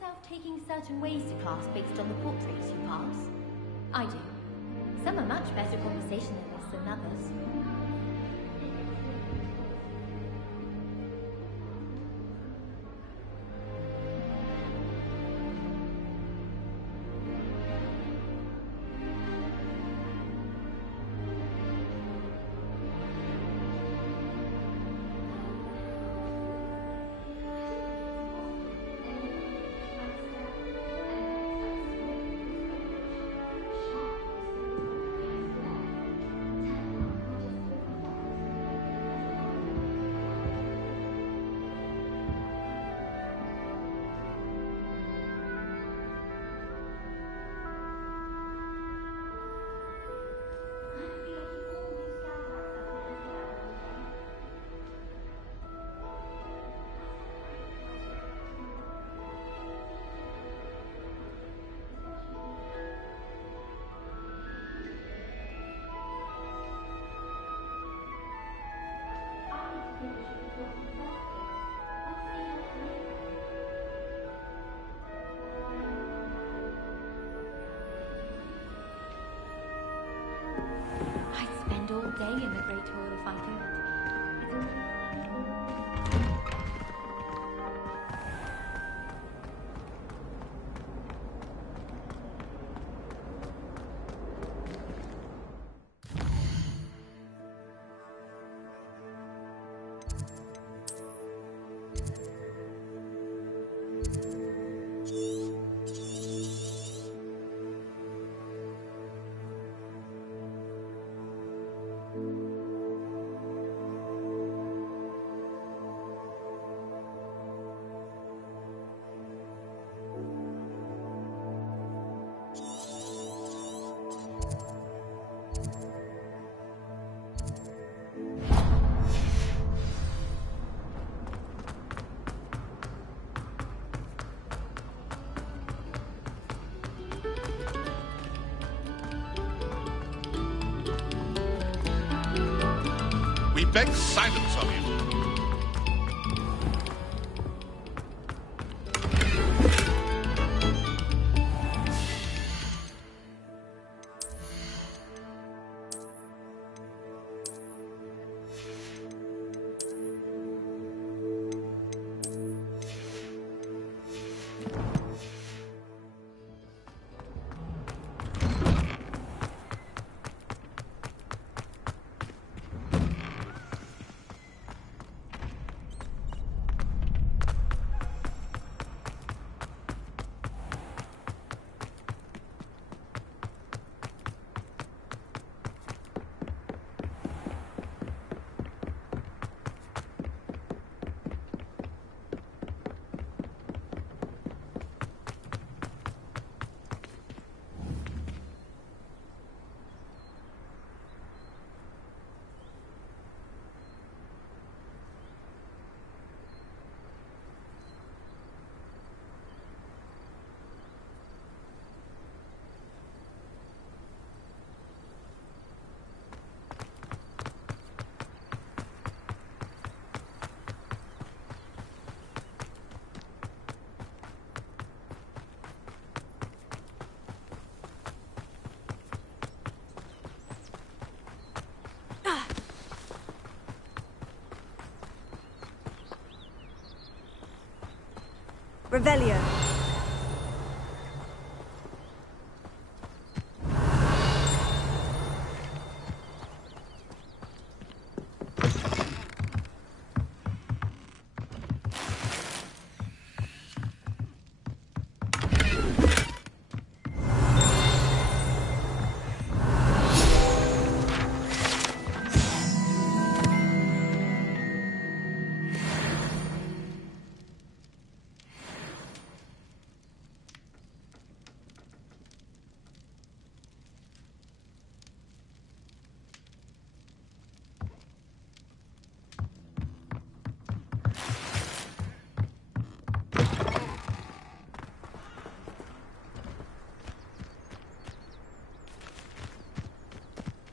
yourself taking certain ways to class based on the portraits you pass? I do. Some are much better conversationalists than others. All day in the Great Hall if I could. We beg silence of you. Revelio.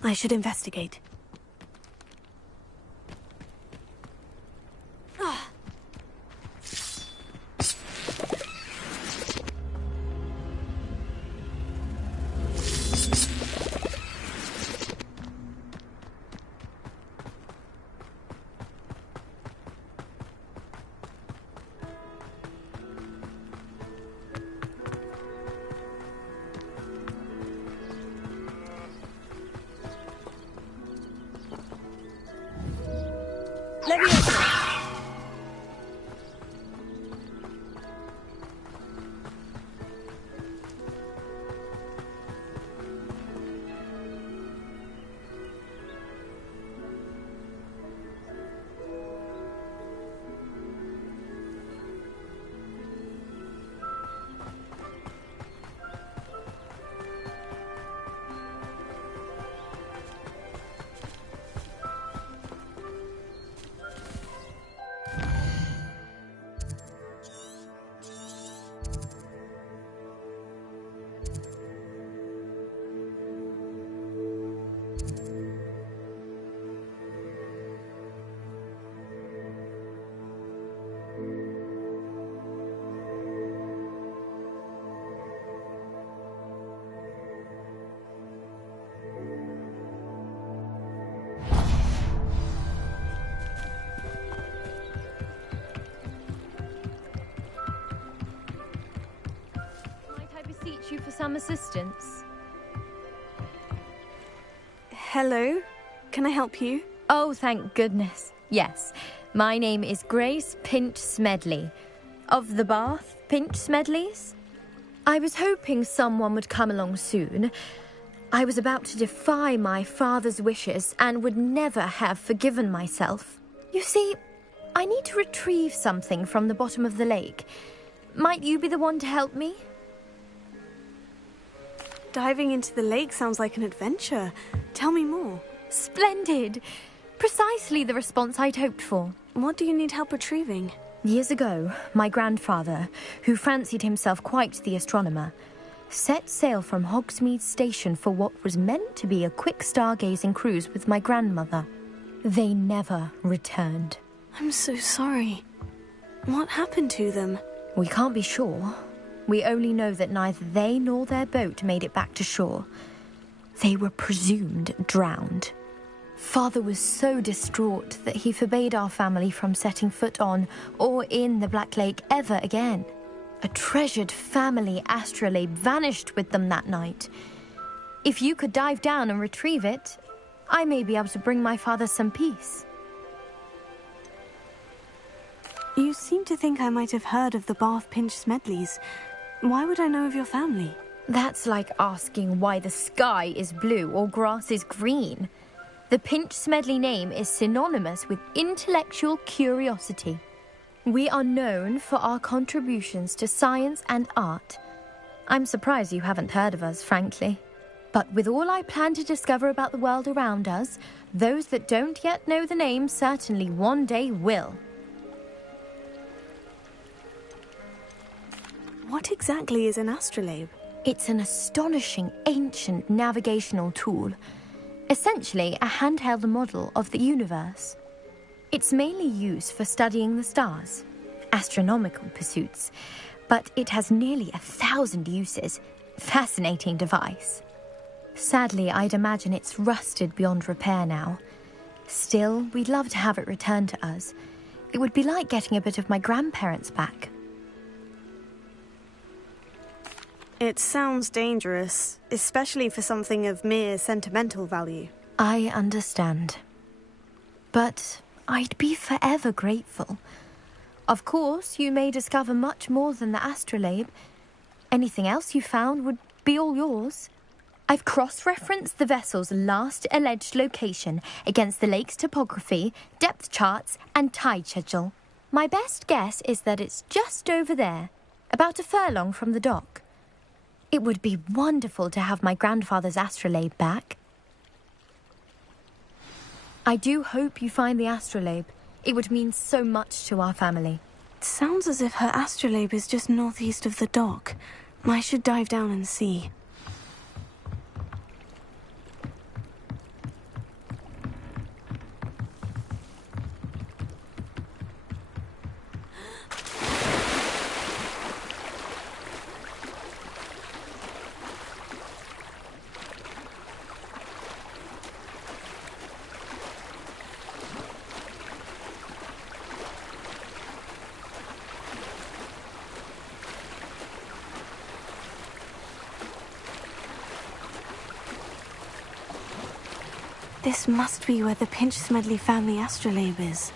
I should investigate. Leviosa! Beseech you for some assistance. Hello? Can I help you? Oh, thank goodness. Yes, my name is Grace Pinch Smedley, of the Bath Pinch Smedleys. I was hoping someone would come along soon. I was about to defy my father's wishes and would never have forgiven myself. You see, I need to retrieve something from the bottom of the lake. Might you be the one to help me? Diving into the lake sounds like an adventure. Tell me more. Splendid! Precisely the response I'd hoped for. What do you need help retrieving? Years ago, my grandfather, who fancied himself quite the astronomer, set sail from Hogsmeade Station for what was meant to be a quick stargazing cruise with my grandmother. They never returned. I'm so sorry. What happened to them? We can't be sure. We only know that neither they nor their boat made it back to shore. They were presumed drowned. Father was so distraught that he forbade our family from setting foot on or in the Black Lake ever again. A treasured family astrolabe vanished with them that night. If you could dive down and retrieve it, I may be able to bring my father some peace. You seem to think I might have heard of the Bath Pinch Smedleys. Why would I know of your family? That's like asking why the sky is blue or grass is green. The Pinch Smedley name is synonymous with intellectual curiosity. We are known for our contributions to science and art. I'm surprised you haven't heard of us, frankly. But with all I plan to discover about the world around us, those that don't yet know the name certainly one day will. What exactly is an astrolabe? It's an astonishing ancient navigational tool. Essentially, a handheld model of the universe. It's mainly used for studying the stars, astronomical pursuits, but it has nearly 1,000 uses. Fascinating device. Sadly, I'd imagine it's rusted beyond repair now. Still, we'd love to have it returned to us. It would be like getting a bit of my grandparents back. It sounds dangerous, especially for something of mere sentimental value. I understand. But I'd be forever grateful. Of course, you may discover much more than the astrolabe. Anything else you found would be all yours. I've cross-referenced the vessel's last alleged location against the lake's topography, depth charts, and tide schedule. My best guess is that it's just over there, about a furlong from the dock. It would be wonderful to have my grandfather's astrolabe back. I do hope you find the astrolabe. It would mean so much to our family. It sounds as if her astrolabe is just northeast of the dock. I should dive down and see. This must be where the Pinch Smedley family astrolabe is.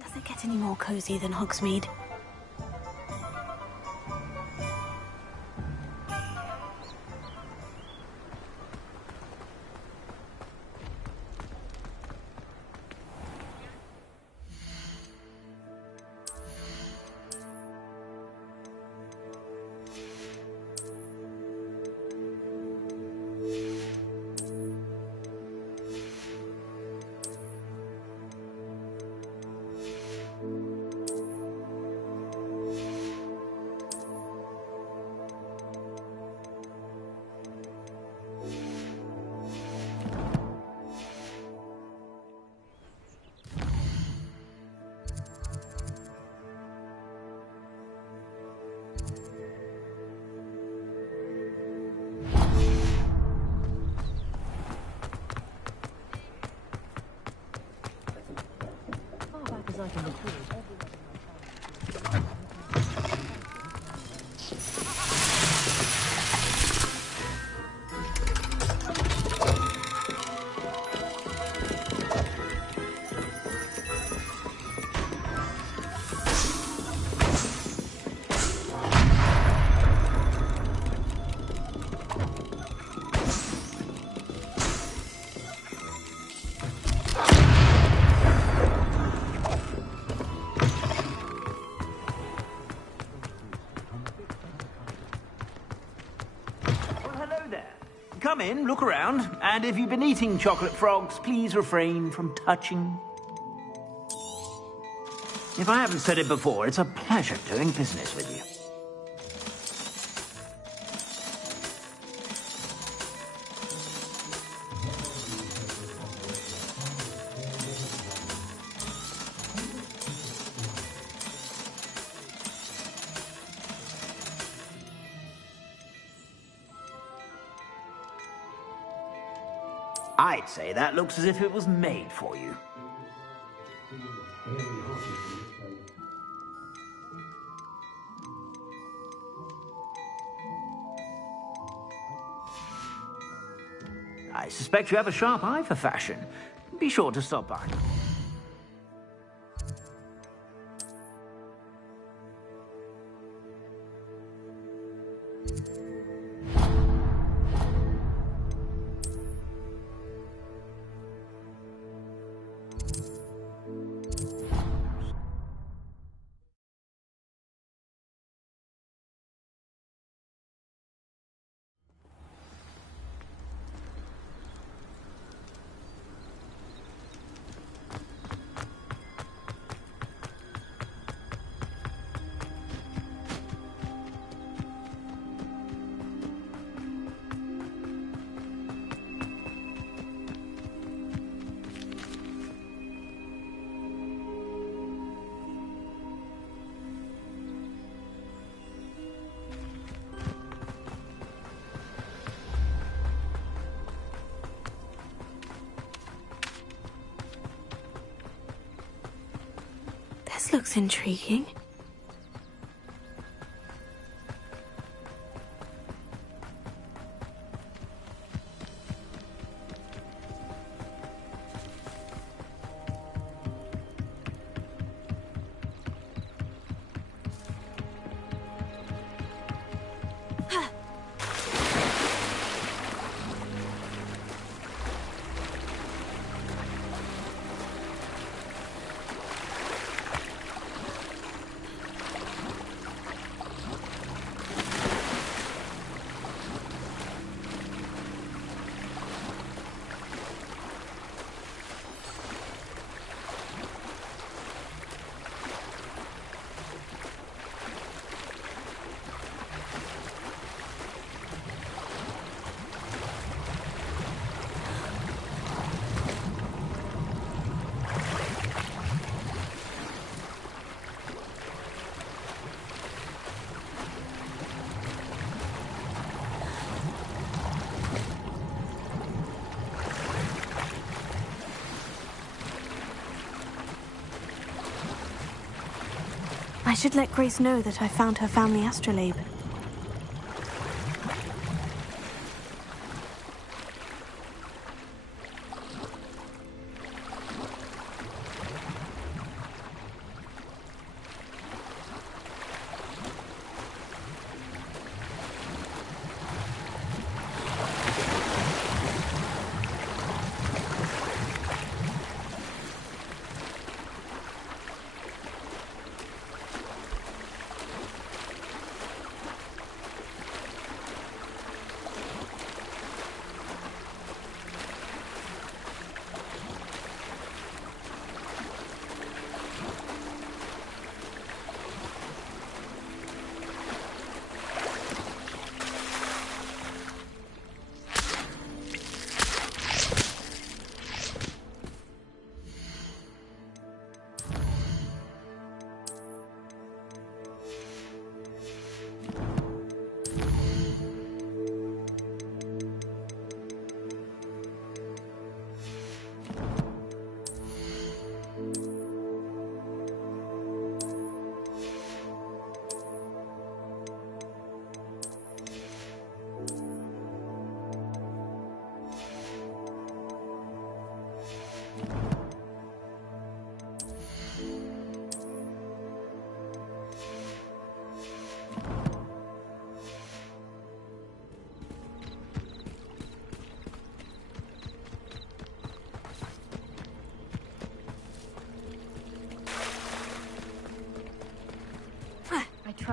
Does it get any more cozy than Hogsmeade? Come in, look around, and if you've been eating chocolate frogs, please refrain from touching. If I haven't said it before, it's a pleasure doing business with you. I'd say that looks as if it was made for you. I suspect you have a sharp eye for fashion. Be sure to stop by. This looks intriguing. I should let Grace know that I found her family astrolabe.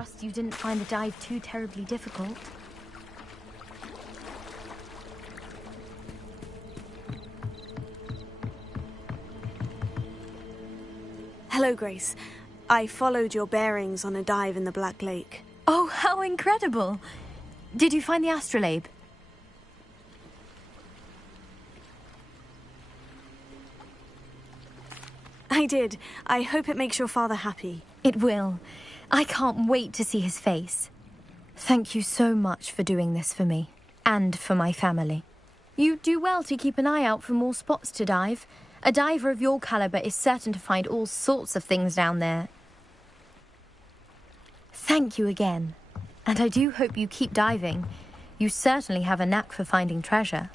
trust you didn't find the dive too terribly difficult. Hello, Grace. I followed your bearings on a dive in the Black Lake. Oh, how incredible! Did you find the astrolabe? I did. I hope it makes your father happy. It will. I can't wait to see his face. Thank you so much for doing this for me, and for my family. You do well to keep an eye out for more spots to dive. A diver of your caliber is certain to find all sorts of things down there. Thank you again. And I do hope you keep diving. You certainly have a knack for finding treasure.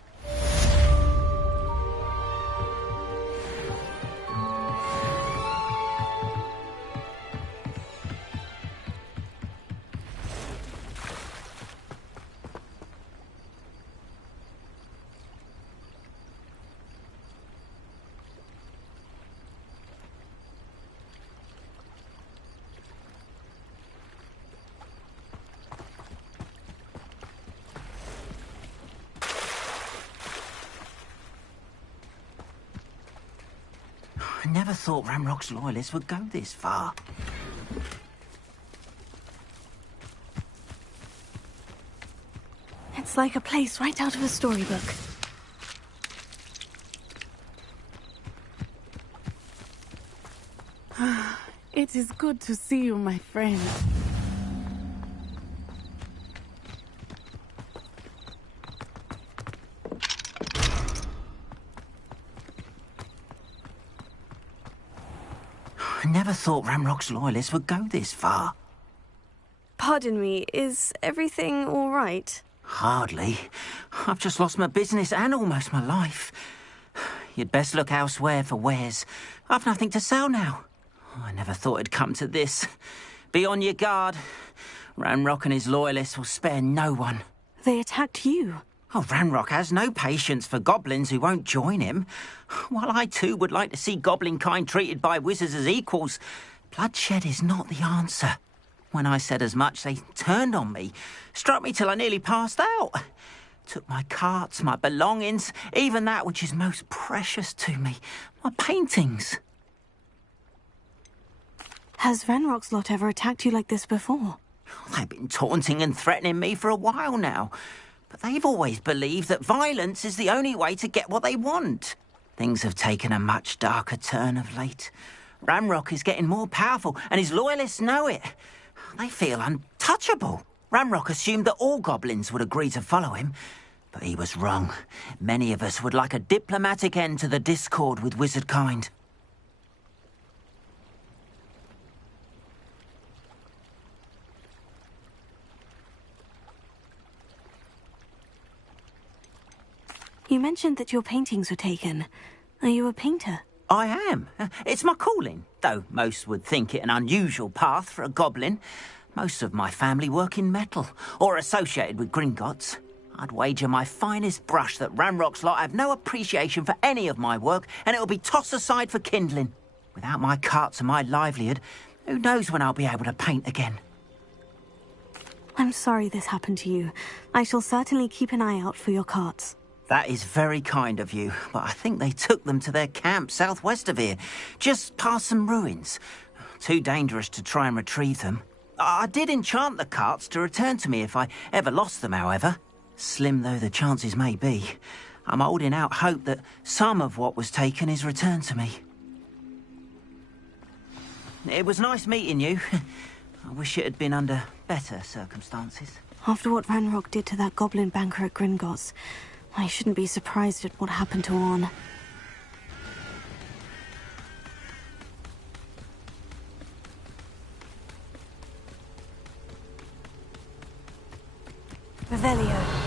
I never thought Ramrock's loyalists would go this far. It's like a place right out of a storybook. It is good to see you, my friend. I never thought Ramrock's loyalists would go this far. Pardon me, is everything all right? Hardly. I've just lost my business and almost my life. You'd best look elsewhere for wares. I've nothing to sell now. I never thought it'd come to this. Be on your guard. Ramrock and his loyalists will spare no one. They attacked you. Oh, Ramrock has no patience for goblins who won't join him. While I too would like to see goblin kind treated by wizards as equals, bloodshed is not the answer. When I said as much, they turned on me, struck me till I nearly passed out. Took my carts, my belongings, even that which is most precious to me, my paintings. Has Ranrock's lot ever attacked you like this before? They've been taunting and threatening me for a while now. But they've always believed that violence is the only way to get what they want. Things have taken a much darker turn of late. Ramrock is getting more powerful, and his loyalists know it. They feel untouchable. Ramrock assumed that all goblins would agree to follow him, but he was wrong. Many of us would like a diplomatic end to the discord with wizard kind. You mentioned that your paintings were taken. Are you a painter? I am. It's my calling, though most would think it an unusual path for a goblin. Most of my family work in metal, or associated with Gringotts. I'd wager my finest brush that Ramrock's lot have no appreciation for any of my work, and it'll be tossed aside for kindling. Without my carts and my livelihood, who knows when I'll be able to paint again. I'm sorry this happened to you. I shall certainly keep an eye out for your carts. That is very kind of you, but I think they took them to their camp southwest of here, just past some ruins. Too dangerous to try and retrieve them. I did enchant the carts to return to me if I ever lost them, however. Slim though the chances may be, I'm holding out hope that some of what was taken is returned to me. It was nice meeting you. I wish it had been under better circumstances. After what Ranrock did to that goblin banker at Gringotts, I shouldn't be surprised at what happened to Orn. Revelio.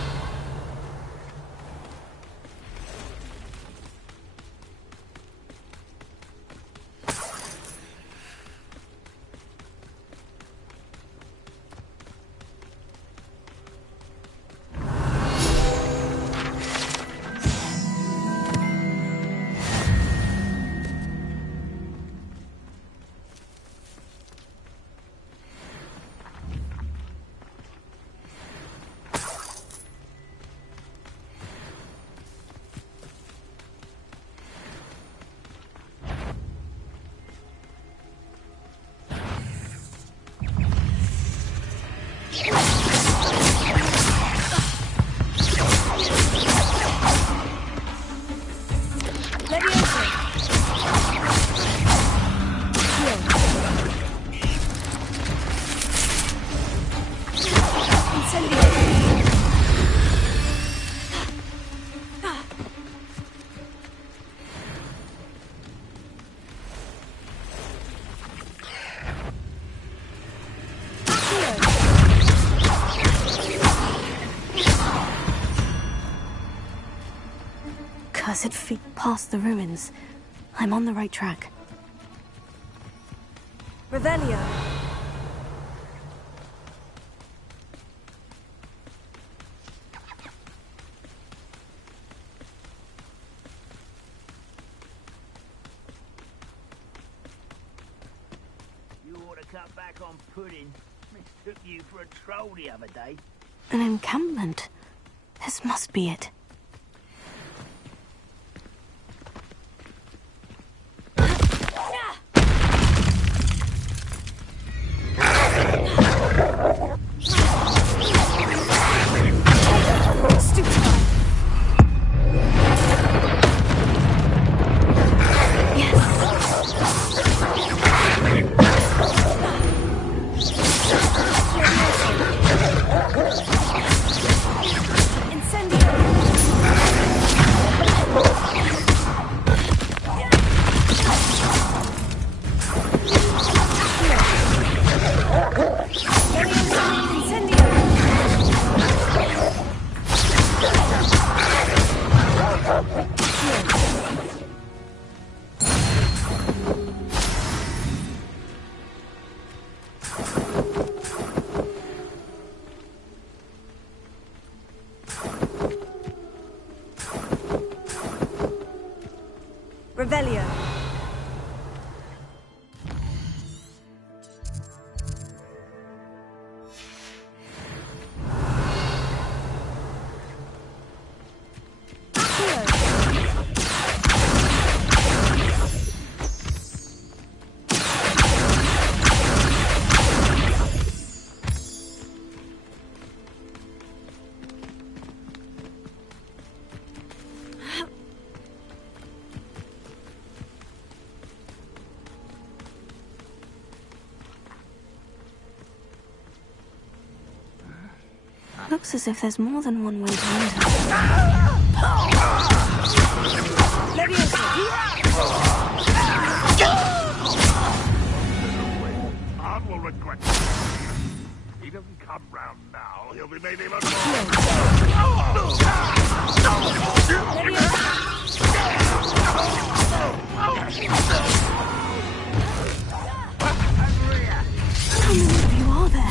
Cursed feet past the ruins. I'm on the right track. Revelio. You ought to cut back on pudding. Mistook you for a troll the other day. An encampment. This must be it. Revelio. Looks as if there's more than one way to enter. Art will regret it. He doesn't come round now, he'll be made even more. How many of you are there?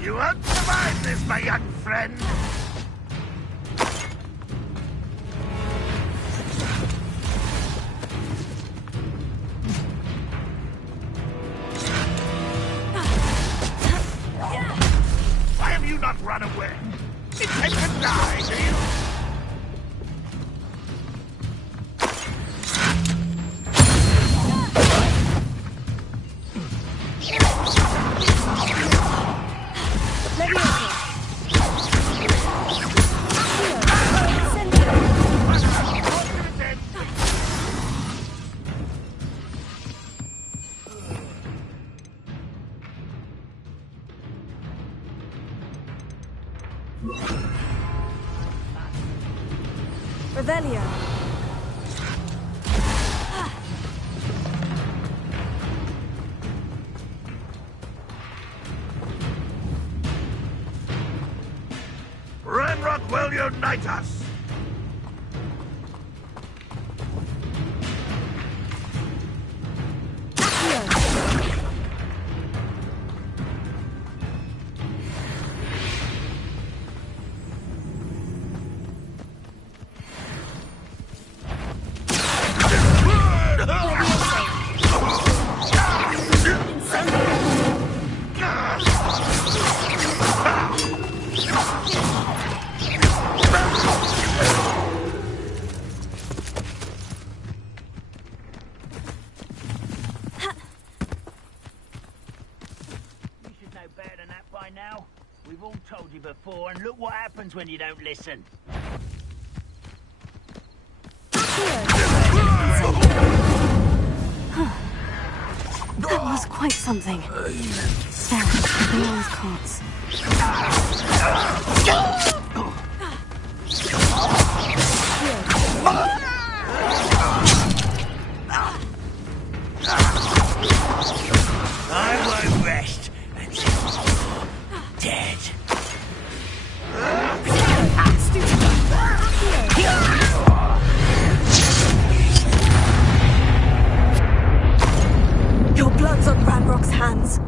You won't survive this, my young friend. Why have you not run away? Intend to die, do you? Revelio. Ranrock will unite us! We've all told you before, and look what happens when you don't listen. That was quite something. There, Leon's carts. I won't rest until you're dead. Your blood's on Ranrock's hands.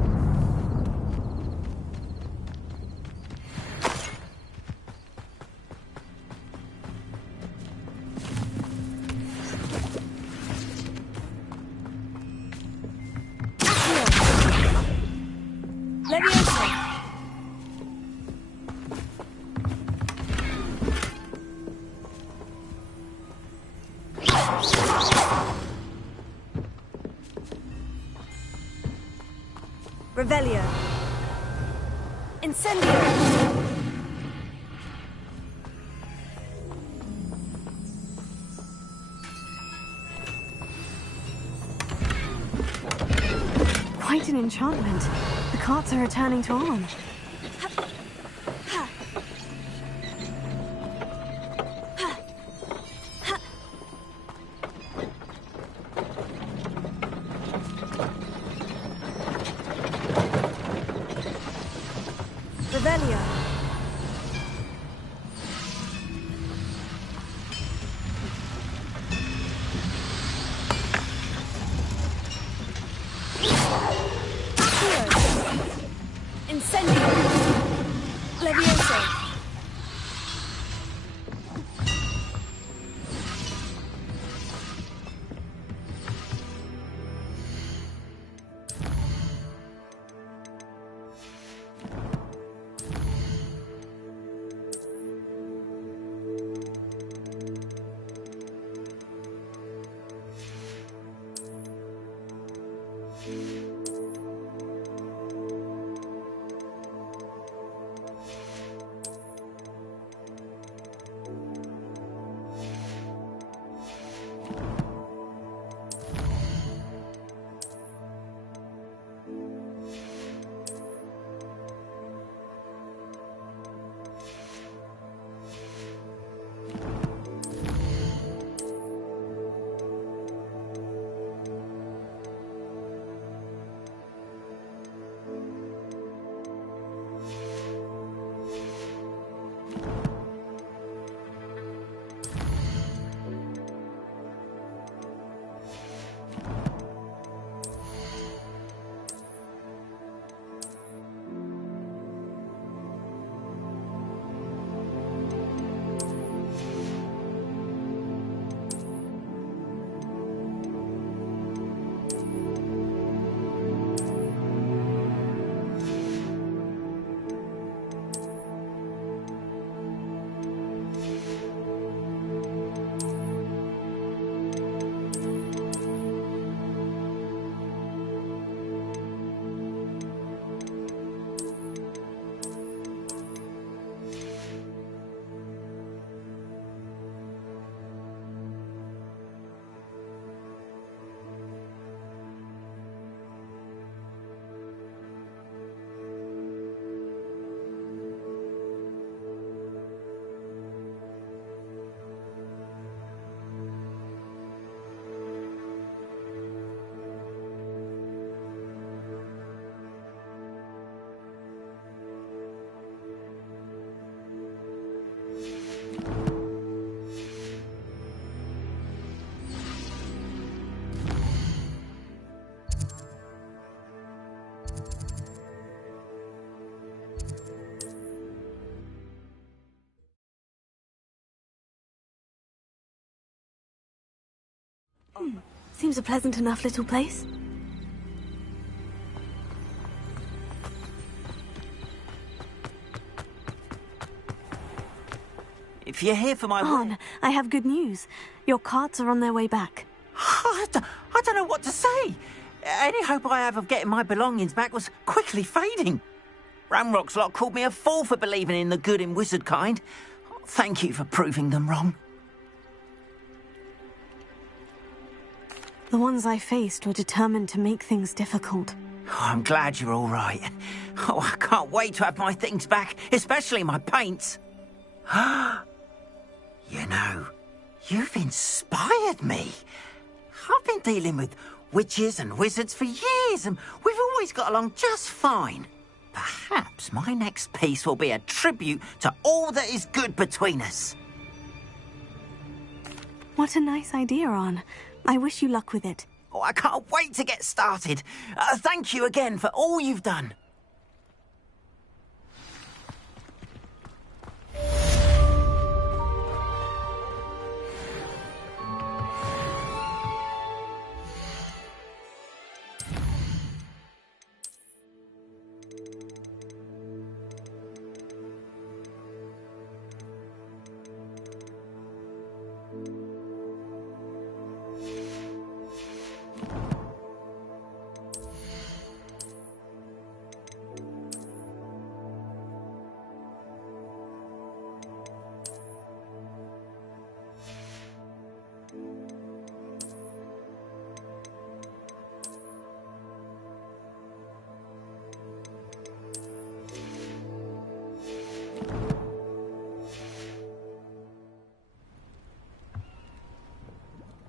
Revelio. Incendio. Quite an enchantment. The carts are returning to arm. Revelio. Incendio. Levioso. Seems a pleasant enough little place. If you're here for my... Arn, I have good news. Your carts are on their way back. I don't know what to say. Any hope I have of getting my belongings back was quickly fading. Ramrock's lot called me a fool for believing in the good in wizard kind. Thank you for proving them wrong. The ones I faced were determined to make things difficult. Oh, I'm glad you're all right. Oh, I can't wait to have my things back, especially my paints. You know, you've inspired me. I've been dealing with witches and wizards for years, and we've always got along just fine. Perhaps my next piece will be a tribute to all that is good between us. What a nice idea, Ron. I wish you luck with it. Oh, I can't wait to get started. Thank you again for all you've done.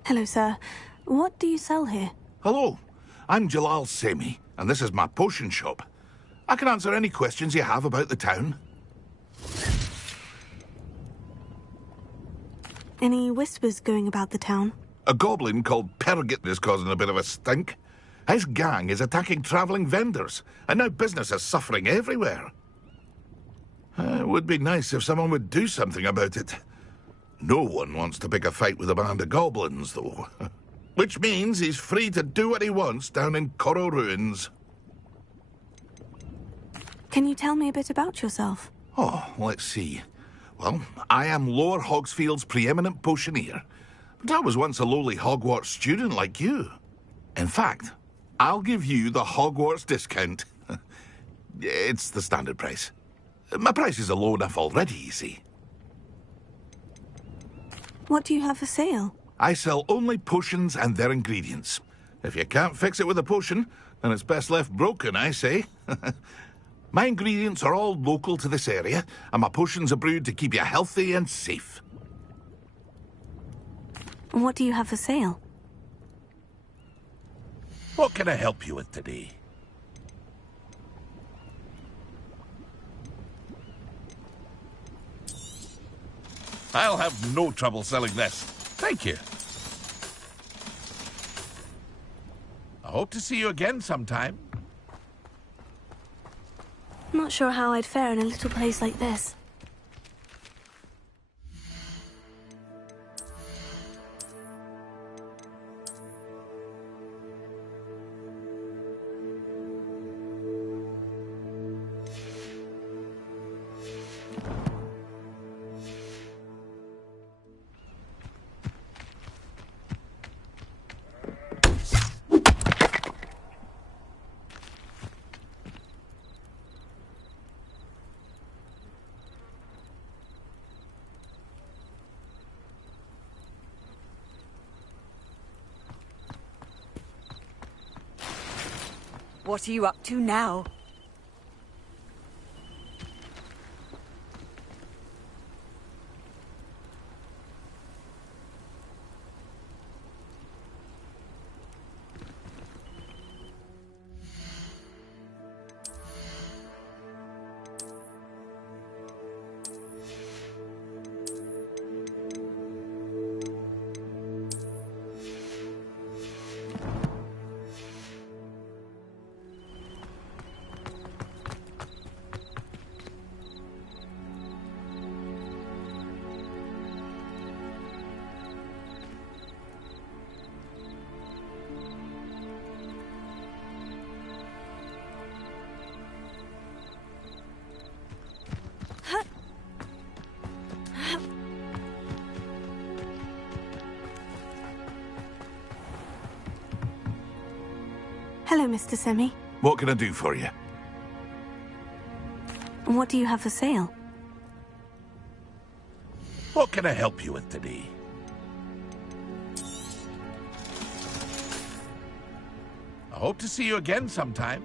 Hello, sir. What do you sell here? Hello, I'm Jalal Semi, and this is my potion shop. I can answer any questions you have about the town. Any whispers going about the town? A goblin called Pergit is causing a bit of a stink. His gang is attacking travelling vendors, and now business is suffering everywhere. It would be nice if someone would do something about it. No one wants to pick a fight with a band of goblins, though. Which means he's free to do what he wants down in Coral Ruins. Can you tell me a bit about yourself? Oh, let's see. Well, I am Lower Hogsfield's preeminent potioneer. But I was once a lowly Hogwarts student like you. In fact, I'll give you the Hogwarts discount. It's the standard price. My prices are low enough already, you see. What do you have for sale? I sell only potions and their ingredients. If you can't fix it with a potion, then it's best left broken, I say. My ingredients are all local to this area, and my potions are brewed to keep you healthy and safe. What do you have for sale? What can I help you with today? I'll have no trouble selling this. Thank you. I hope to see you again sometime. Not sure how I'd fare in a little place like this. What are you up to now? Hello, Mr. Semi. What can I do for you? What do you have for sale? What can I help you with today? I hope to see you again sometime.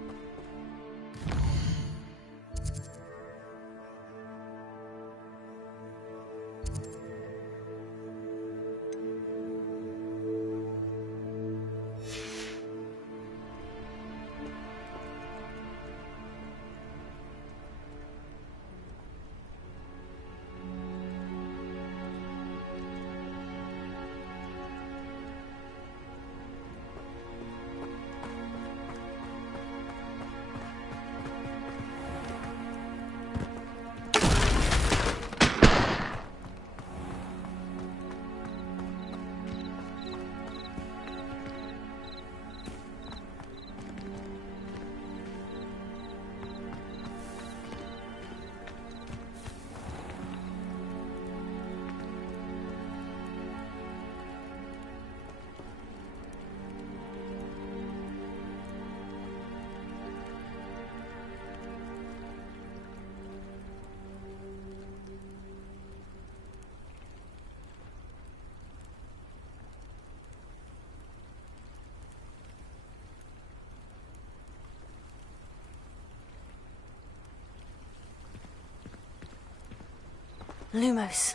Lumos.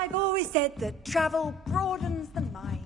I've always said that travel broadens the mind.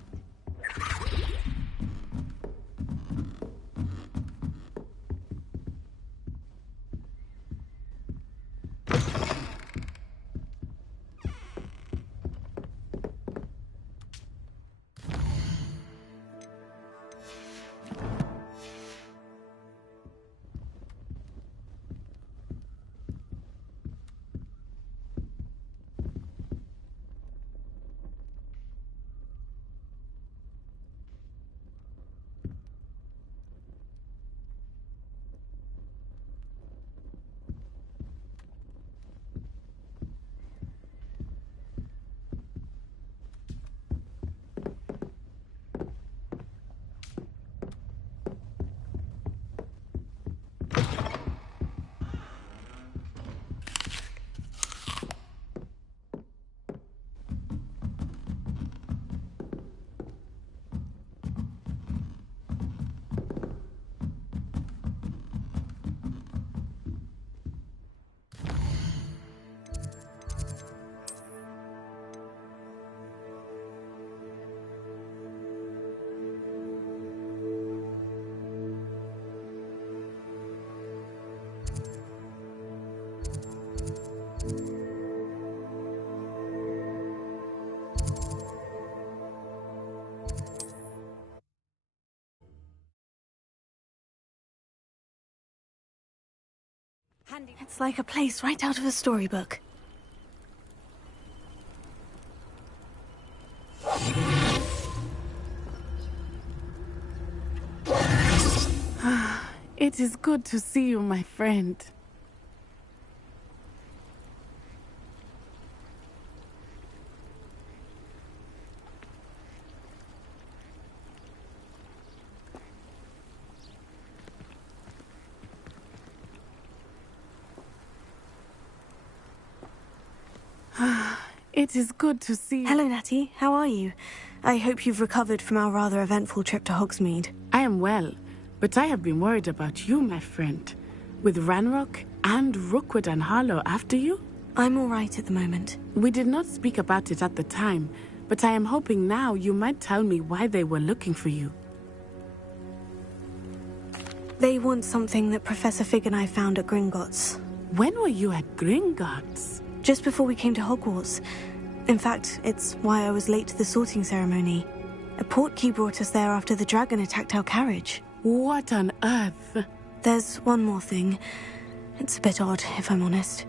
It's like a place right out of a storybook. It is good to see you, my friend. It is good to see you. Hello, Natty. How are you? I hope you've recovered from our rather eventful trip to Hogsmeade. I am well, but I have been worried about you, my friend. With Ranrock and Rookwood and Harlow after you? I'm all right at the moment. We did not speak about it at the time, but I am hoping now you might tell me why they were looking for you. They want something that Professor Fig and I found at Gringotts. When were you at Gringotts? Just before we came to Hogwarts. In fact, it's why I was late to the sorting ceremony. A portkey brought us there after the dragon attacked our carriage. What on earth? There's one more thing. It's a bit odd, if I'm honest.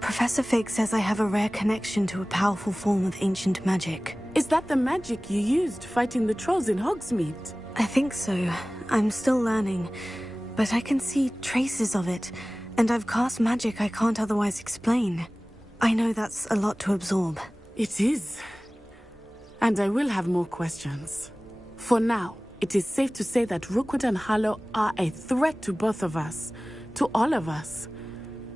Professor Fig says I have a rare connection to a powerful form of ancient magic. Is that the magic you used fighting the trolls in Hogsmeade? I think so. I'm still learning, but I can see traces of it, and I've cast magic I can't otherwise explain. I know that's a lot to absorb. It is. And I will have more questions. For now, it is safe to say that Rookwood and Harlow are a threat to both of us, to all of us.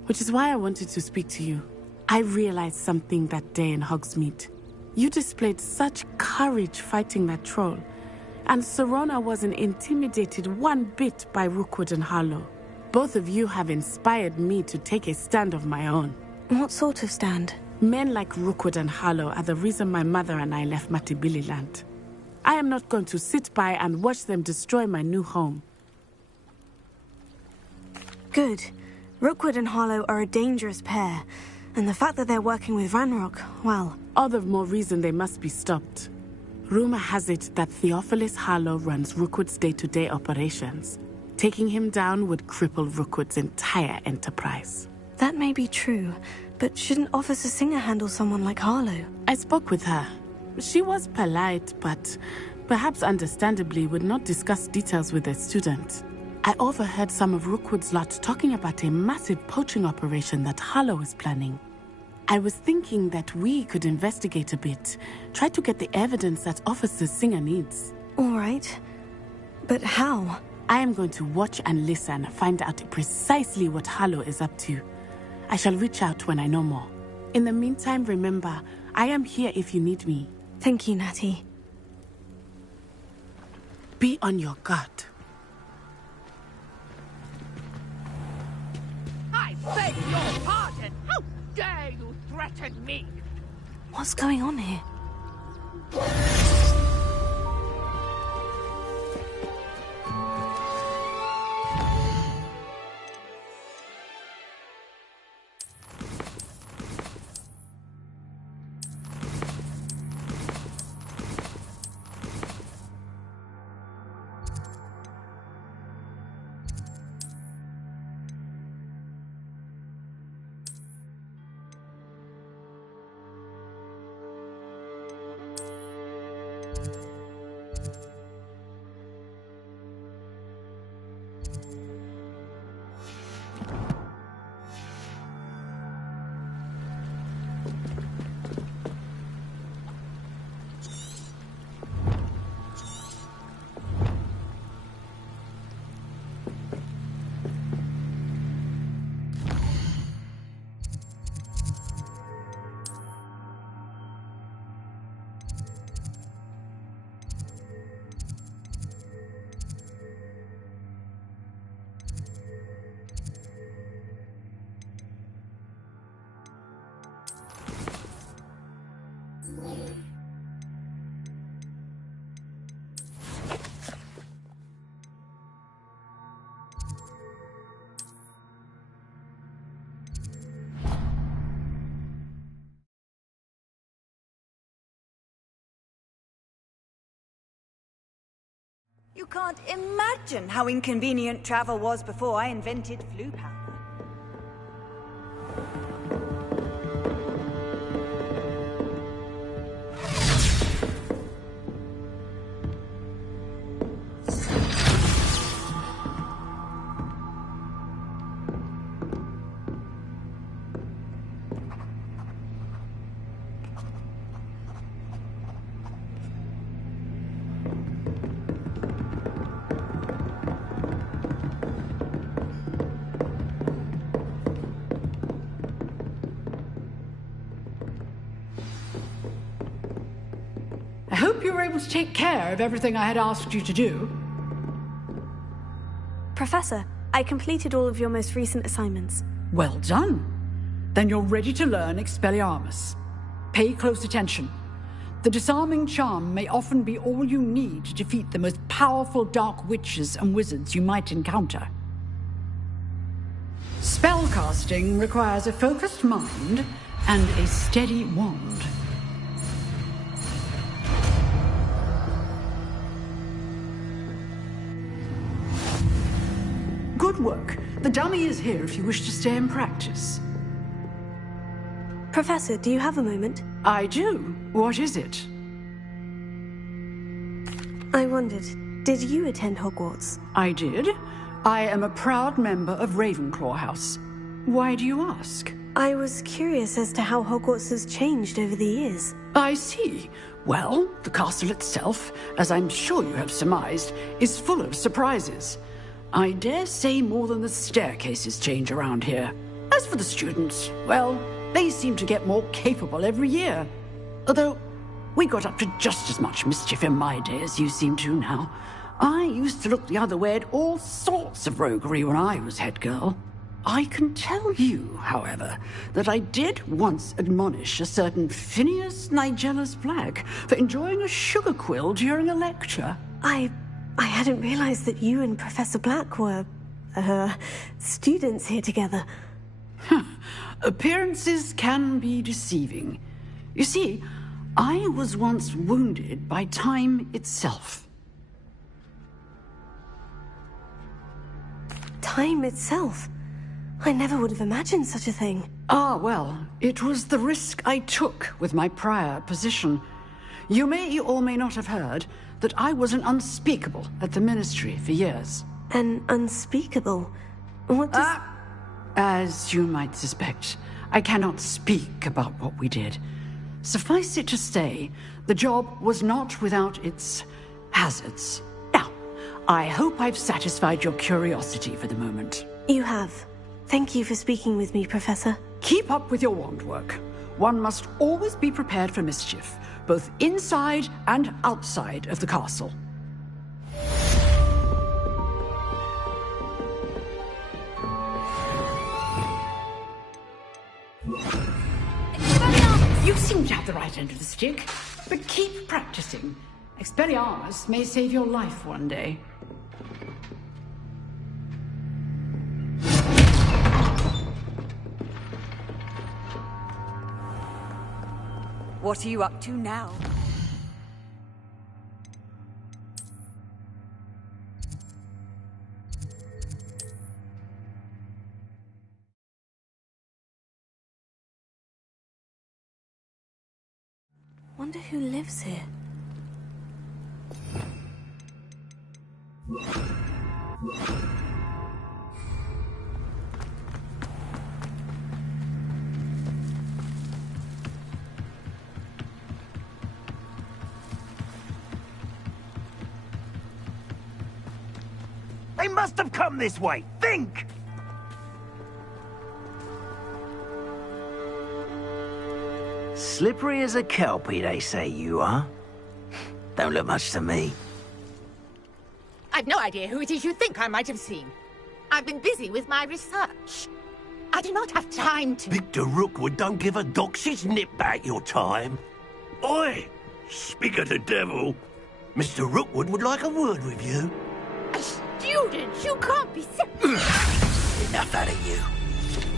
Which is why I wanted to speak to you. I realized something that day in Hogsmeade. You displayed such courage fighting that troll, and Serona wasn't intimidated one bit by Rookwood and Harlow. Both of you have inspired me to take a stand of my own. What sort of stand? Men like Rookwood and Harlow are the reason my mother and I left Matibililand. I am not going to sit by and watch them destroy my new home. Good. Rookwood and Harlow are a dangerous pair, and the fact that they're working with Ranrock, well... All the more reason they must be stopped. Rumor has it that Theophilus Harlow runs Rookwood's day-to-day operations. Taking him down would cripple Rookwood's entire enterprise. That may be true, but shouldn't Officer Singer handle someone like Harlow? I spoke with her. She was polite, but perhaps understandably would not discuss details with a student. I overheard some of Rookwood's lot talking about a massive poaching operation that Harlow is planning. I was thinking that we could investigate a bit, try to get the evidence that Officer Singer needs. All right. But how? I am going to watch and listen, find out precisely what Harlow is up to. I shall reach out when I know more. In the meantime, remember, I am here if you need me. Thank you, Natty. Be on your guard. I beg your pardon! How dare you threaten me? What's going on here? You can't imagine how inconvenient travel was before I invented flue powder. I hope you were able to take care of everything I had asked you to do. Professor, I completed all of your most recent assignments. Well done. Then you're ready to learn Expelliarmus. Pay close attention. The disarming charm may often be all you need to defeat the most powerful dark witches and wizards you might encounter. Spellcasting requires a focused mind and a steady wand. work. The dummy is here if you wish to stay and practice. Professor, do you have a moment? I do. What is it? I wondered, did you attend Hogwarts? I did. I am a proud member of Ravenclaw House. Why do you ask? I was curious as to how Hogwarts has changed over the years. I see. Well, the castle itself, as I'm sure you have surmised, is full of surprises. I dare say more than the staircases change around here. As for the students, well, they seem to get more capable every year. Although, we got up to just as much mischief in my day as you seem to now. I used to look the other way at all sorts of roguery when I was head girl. I can tell you, however, that I did once admonish a certain Phineas Nigellus Black for enjoying a sugar quill during a lecture. I hadn't realized that you and Professor Black were, students here together. Appearances can be deceiving. You see, I was once wounded by time itself. Time itself? I never would have imagined such a thing. Ah, well, it was the risk I took with my prior position. You may or may not have heard that I was an unspeakable at the Ministry for years. An unspeakable? What does... As you might suspect, I cannot speak about what we did. Suffice it to say, the job was not without its hazards. Now, I hope I've satisfied your curiosity for the moment. You have. Thank you for speaking with me, Professor. Keep up with your wand work. One must always be prepared for mischief, both inside and outside of the castle. You seem to have the right end of the stick, but keep practicing. Expelliarmus may save your life one day. What are you up to now? Wonder who lives here. They must have come this way. Think! Slippery as a kelpie, they say you are. Don't look much to me. I've no idea who it is you think I might have seen. I've been busy with my research. I do not have time to... Victor Rookwood don't give a doxy's nip back your time. Oi! Speak of the devil. Mr. Rookwood would like a word with you. A student? You can't be serious. Enough out of you.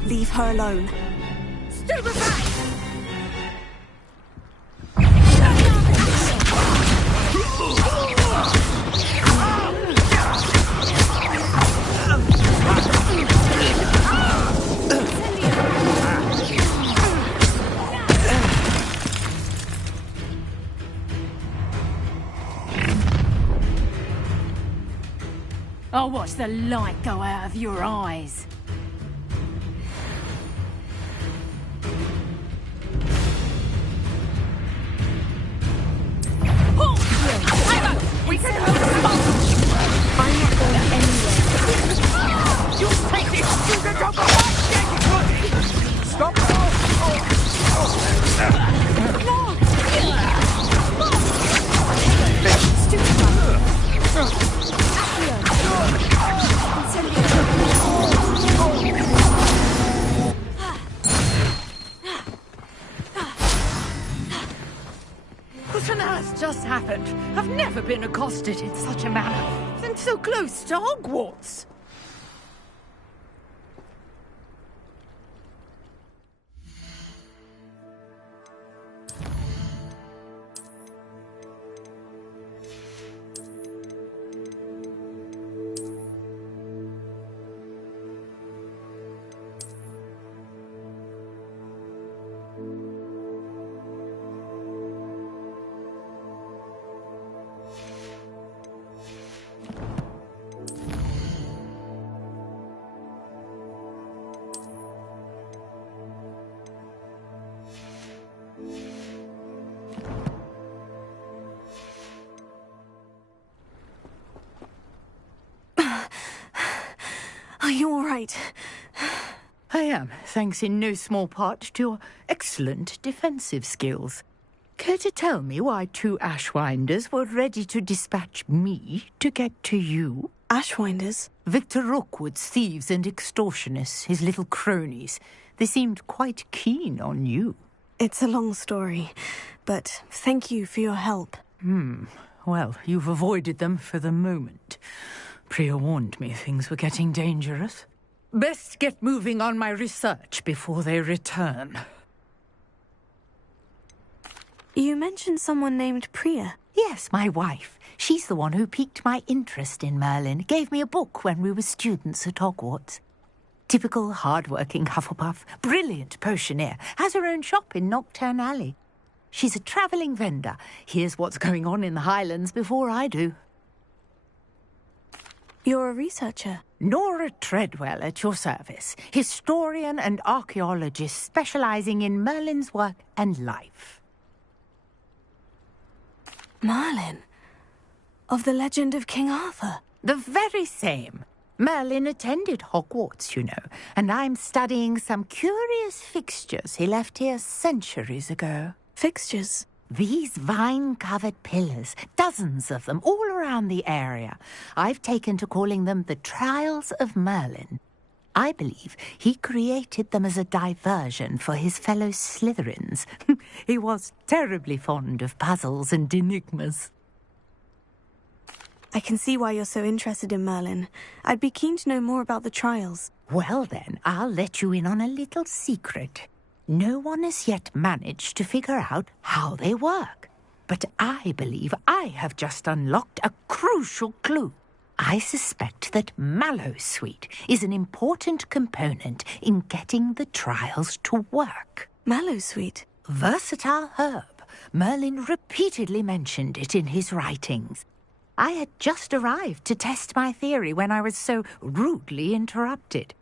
Leave her alone. Stupefy! I'll watch the light go out of your eyes. We can hold I'm not going anywhere. You take this student off the right. Stop! What on earth just happened? I've never been accosted in such a manner. And so close to Hogwarts. right. I am, thanks in no small part to your excellent defensive skills. Care to tell me why 2 Ashwinders were ready to dispatch me to get to you? Ashwinders? Victor Rookwood's thieves and extortionists, his little cronies. They seemed quite keen on you. It's a long story, but thank you for your help. Well, you've avoided them for the moment. Priya warned me things were getting dangerous. Best get moving on my research before they return. You mentioned someone named Priya. Yes, my wife. She's the one who piqued my interest in Merlin. Gave me a book when we were students at Hogwarts. Typical hard-working Hufflepuff, brilliant potioneer, has her own shop in Knockturn Alley. She's a travelling vendor. Hears what's going on in the Highlands before I do. You're a researcher? Nora Treadwell at your service. Historian and archaeologist specialising in Merlin's work and life. Merlin? Of the legend of King Arthur? The very same. Merlin attended Hogwarts, you know, and I'm studying some curious fixtures he left here centuries ago. Fixtures? These vine-covered pillars, dozens of them, all around the area. I've taken to calling them the Trials of Merlin. I believe he created them as a diversion for his fellow Slytherins. He was terribly fond of puzzles and enigmas. I can see why you're so interested in Merlin. I'd be keen to know more about the trials. Well then, I'll let you in on a little secret. No one has yet managed to figure out how they work. But I believe I have just unlocked a crucial clue. I suspect that Mallowsweet is an important component in getting the trials to work. Mallowsweet? Versatile herb. Merlin repeatedly mentioned it in his writings. I had just arrived to test my theory when I was so rudely interrupted.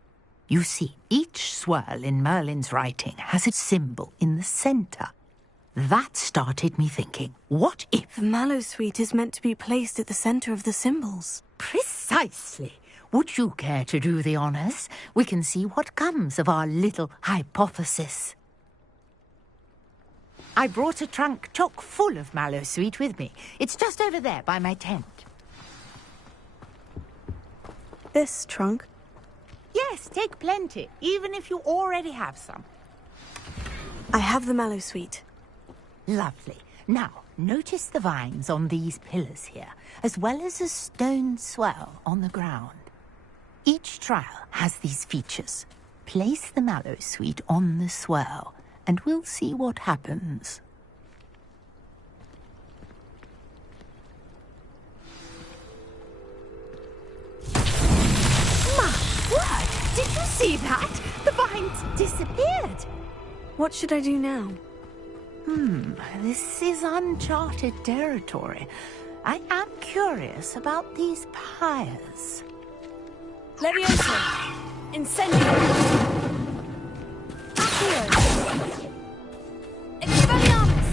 You see, each swirl in Merlin's writing has a symbol in the centre. That started me thinking, what if... The Mallowsweet is meant to be placed at the centre of the symbols. Precisely. Would you care to do the honours? We can see what comes of our little hypothesis. I brought a trunk chock full of Mallowsweet with me. It's just over there by my tent. This trunk? Yes, take plenty, even if you already have some. I have the Mallowsweet. Lovely. Now, notice the vines on these pillars here, as well as a stone swell on the ground. Each trial has these features. Place the Mallowsweet on the swell, and we'll see what happens. My word! Did you see that? The vines disappeared. What should I do now? This is uncharted territory. I am curious about these pyres. Levioso! Incendio! Accio! Expelliarmus!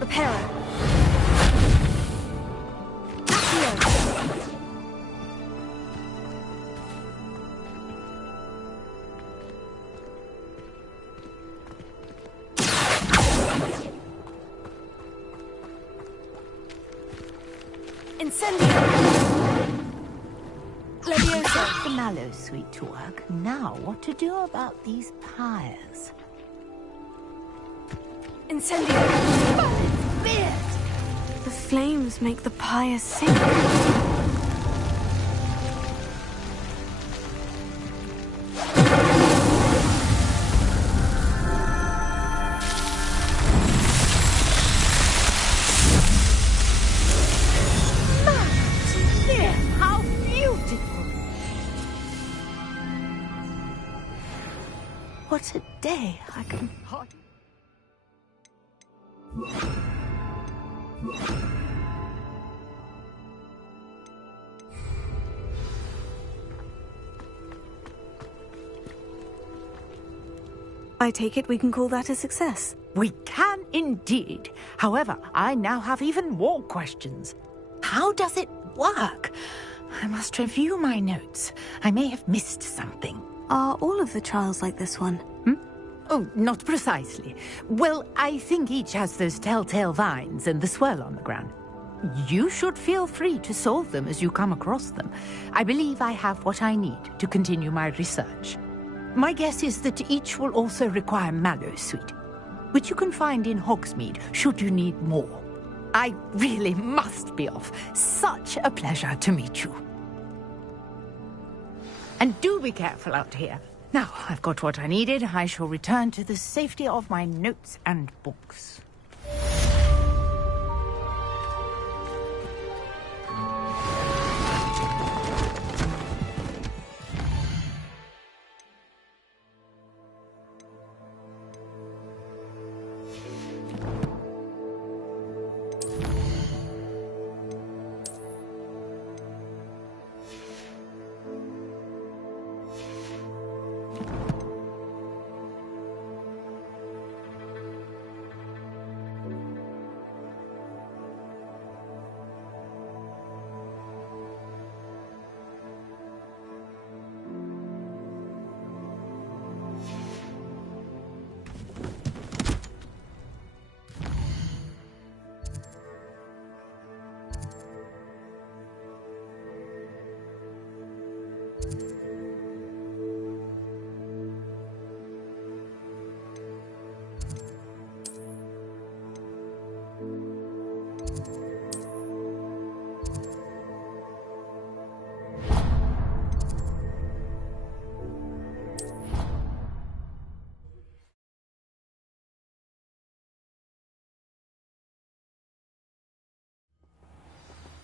Reparo! Accio! Incendio! Levioso! The Mallowsweet to work. Now, what to do about these pyres? Incendio! But it's beard! The flames make the pyre sink. Dear, how beautiful! What a day! I can hardly... I take it we can call that a success. We can indeed. However, I now have even more questions. How does it work? I must review my notes. I may have missed something. Are all of the trials like this one? Oh, not precisely. Well, I think each has those telltale vines and the swirl on the ground. You should feel free to solve them as you come across them. I believe I have what I need to continue my research. My guess is that each will also require mallow sweet, which you can find in Hogsmeade should you need more. I really must be off. Such a pleasure to meet you. And do be careful out here. Now, I've got what I needed. I shall return to the safety of my notes and books.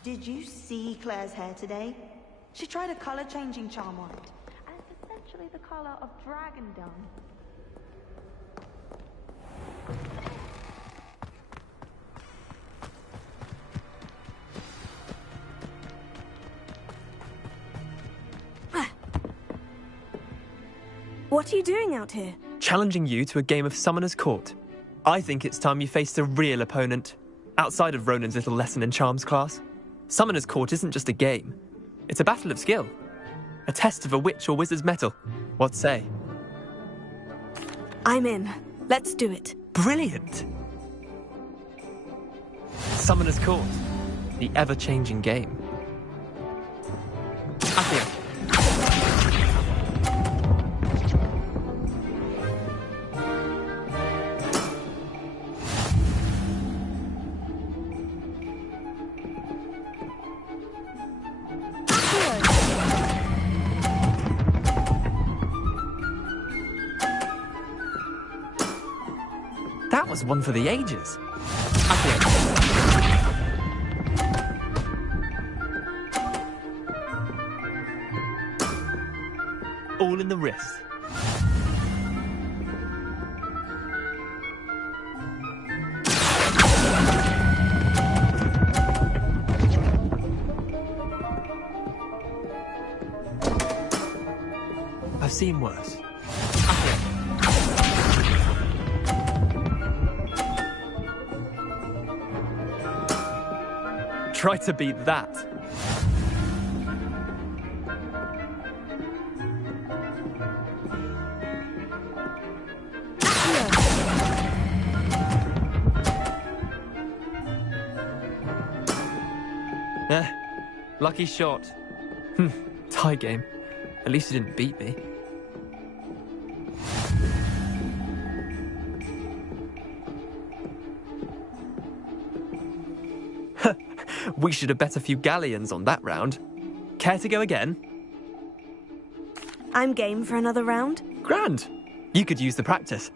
Did you see Claire's hair today? She tried a color-changing charm on it. And it's essentially the color of dragon dung. What are you doing out here? Challenging you to a game of Summoner's Court. I think it's time you faced a real opponent, outside of Ronan's little lesson in charms class. Summoner's Court isn't just a game. It's a battle of skill. A test of a witch or wizard's mettle. What say? I'm in. Let's do it. Brilliant! Summoner's Court. The ever-changing game. Accio. That was one for the ages. All in the wrist. I've seen worse. Try to beat that. Lucky shot. Tie game. At least you didn't beat me. We should have bet a few galleons on that round. Care to go again? I'm game for another round. Grand. You could use the practice.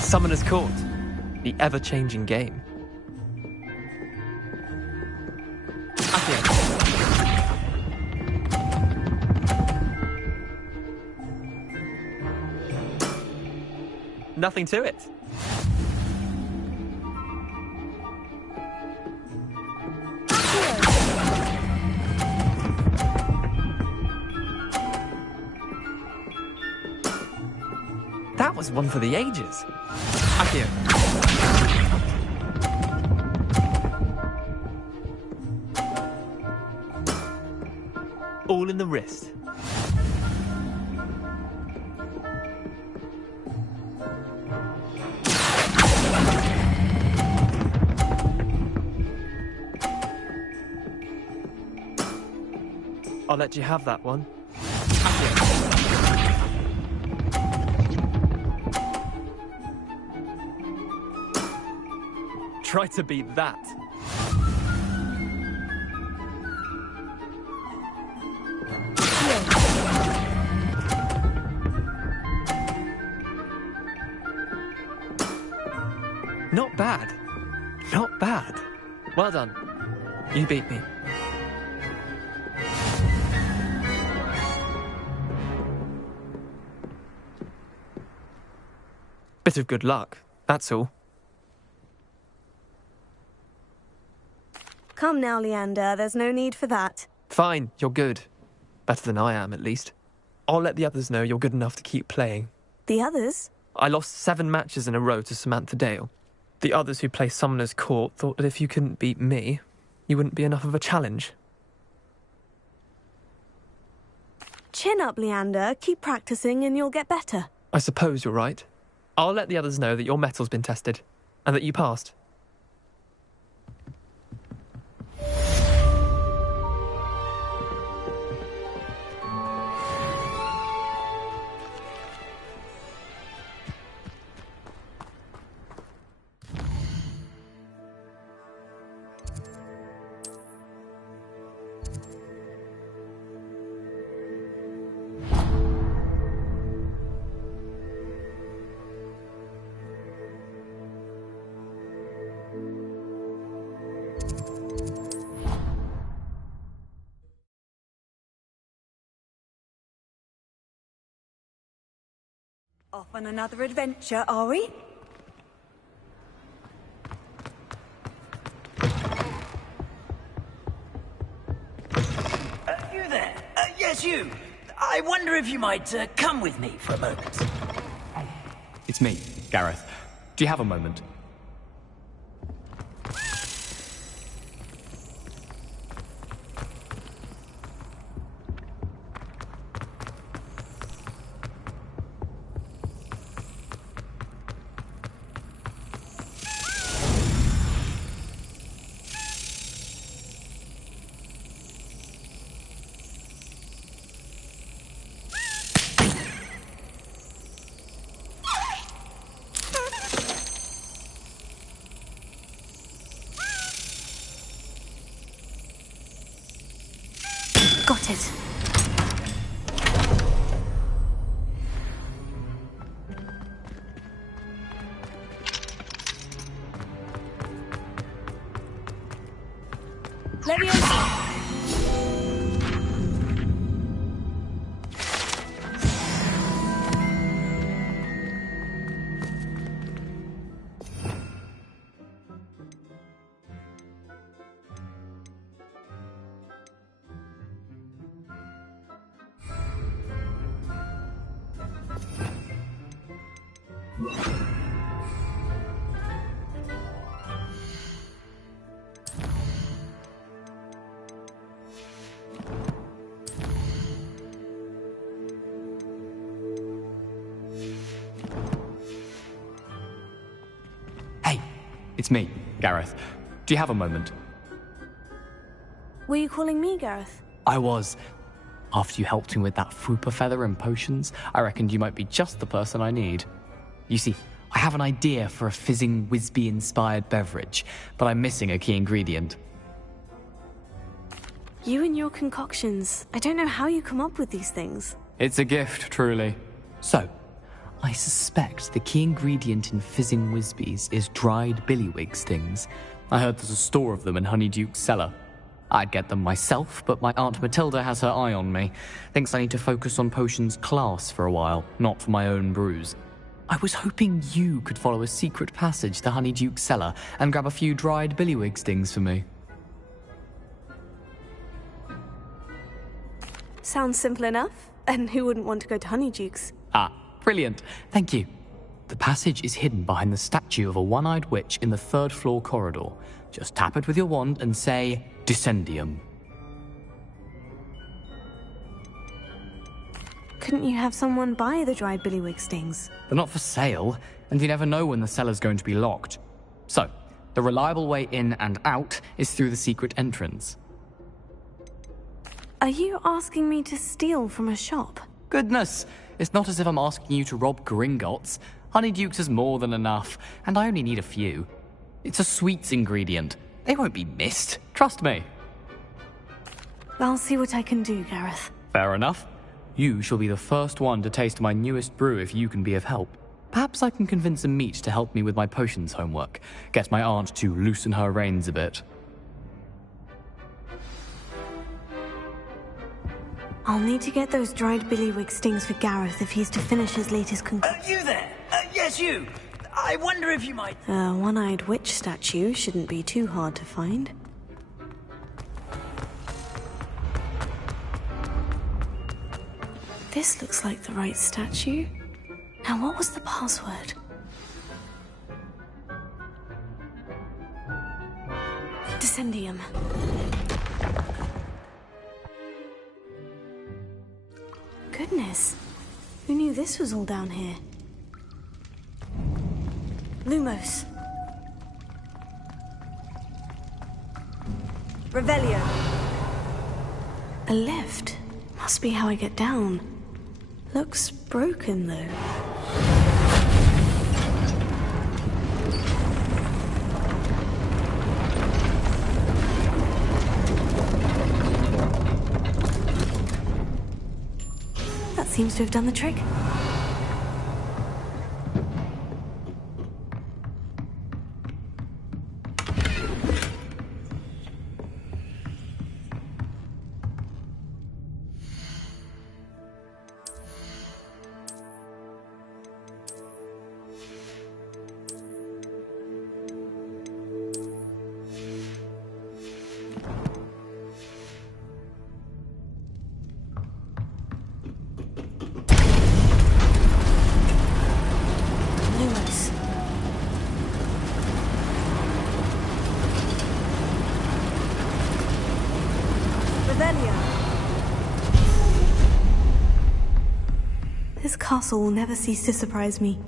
Summoner's Court. The ever-changing game. Nothing to it. is one for the ages. Accio. All in the wrist. I'll let you have that one. Try to beat that. Not bad. Not bad. Well done. You beat me. Bit of good luck, that's all. Come now, Leander, there's no need for that. Fine, you're good. Better than I am, at least. I'll let the others know you're good enough to keep playing. The others? I lost 7 matches in a row to Samantha Dale. The others who play Summoner's Court thought that if you couldn't beat me, you wouldn't be enough of a challenge. Chin up, Leander. Keep practicing and you'll get better. I suppose you're right. I'll let the others know that your metal's been tested, and that you passed. Off on another adventure, are we? You there? Yes, you. I wonder if you might come with me for a moment. It's me, Gareth. Do you have a moment? Got it. Leviosa! It's me, Gareth. Do you have a moment? Were you calling me, Gareth? I was. After you helped me with that Fupa feather and potions, I reckoned you might be just the person I need. You see, I have an idea for a fizzing Whizbee-inspired beverage, but I'm missing a key ingredient. You and your concoctions. I don't know how you come up with these things. It's a gift, truly. So, I suspect the key ingredient in fizzing Whizbees is dried billywig stings. I heard there's a store of them in Honeyduke's cellar. I'd get them myself, but my Aunt Matilda has her eye on me. Thinks I need to focus on potions class for a while, not for my own brews. I was hoping you could follow a secret passage to Honeyduke's cellar and grab a few dried billywig stings for me. Sounds simple enough. And who wouldn't want to go to Honeyduke's? Ah, brilliant. Thank you. The passage is hidden behind the statue of a one-eyed witch in the third-floor corridor. Just tap it with your wand and say, Descendium. Couldn't you have someone buy the dried billywig stings? They're not for sale, and you never know when the cellar's going to be locked. So, the reliable way in and out is through the secret entrance. Are you asking me to steal from a shop? Goodness, it's not as if I'm asking you to rob Gringotts. Honeydukes is more than enough, and I only need a few. It's a sweets ingredient. They won't be missed, trust me. I'll see what I can do, Gareth. Fair enough. You shall be the first one to taste my newest brew if you can be of help. Perhaps I can convince a meat to help me with my potions homework. Get my aunt to loosen her reins a bit. I'll need to get those dried billywig stings for Gareth if he's to finish his latest You there! Yes, you! I wonder if you might... A one-eyed witch statue shouldn't be too hard to find. This looks like the right statue. Now, what was the password? Descendium. Goodness. Who knew this was all down here? Lumos. Revelio. A lift. Must be how I get down. Looks broken, though. That seems to have done the trick. This castle will never cease to surprise me.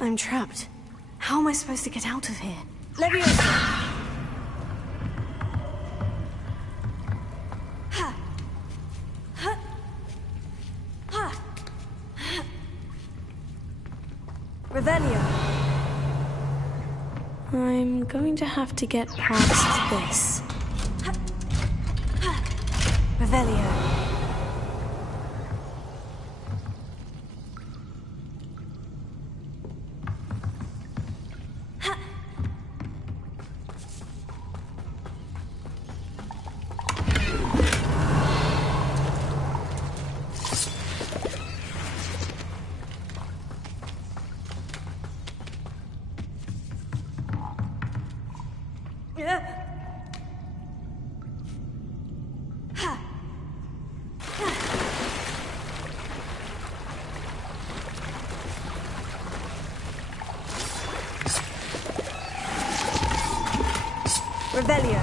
I'm trapped. How am I supposed to get out of here? Leviosa! Revelio. I'm going to have to get past this. Revelio. Revelio.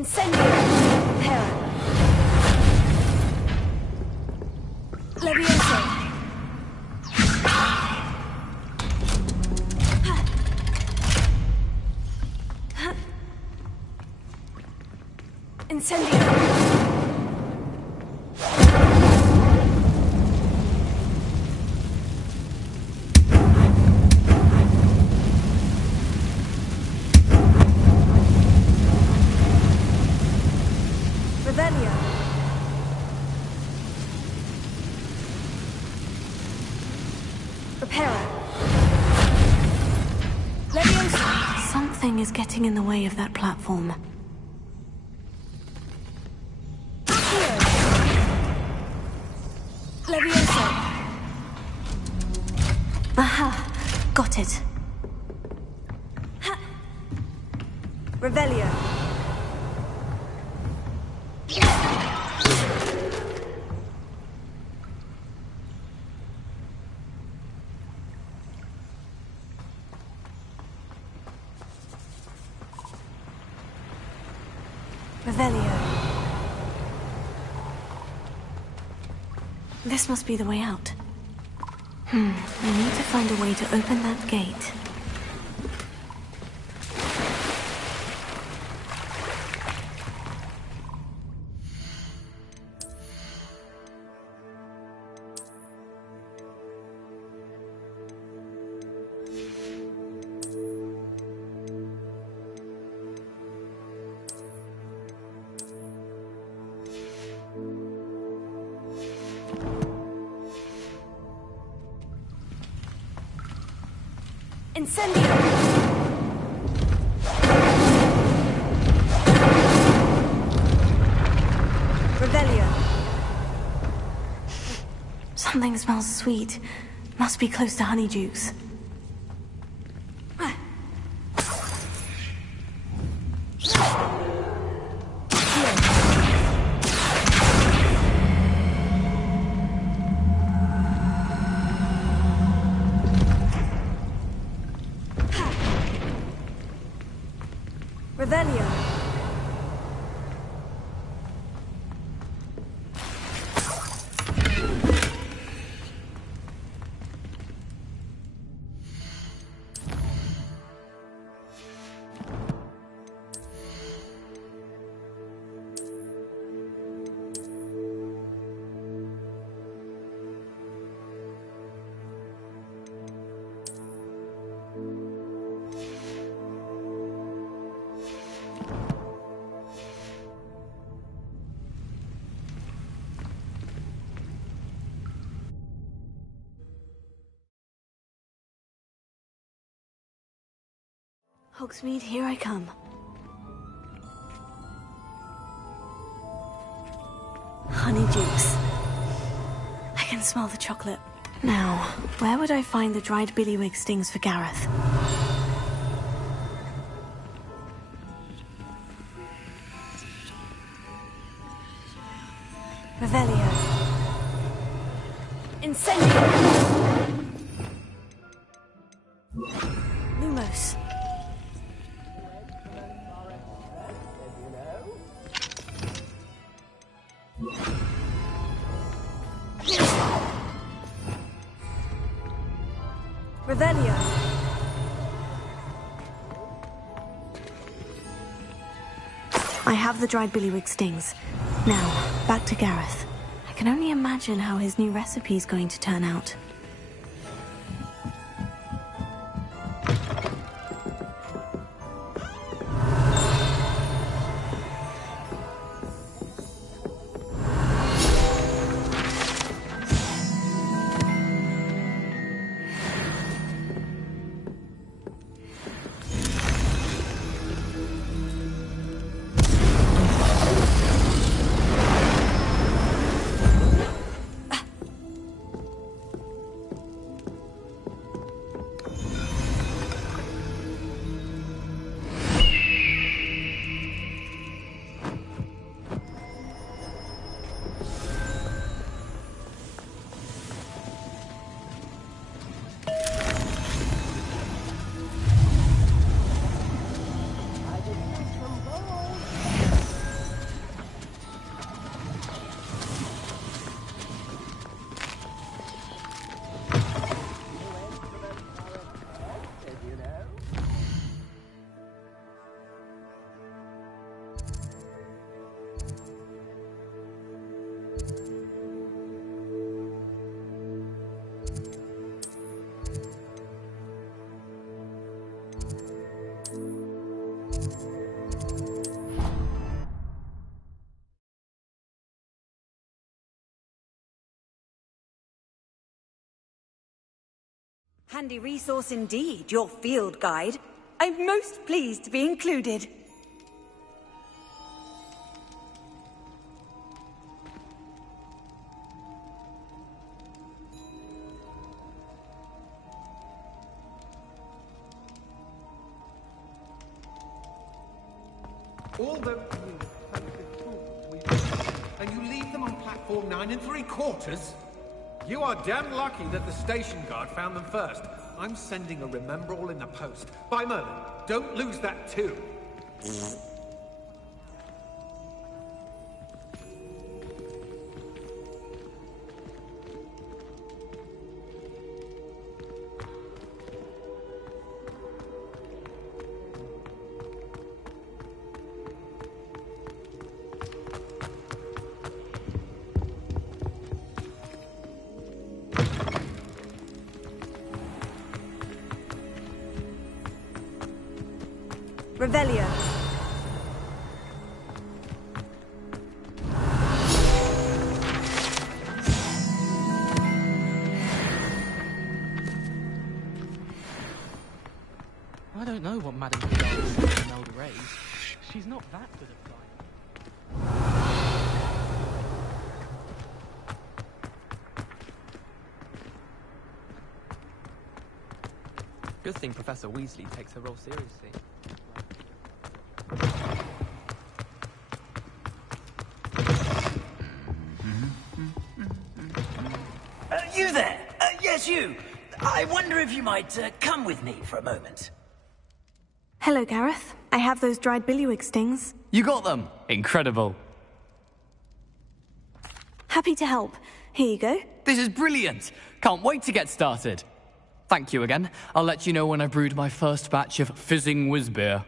Incendio! Hera! Levioso! Incendio! Revelio! Reparo! Levioso! Something is getting in the way of that platform. Levioso! Aha! Got it. Revelio! Revelio. This must be the way out. I need to find a way to open that gate. Incendio! Revelio! Something smells sweet. Must be close to Honeydukes. Revelio! Hogsmeade, here I come. Honeydukes. I can smell the chocolate. Now, where would I find the dried billywig stings for Gareth? Revelio. Incendio! Lumos. Revelio! I have the dried billywig stings. Now, back to Gareth. I can only imagine how his new recipe is going to turn out. handy resource indeed, your field guide. I'm most pleased to be included. All those and you leave them on platform 9 3/4? You are damn lucky that the station guard found them first. I'm sending a remember all in the post. By Merlin, don't lose that too. Revelio. I don't know what Madame Pilar is in Elder Rays. She's not that good at flying. Good thing Professor Weasley takes her role seriously. You there! Yes, you! I wonder if you might come with me for a moment. Hello, Gareth. I have those dried billywig stings. You got them! Incredible. Happy to help. Here you go. This is brilliant! Can't wait to get started. Thank you again. I'll let you know when I've brewed my first batch of fizzing whizbeer.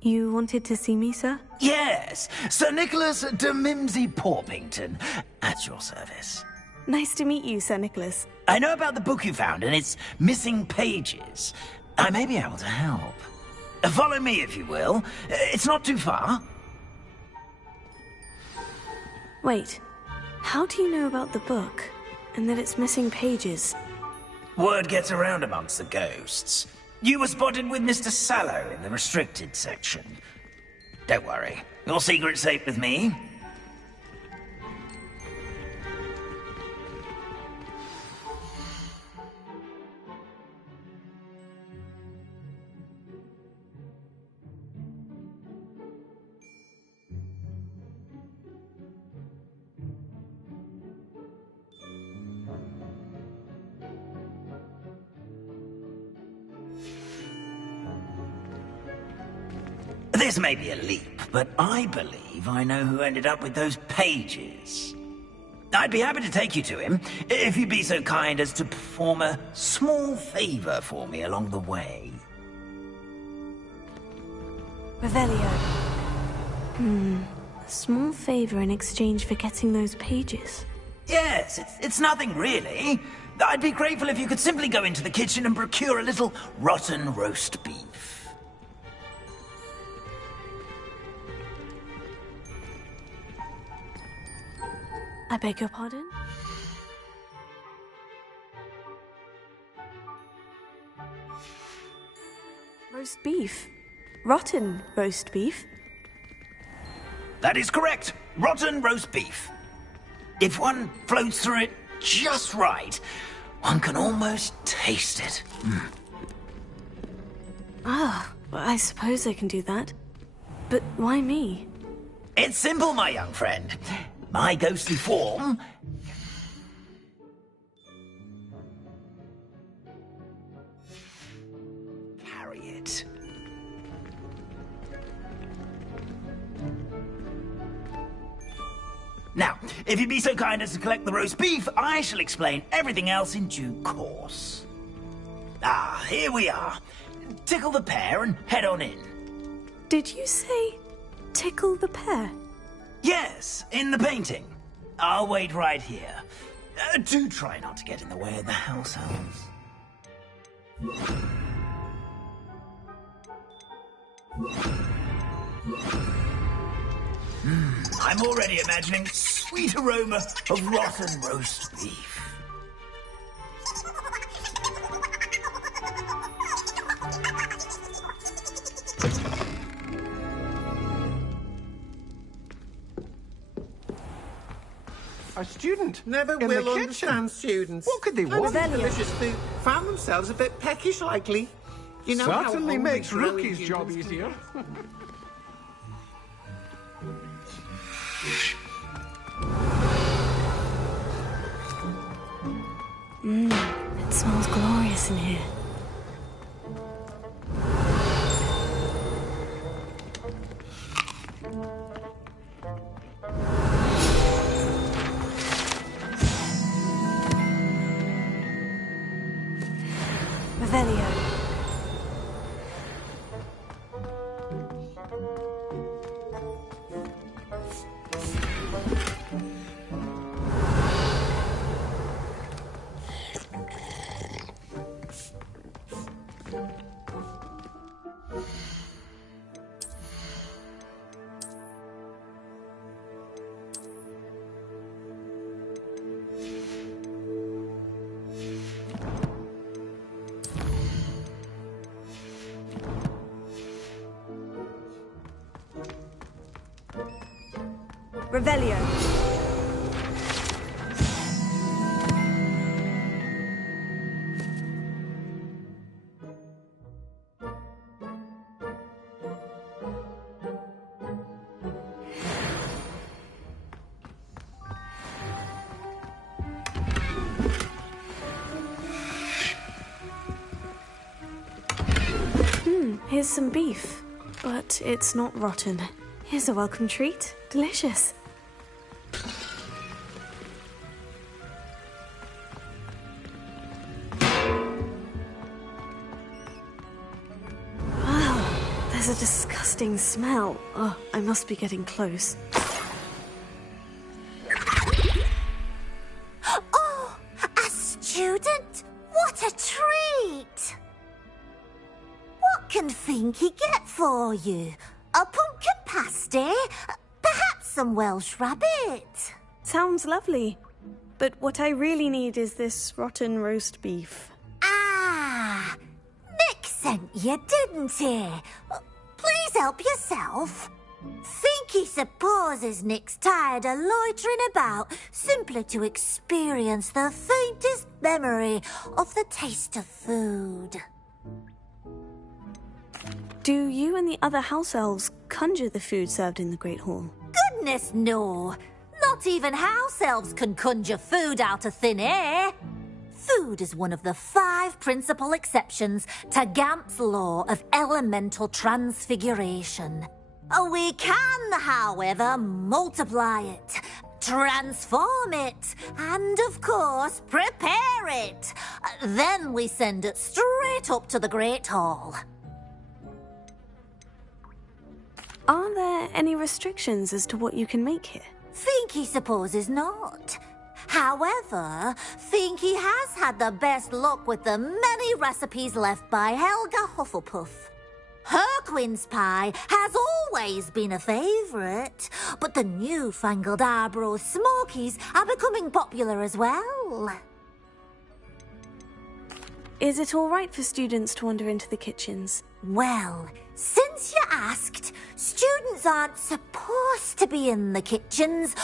You wanted to see me, sir? Yes, Sir Nicholas de Mimsy Porpington, at your service. Nice to meet you, Sir Nicholas. I know about the book you found and its missing pages. I may be able to help. Follow me, if you will. It's not too far. Wait, how do you know about the book? And that it's missing pages? Word gets around amongst the ghosts. You were spotted with Mr. Sallow in the restricted section. Don't worry, your secret's safe with me. This may be a leap, but I believe I know who ended up with those pages. I'd be happy to take you to him, if you'd be so kind as to perform a small favor for me along the way. Revelio. A small favor in exchange for getting those pages. Yes, it's nothing really. I'd be grateful if you could simply go into the kitchen and procure a little rotten roast beef. I beg your pardon? Roast beef? Rotten roast beef? That is correct. Rotten roast beef. If one floats through it just right, one can almost taste it. Ah, I suppose I can do that. But why me? It's simple, my young friend. My ghostly form... Carry it. Now, if you'd be so kind as to collect the roast beef, I shall explain everything else in due course. Ah, here we are. Tickle the pear and head on in. Did you say tickle the pear? Yes, in the painting. I'll wait right here. Do try not to get in the way of the house elves. I'm already imagining sweet aroma of rotten roast beef. A student Never in will the kitchen. understand students. What could they want? Rebellion. Delicious food. Found themselves a bit peckish, likely. You know how Certainly hungry makes growing Rookie's job humans can easier. It smells glorious in here. Revelio. Revelio. Here's some beef, but it's not rotten. Here's a welcome treat. Delicious. Wow, there's a disgusting smell. Oh, I must be getting close. Oh, a student? What a treat! What can Finky get for you? A pumpkin pasty? Perhaps some Welsh rabbit? Sounds lovely. But what I really need is this rotten roast beef. Ah, Nick sent you, didn't he? Please help yourself. Finky supposes Nick's tired of loitering about simply to experience the faintest memory of the taste of food. Do you and the other house elves conjure the food served in the Great Hall? Goodness, no. Not even house elves can conjure food out of thin air. Food is one of the 5 principal exceptions to Gamp's law of elemental transfiguration. We can, however, multiply it, transform it, and, of course, prepare it. Then we send it straight up to the Great Hall. Are there any restrictions as to what you can make here? Finky supposes not. However, Finky has had the best luck with the many recipes left by Helga Hufflepuff. Her quince pie has always been a favourite, but the newfangled Arbroath Smokies are becoming popular as well. Is it all right for students to wander into the kitchens? Well, since you asked, students aren't supposed to be in the kitchens,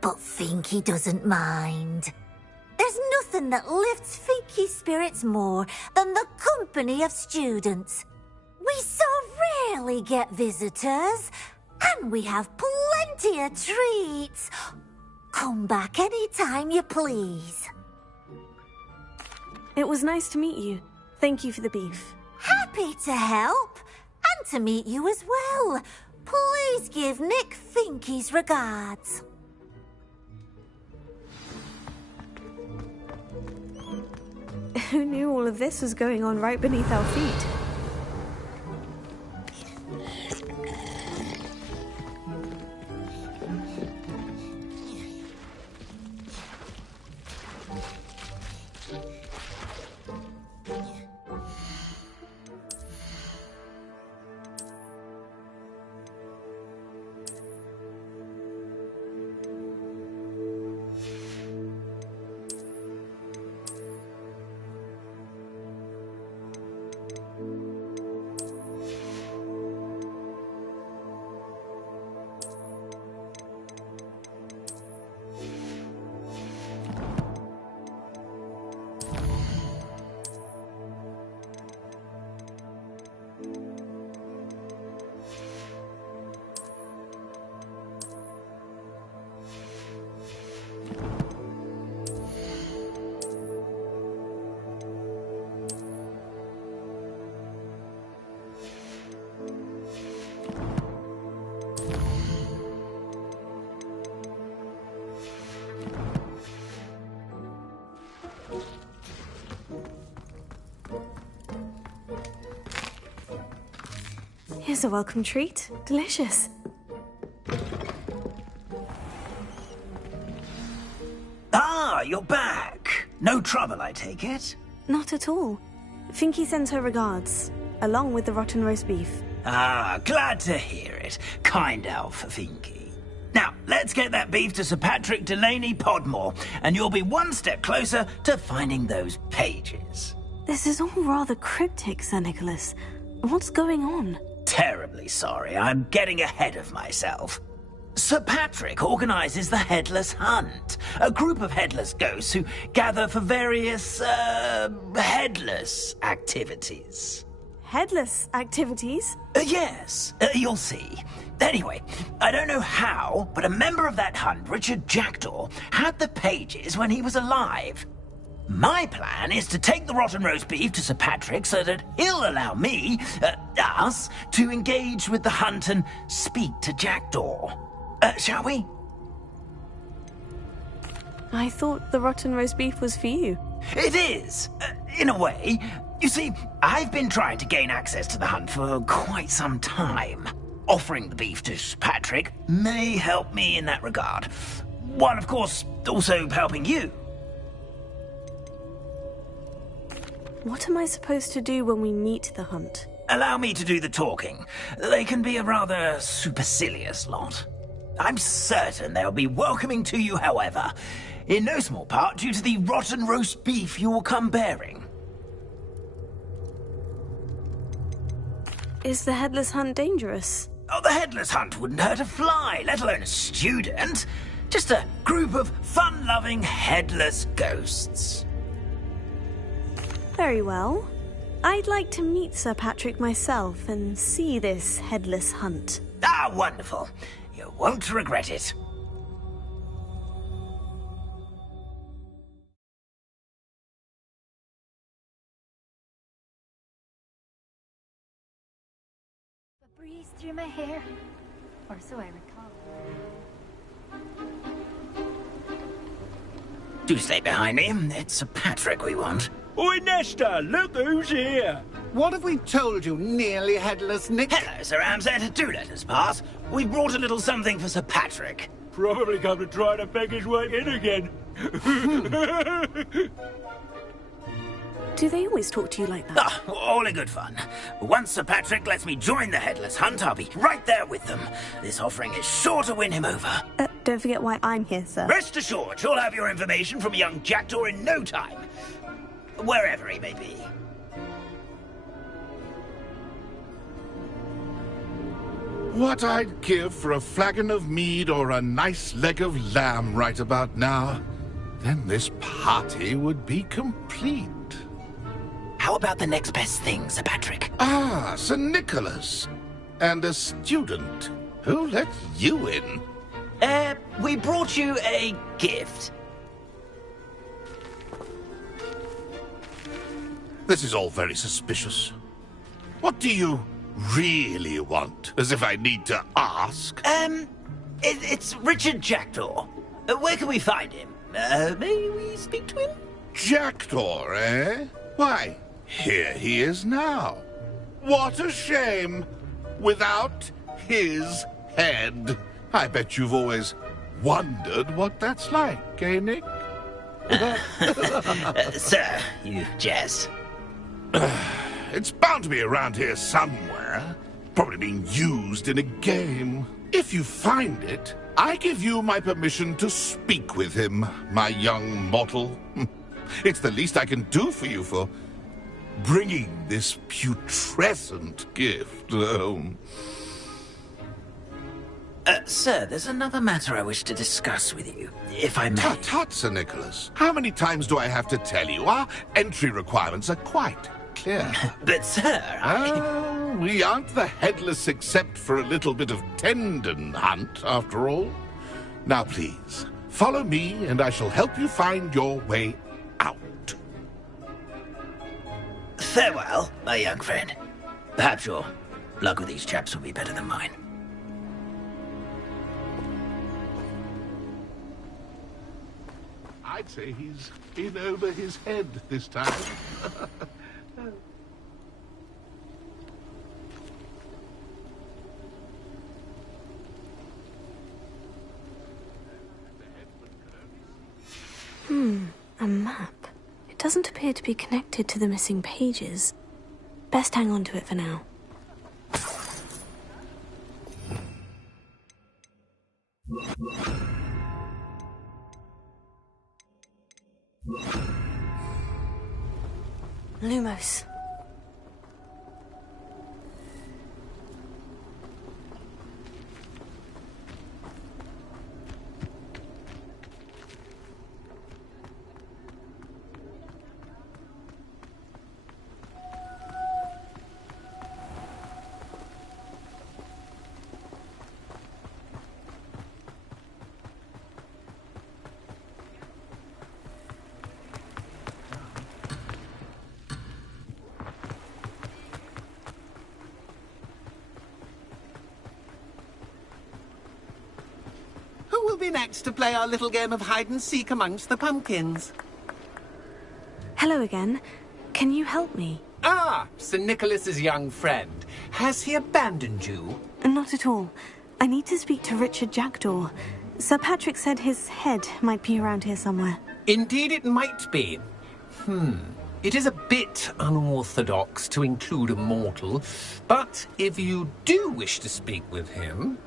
But Finky doesn't mind. There's nothing that lifts Finky's spirits more than the company of students. We so rarely get visitors, and we have plenty of treats. Come back any time you please. It was nice to meet you. Thank you for the beef. Happy to help, and to meet you as well. Please give Nick Finky's regards. Who knew all of this was going on right beneath our feet? Here's a welcome treat. Delicious. Ah, you're back. No trouble, I take it? Not at all. Finky sends her regards, along with the rotten roast beef. Ah, glad to hear it. Kind elf, Finky. Now, let's get that beef to Sir Patrick Delaney Podmore, and you'll be one step closer to finding those pages. This is all rather cryptic, Sir Nicholas. What's going on? Terribly sorry, I'm getting ahead of myself. Sir Patrick organises the Headless Hunt, a group of headless ghosts who gather for various, headless activities. Headless activities? Yes, you'll see. Anyway, I don't know how, but a member of that hunt, Richard Jackdaw, had the pages when he was alive. My plan is to take the rotten roast beef to Sir Patrick so that he'll allow me, us, to engage with the hunt and speak to Jackdaw. Shall we? I thought the rotten roast beef was for you. It is, in a way. You see, I've been trying to gain access to the hunt for quite some time. Offering the beef to Sir Patrick may help me in that regard. While, of course, also helping you. What am I supposed to do when we meet the hunt? Allow me to do the talking. They can be a rather supercilious lot. I'm certain they'll be welcoming to you, however, in no small part due to the rotten roast beef you'll come bearing. Is the Headless Hunt dangerous? Oh, the Headless Hunt wouldn't hurt a fly, let alone a student. Just a group of fun-loving headless ghosts. Very well. I'd like to meet Sir Patrick myself and see this Headless Hunt. Ah, wonderful. You won't regret it. A breeze through my hair, or so I recall. Do stay behind me. It's Sir Patrick we want. Oi, Nesta, look who's here. What have we told you, nearly headless Nick? Hello, Sir Ramsay. Do let us pass. We brought a little something for Sir Patrick. Probably come to try to beg his way in again. Do they always talk to you like that? Ah, all in good fun. Once Sir Patrick lets me join the Headless Hunt, I'll be right there with them. This offering is sure to win him over. Don't forget why I'm here, sir. Rest assured, you'll have your information from young Jackdaw in no time. Wherever he may be. What I'd give for a flagon of mead or a nice leg of lamb right about now. Then this party would be complete. How about the next best thing, Sir Patrick? Ah, Sir Nicholas. And a student. Who let you in? We brought you a gift. This is all very suspicious. What do you really want? As if I need to ask. It's Richard Jackdaw. Where can we find him? May we speak to him? Jackdaw, eh? Why, here he is now. What a shame. Without his head. I bet you've always wondered what that's like, eh, Nick? Sir, you jest. It's bound to be around here somewhere. Probably being used in a game. If you find it, I give you my permission to speak with him, my young mortal. It's the least I can do for you for bringing this putrescent gift home. Sir, there's another matter I wish to discuss with you, if I may. Tut, tut, Sir Nicholas. How many times do I have to tell you? Our entry requirements are quite clear. But, sir, we aren't the headless except for a little bit of tendon hunt, after all. Now, please, follow me, and I shall help you find your way out. Farewell, my young friend. Perhaps your luck with these chaps will be better than mine. I'd say he's in over his head this time. A map. It doesn't appear to be connected to the missing pages. Best hang on to it for now. Lumos. Who will be next to play our little game of hide-and-seek amongst the pumpkins? Hello again. Can you help me? Ah, Sir Nicholas's young friend. Has he abandoned you? Not at all. I need to speak to Richard Jackdaw. Sir Patrick said his head might be around here somewhere. Indeed it might be. It is a bit unorthodox to include a mortal, but if you do wish to speak with him...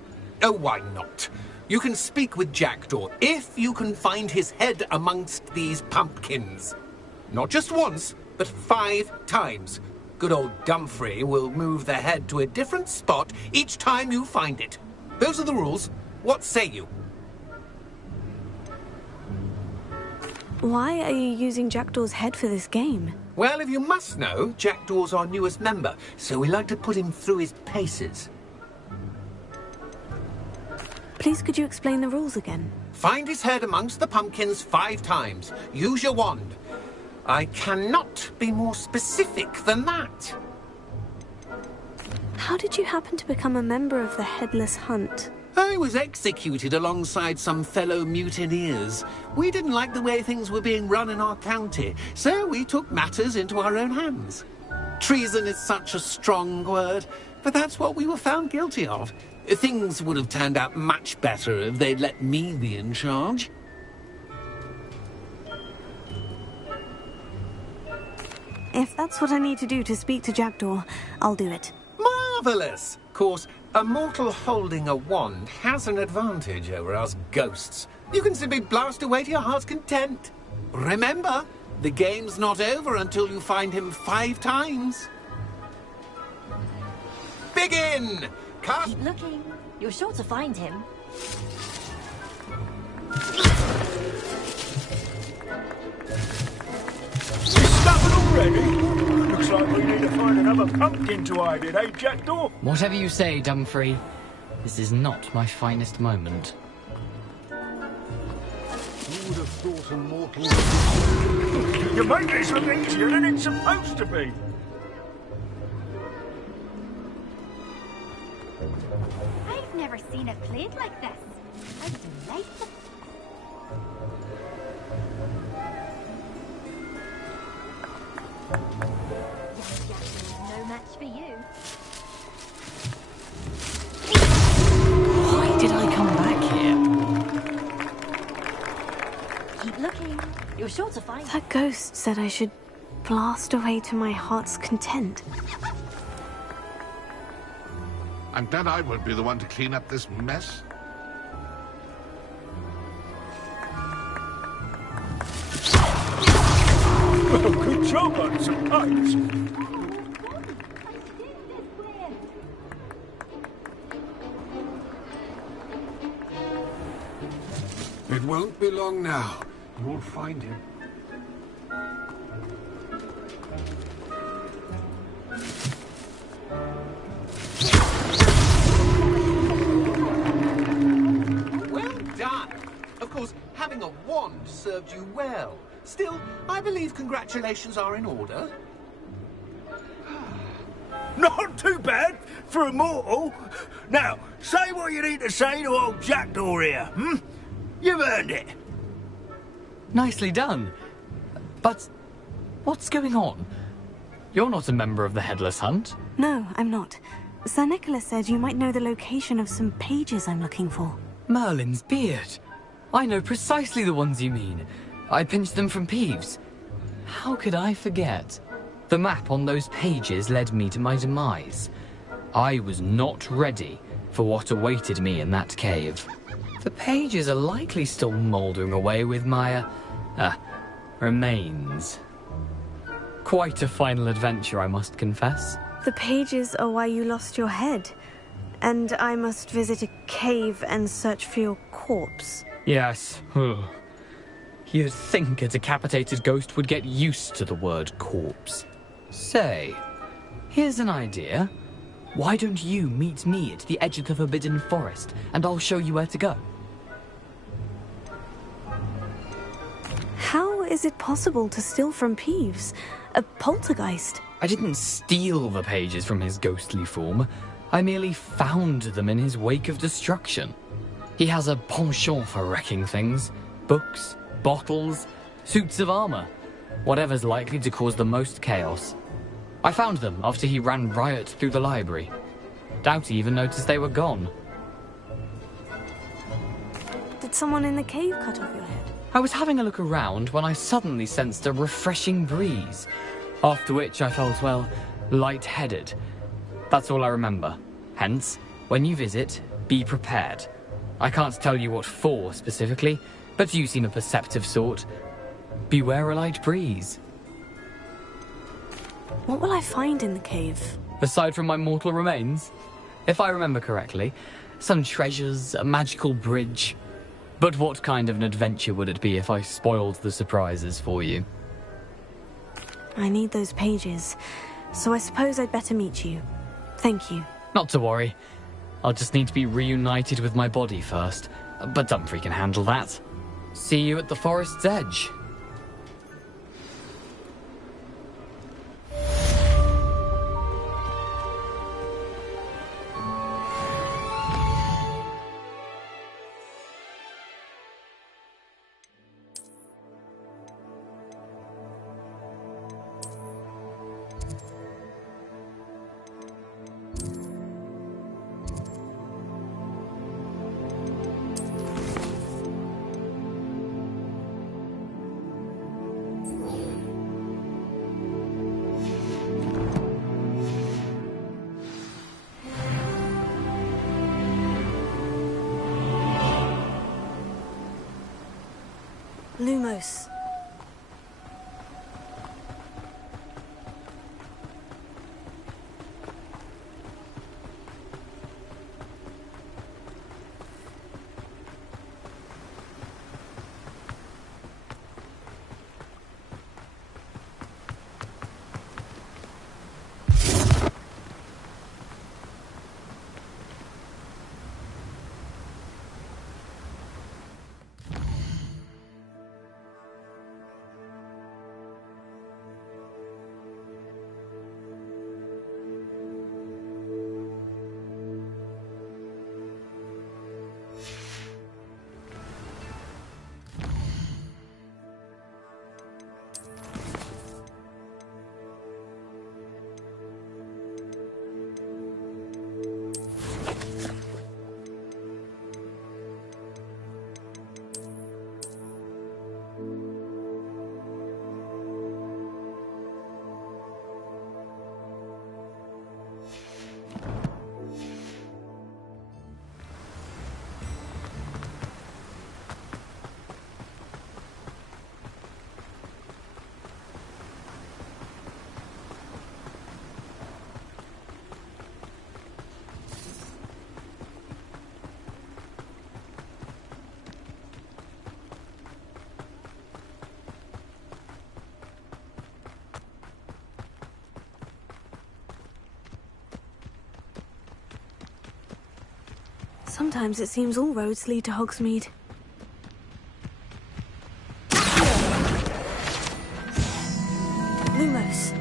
Oh, why not? You can speak with Jackdaw if you can find his head amongst these pumpkins. Not just once, but 5 times. Good old Dumfrey will move the head to a different spot each time you find it. Those are the rules. What say you? Why are you using Jackdaw's head for this game? Well, if you must know, Jackdaw's our newest member, so we like to put him through his paces. Please could you explain the rules again? Find his head amongst the pumpkins 5 times. Use your wand. I cannot be more specific than that. How did you happen to become a member of the Headless Hunt? I was executed alongside some fellow mutineers. We didn't like the way things were being run in our county, so we took matters into our own hands. Treason is such a strong word, but that's what we were found guilty of. Things would have turned out much better if they'd let me be in charge. If that's what I need to do to speak to Jackdaw, I'll do it. Marvellous! Of course, a mortal holding a wand has an advantage over us ghosts. You can simply blast away to your heart's content. Remember, the game's not over until you find him 5 times. Begin! Cast. Keep looking. You're sure to find him. Stubborn already? Looks like we need to find another pumpkin to hide in, eh, Jackdaw? Whatever you say, Dumfrey. This is not my finest moment. Who would have thought a mortal... You make this look easier than it's supposed to be. I've never seen it played like this. How delightful. No match for you. Why did I come back here? Keep looking. You're sure to find That ghost said I should blast away to my heart's content. I'm glad I won't be the one to clean up this mess. Well, good job, I suppose. It won't be long now. You'll find him. Well done. Of course, having a wand served you well. Still, I believe congratulations are in order. Not too bad for a mortal. Now, say what you need to say to old Jackdaw here, hmm? You've earned it. Nicely done. But what's going on? You're not a member of the Headless Hunt. No, I'm not. Sir Nicholas said you might know the location of some pages I'm looking for. Merlin's beard. I know precisely the ones you mean. I pinched them from Peeves. How could I forget? The map on those pages led me to my demise. I was not ready for what awaited me in that cave. The pages are likely still mouldering away with my, remains. Quite a final adventure, I must confess. The pages are why you lost your head. And I must visit a cave and search for your corpse. Yes. You'd think a decapitated ghost would get used to the word corpse. Say, here's an idea. Why don't you meet me at the edge of the Forbidden Forest, and I'll show you where to go? How is it possible to steal from Peeves? A poltergeist? I didn't steal the pages from his ghostly form. I merely found them in his wake of destruction. He has a penchant for wrecking things. Books, bottles, suits of armor. Whatever's likely to cause the most chaos. I found them after he ran riot through the library. Doubt he even noticed they were gone. Did someone in the cave cut off your head? I was having a look around when I suddenly sensed a refreshing breeze. After which I felt, well, lightheaded. That's all I remember. Hence, when you visit, be prepared. I can't tell you what for specifically, but you seem a perceptive sort. Beware a light breeze. What will I find in the cave? Aside from my mortal remains, if I remember correctly, some treasures, a magical bridge. But what kind of an adventure would it be if I spoiled the surprises for you? I need those pages, so I suppose I'd better meet you. Thank you. Not to worry. I'll just need to be reunited with my body first, but Dumfrey can handle that. See you at the forest's edge. Lumos. Sometimes it seems all roads lead to Hogsmeade. Lumos.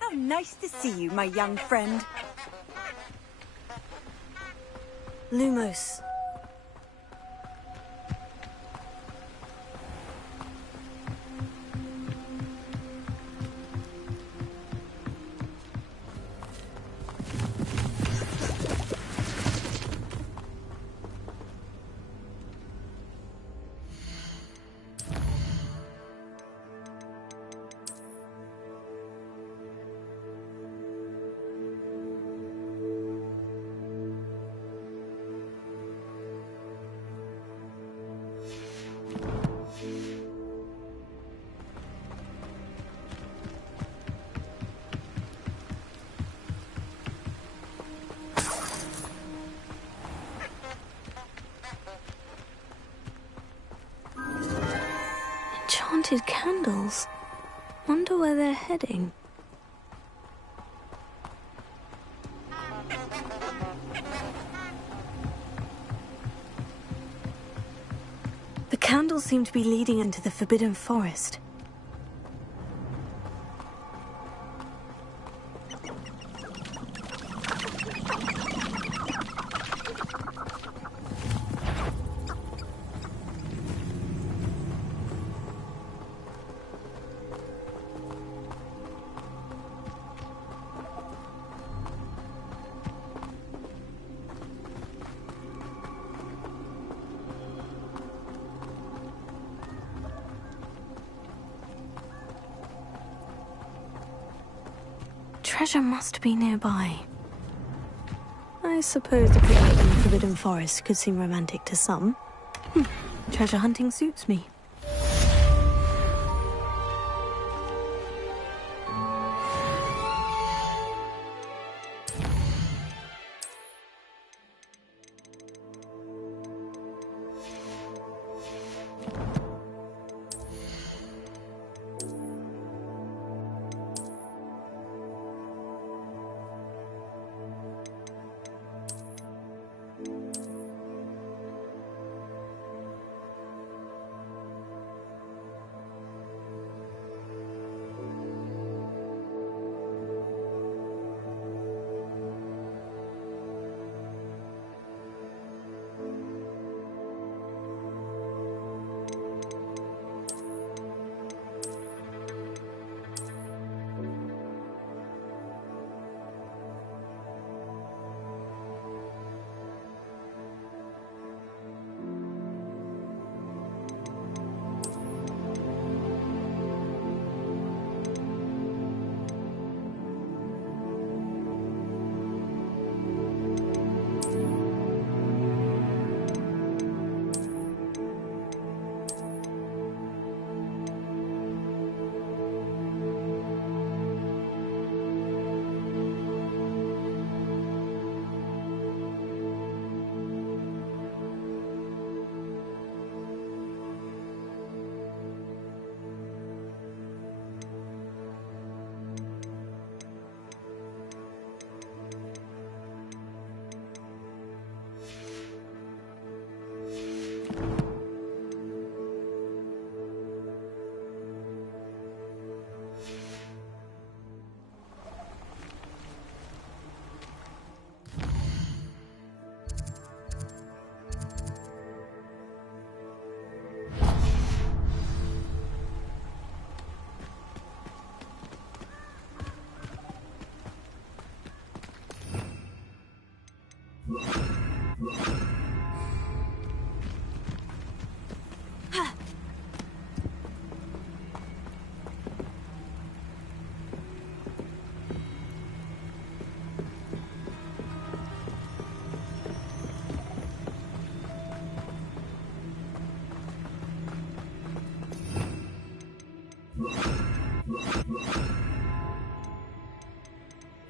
How nice to see you, my young friend. Lumos. Enchanted candles. Wonder where they're heading. The candles seem to be leading into the Forbidden Forest. Treasure must be nearby. I suppose the picnic in the Forbidden Forest could seem romantic to some. Treasure hunting suits me.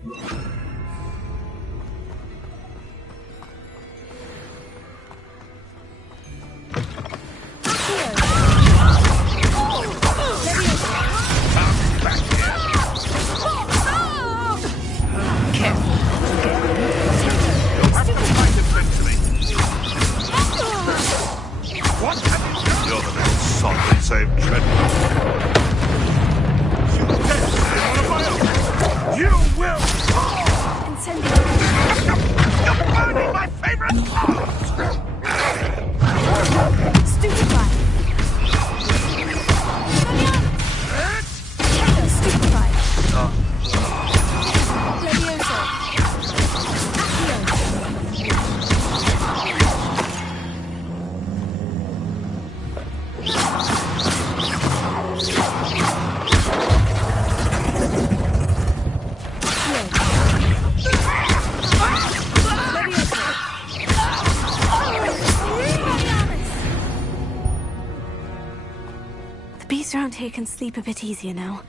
You're the next solid save treadmill. You will fall! You're burning my favorite part! Stupefy! Stupefy! Levioso! The beast around here can sleep a bit easier now.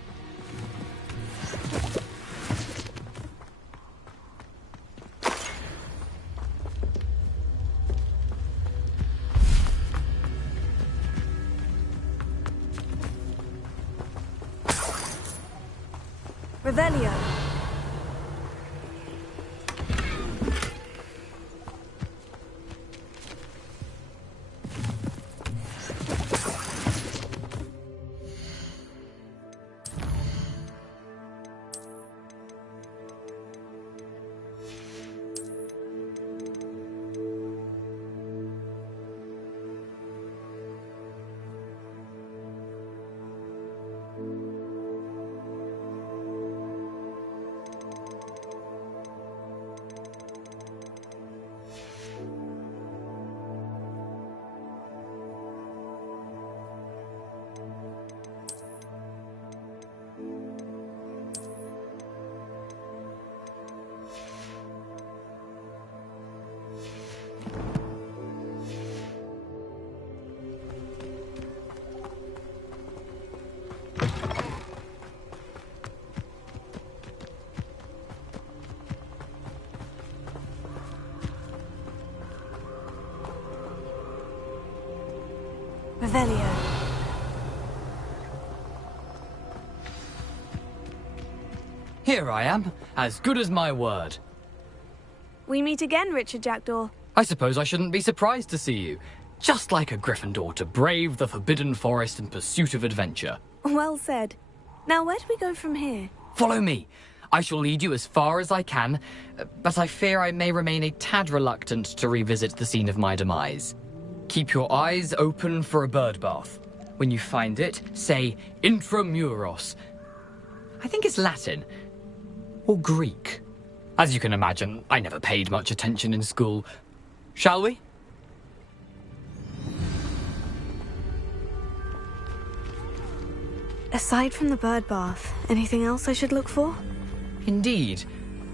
Revelio. Revelio. Here I am, as good as my word. We meet again, Richard Jackdaw. I suppose I shouldn't be surprised to see you. Just like a Gryffindor to brave the Forbidden Forest in pursuit of adventure. Well said. Now, where do we go from here? Follow me. I shall lead you as far as I can, but I fear I may remain a tad reluctant to revisit the scene of my demise. Keep your eyes open for a bird bath. When you find it, say Intramuros. I think it's Latin. Or Greek. As you can imagine, I never paid much attention in school. Shall we? Aside from the bird bath, anything else I should look for? Indeed.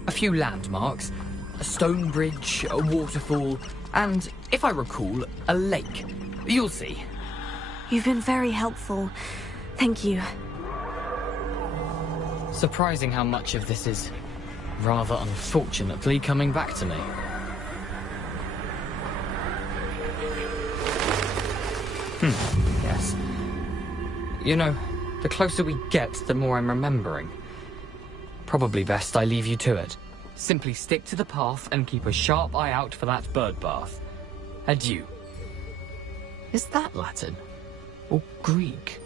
A few landmarks, a stone bridge, a waterfall, and, if I recall, a lake. You'll see. You've been very helpful. Thank you. Surprising how much of this is, rather unfortunately, coming back to me. Yes. You know, the closer we get, the more I'm remembering. Probably best I leave you to it. Simply stick to the path and keep a sharp eye out for that bird bath. Adieu. Is that Latin? Or Greek?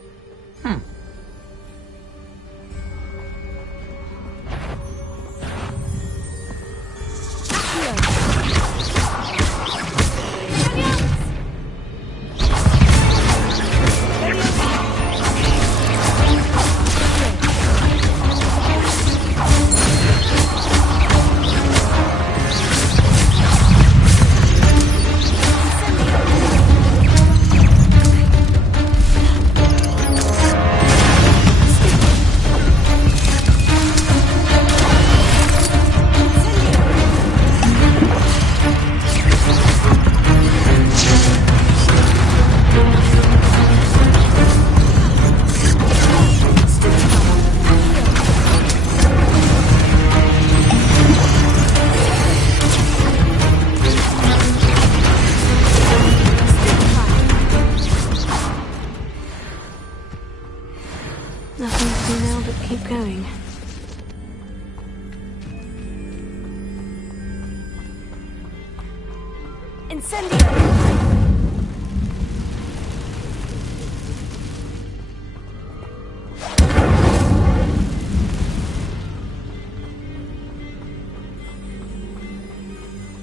Incendio!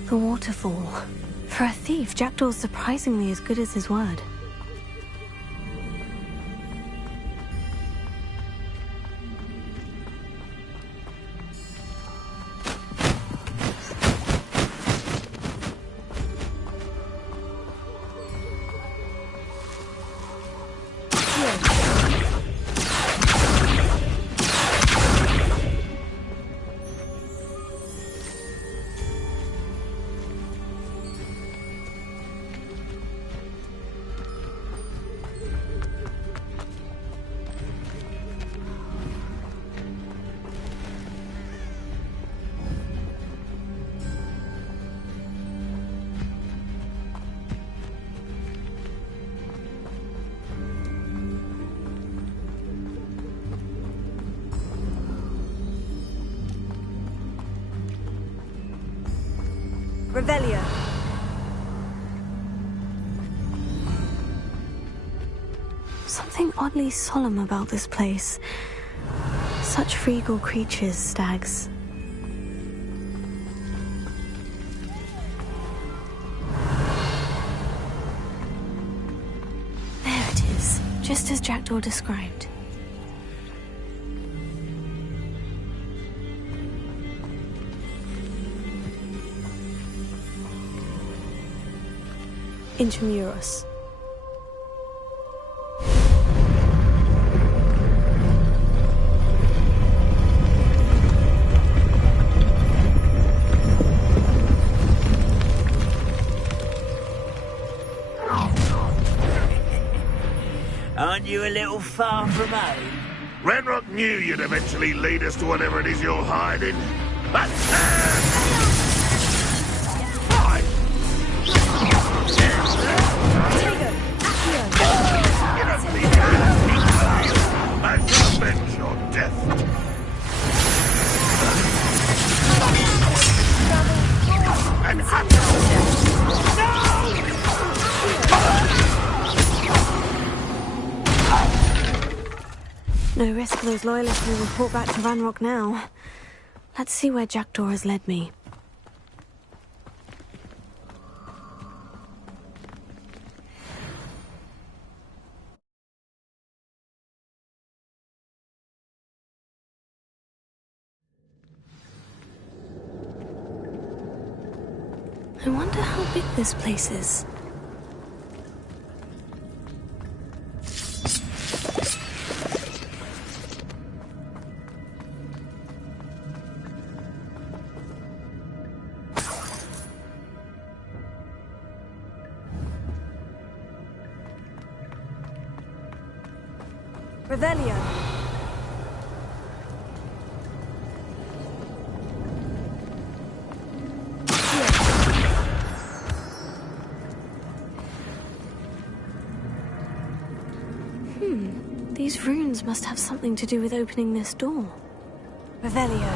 The waterfall. For a thief, Jackdaw's surprisingly as good as his word. Revelio. Something oddly solemn about this place. Such regal creatures, stags. There it is, just as Jackdaw described. Intramuros. Aren't you a little far from home? Ranrock knew you'd eventually lead us to whatever it is you're hiding. No risk those loyalists will report back to Ranrock now. Let's see where Jackdaw has led me. I wonder how big this place is. Revelio. These runes must have something to do with opening this door. Revelio.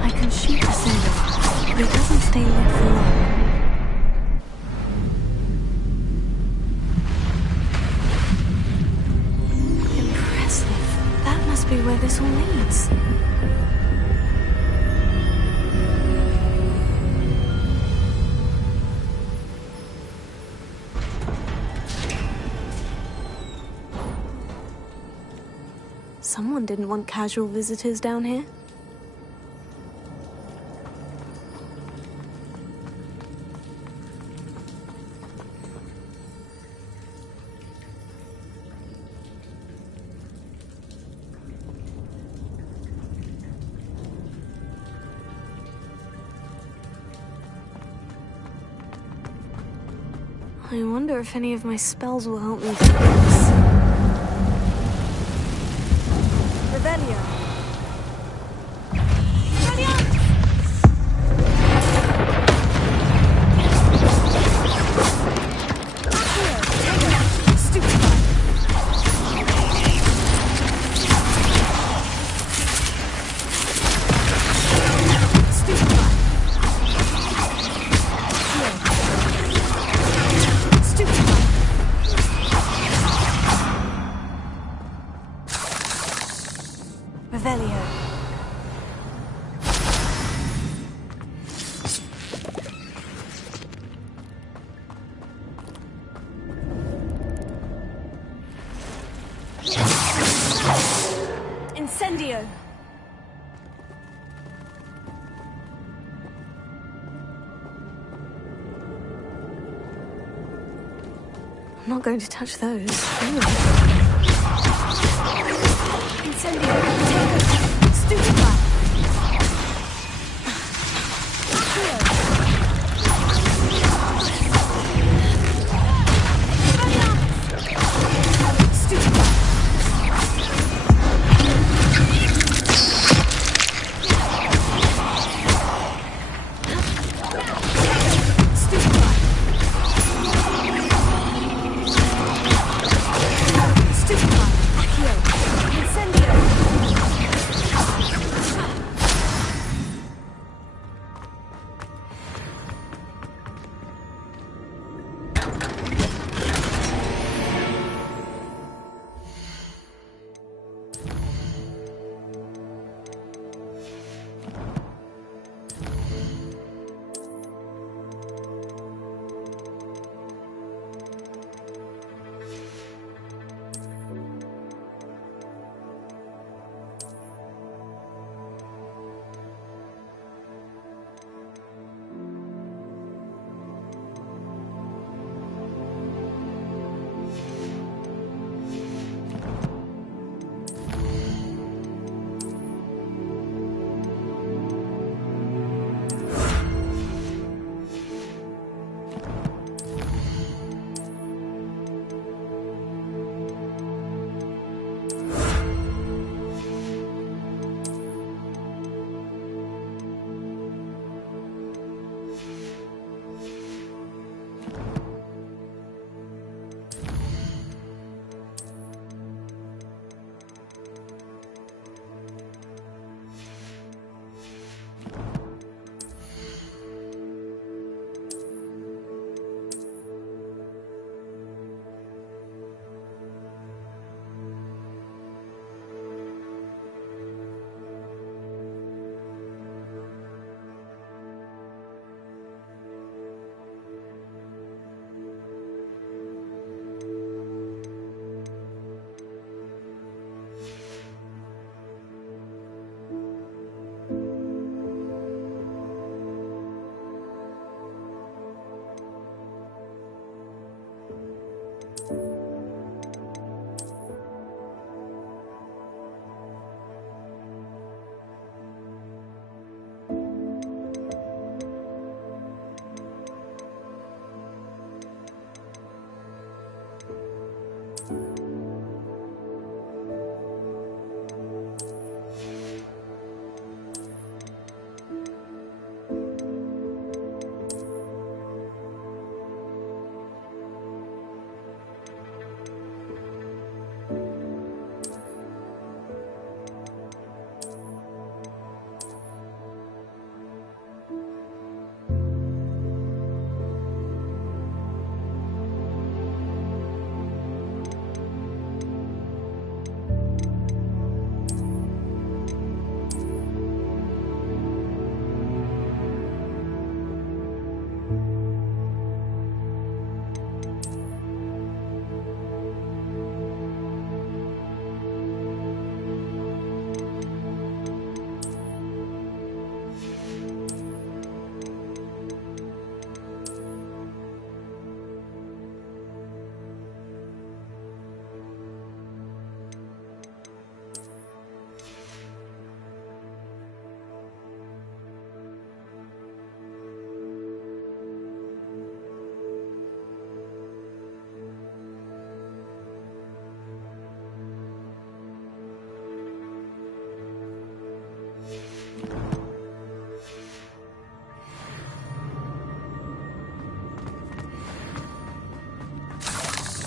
I can shoot the symbol, but it doesn't stay lit for long. Where this all leads. Someone didn't want casual visitors down here. I wonder if any of my spells will help me through this. Revelio. Revelio. I'm not going to touch those. Ooh. Incendio! Stupefy!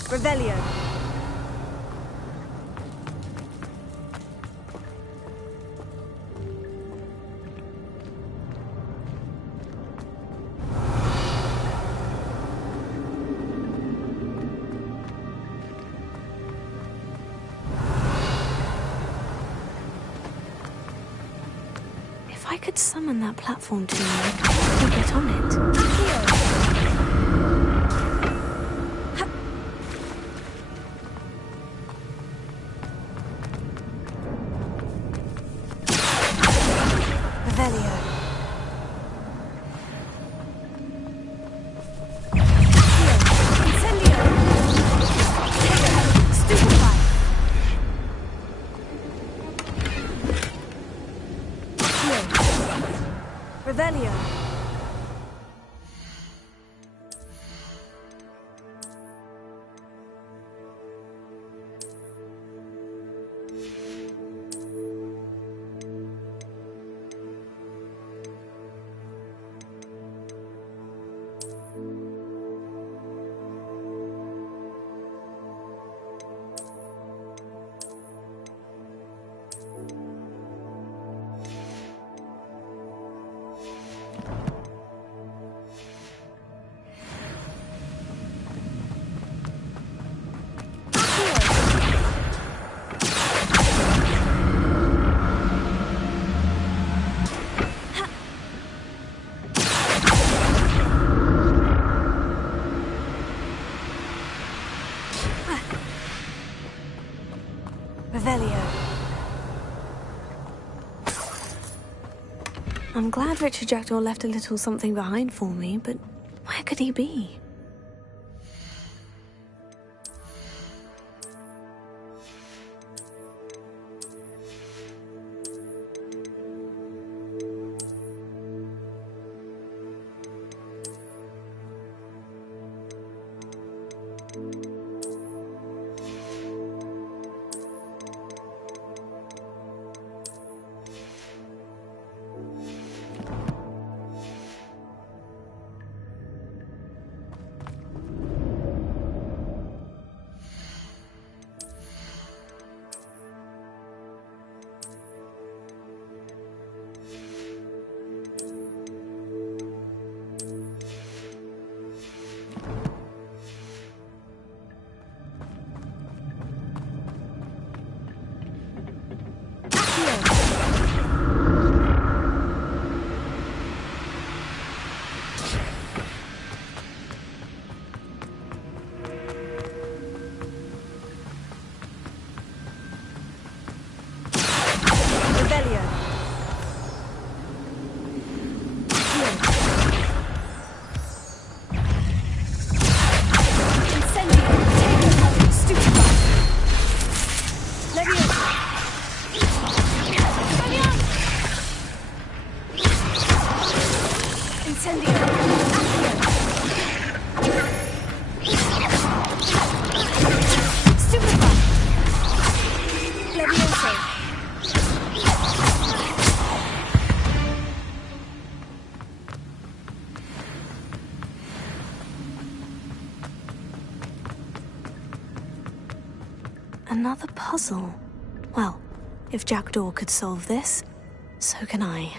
Revelio. If I could summon that platform to me, I could get on it. Incendio! I'm glad Richard Jackdaw left a little something behind for me, but where could he be? Another puzzle. Well, if Jackdaw could solve this, so can I.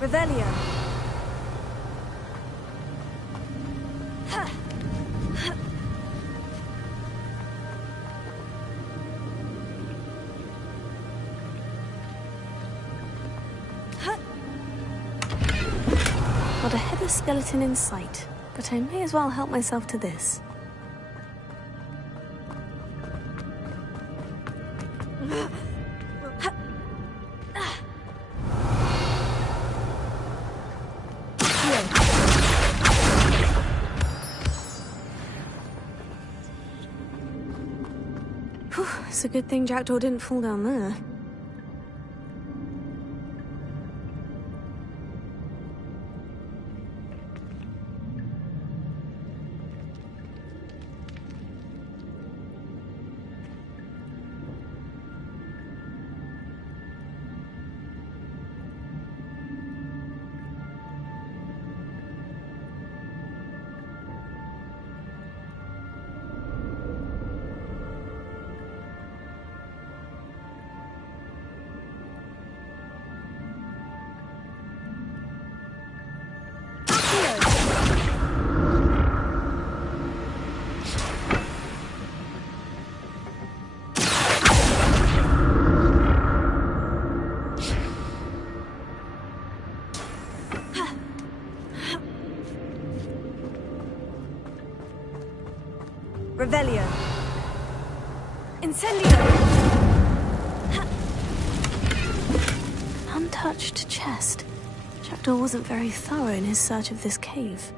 Revelio. Not a headless skeleton in sight, but I may as well help myself to this. It's a good thing Jackdaw didn't fall down there. Revelio. Incendio. Untouched chest. Jackdaw wasn't very thorough in his search of this cave.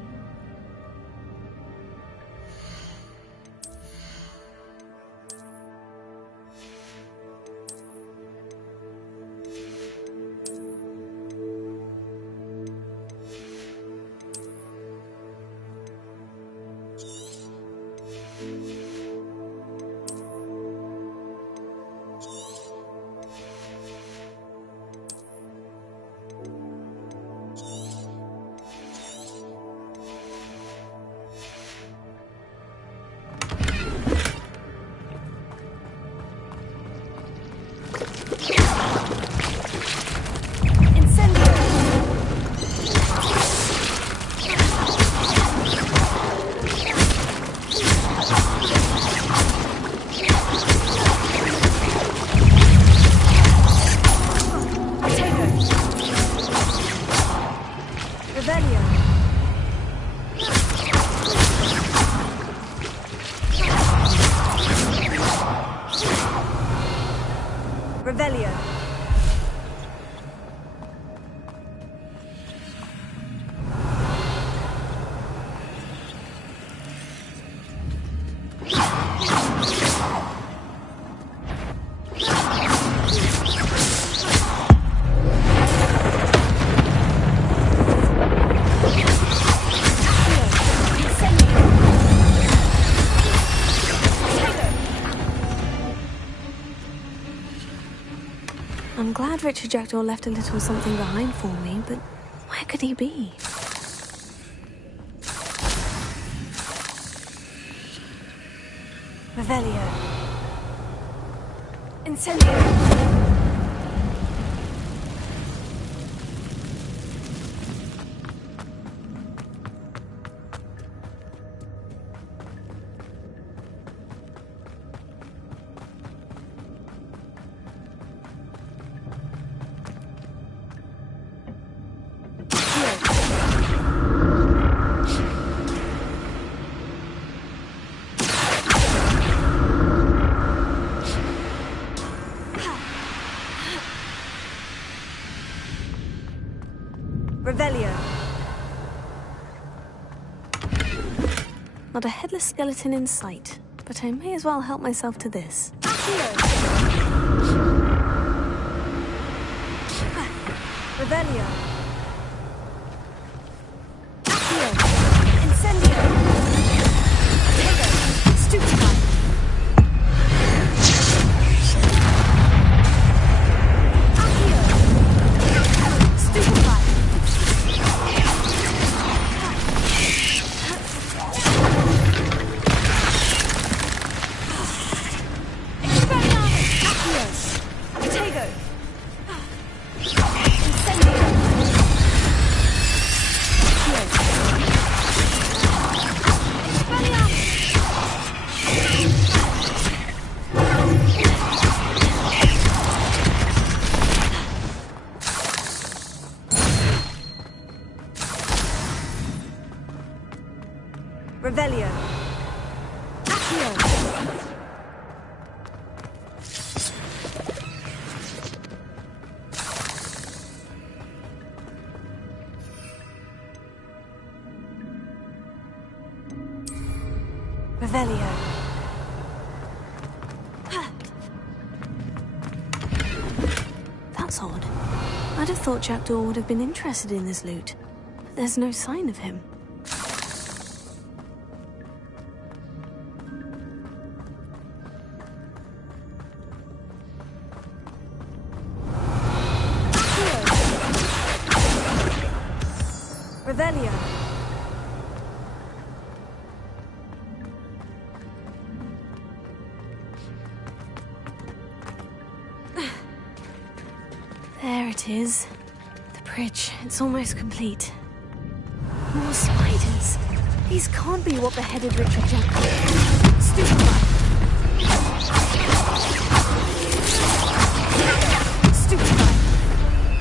Revelio. I'm glad Richard Jackdaw left a little something behind for me, but where could he be? Revelio. Incendio. Revelio. Not a headless skeleton in sight, but I may as well help myself to this. Revelio. Incendio. Stupefy. Stupefy. Revelio. Accio. Revelio. That's odd. I'd have thought Jackdaw would have been interested in this loot, but there's no sign of him. Revelio. There it is. The bridge. It's almost complete. More spiders. These can't be what beheaded Richard Jackdaw. Stupefy. Stupefy.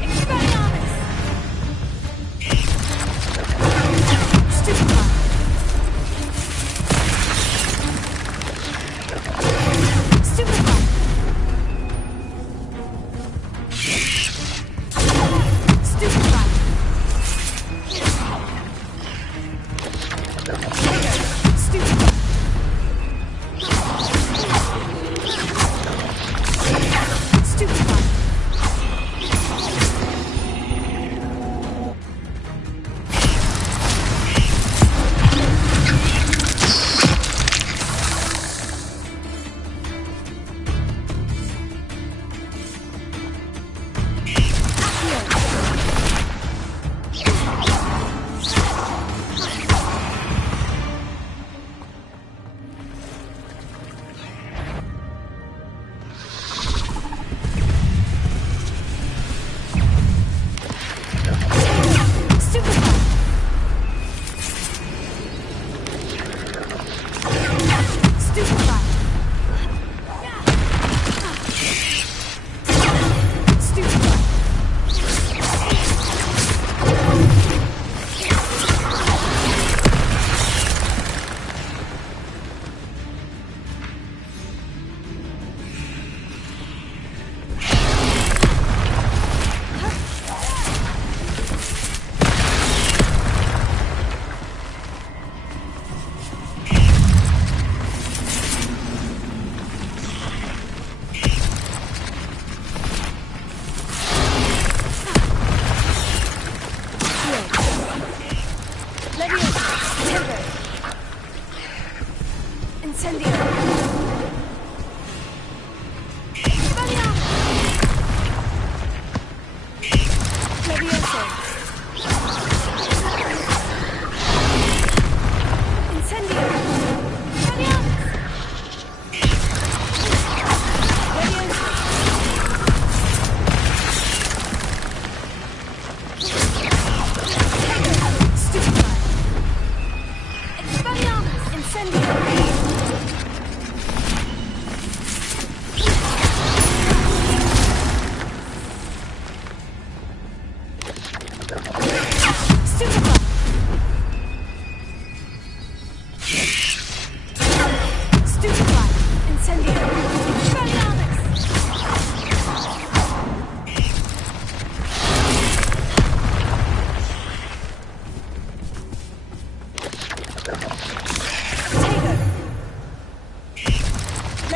Expelliarmus. Stupefy. Stupefy. Stupefy.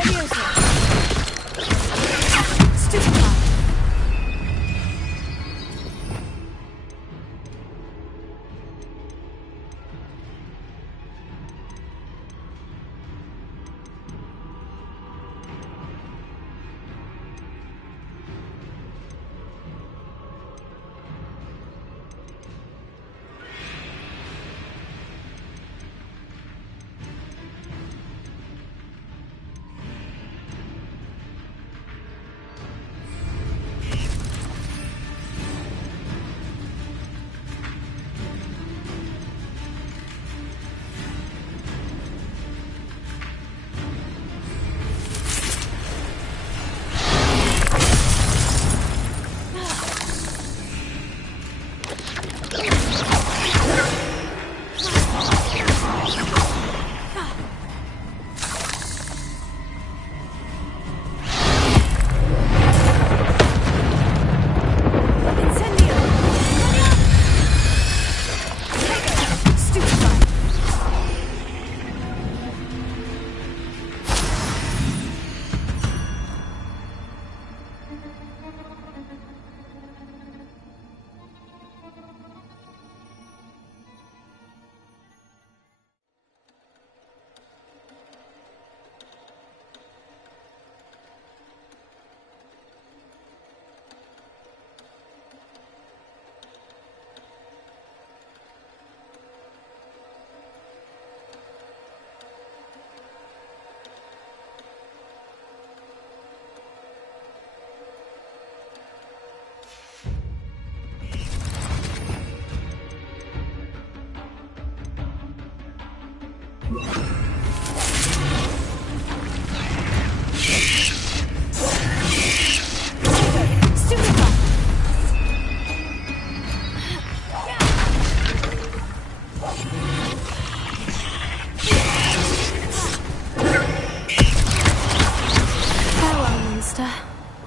Leviosa! Stupefy!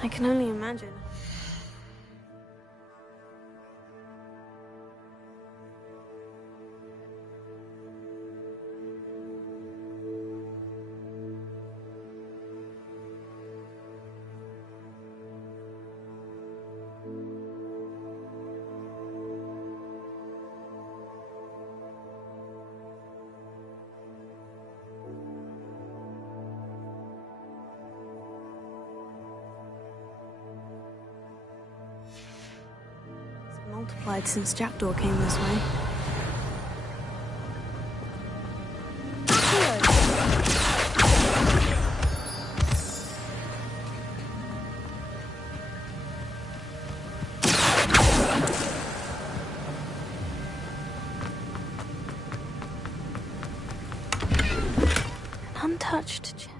I can only imagine. Multiplied since Jackdaw came this way. An untouched chest.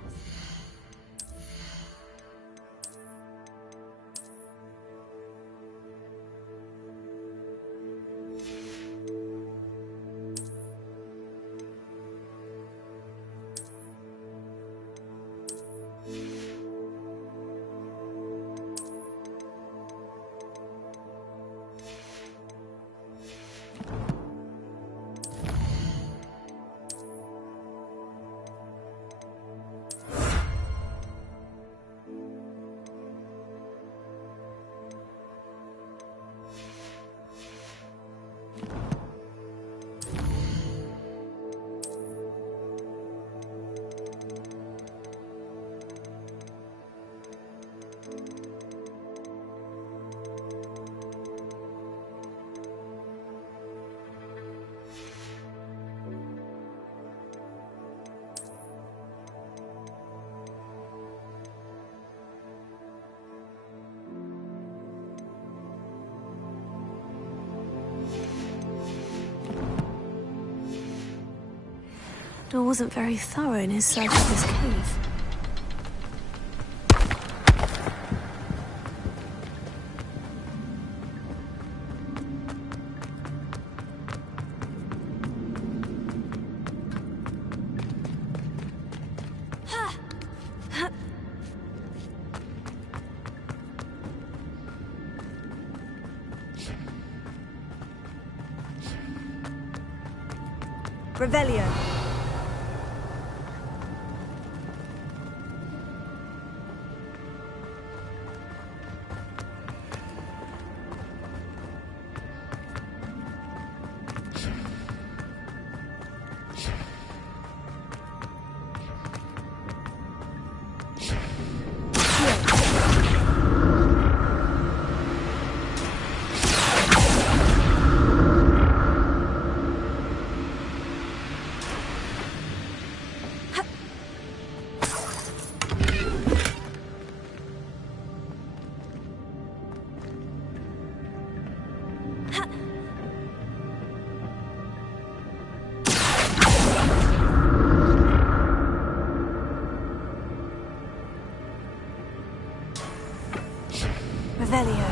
Door wasn't very thorough in his search of this cave. Revelio. Revelio.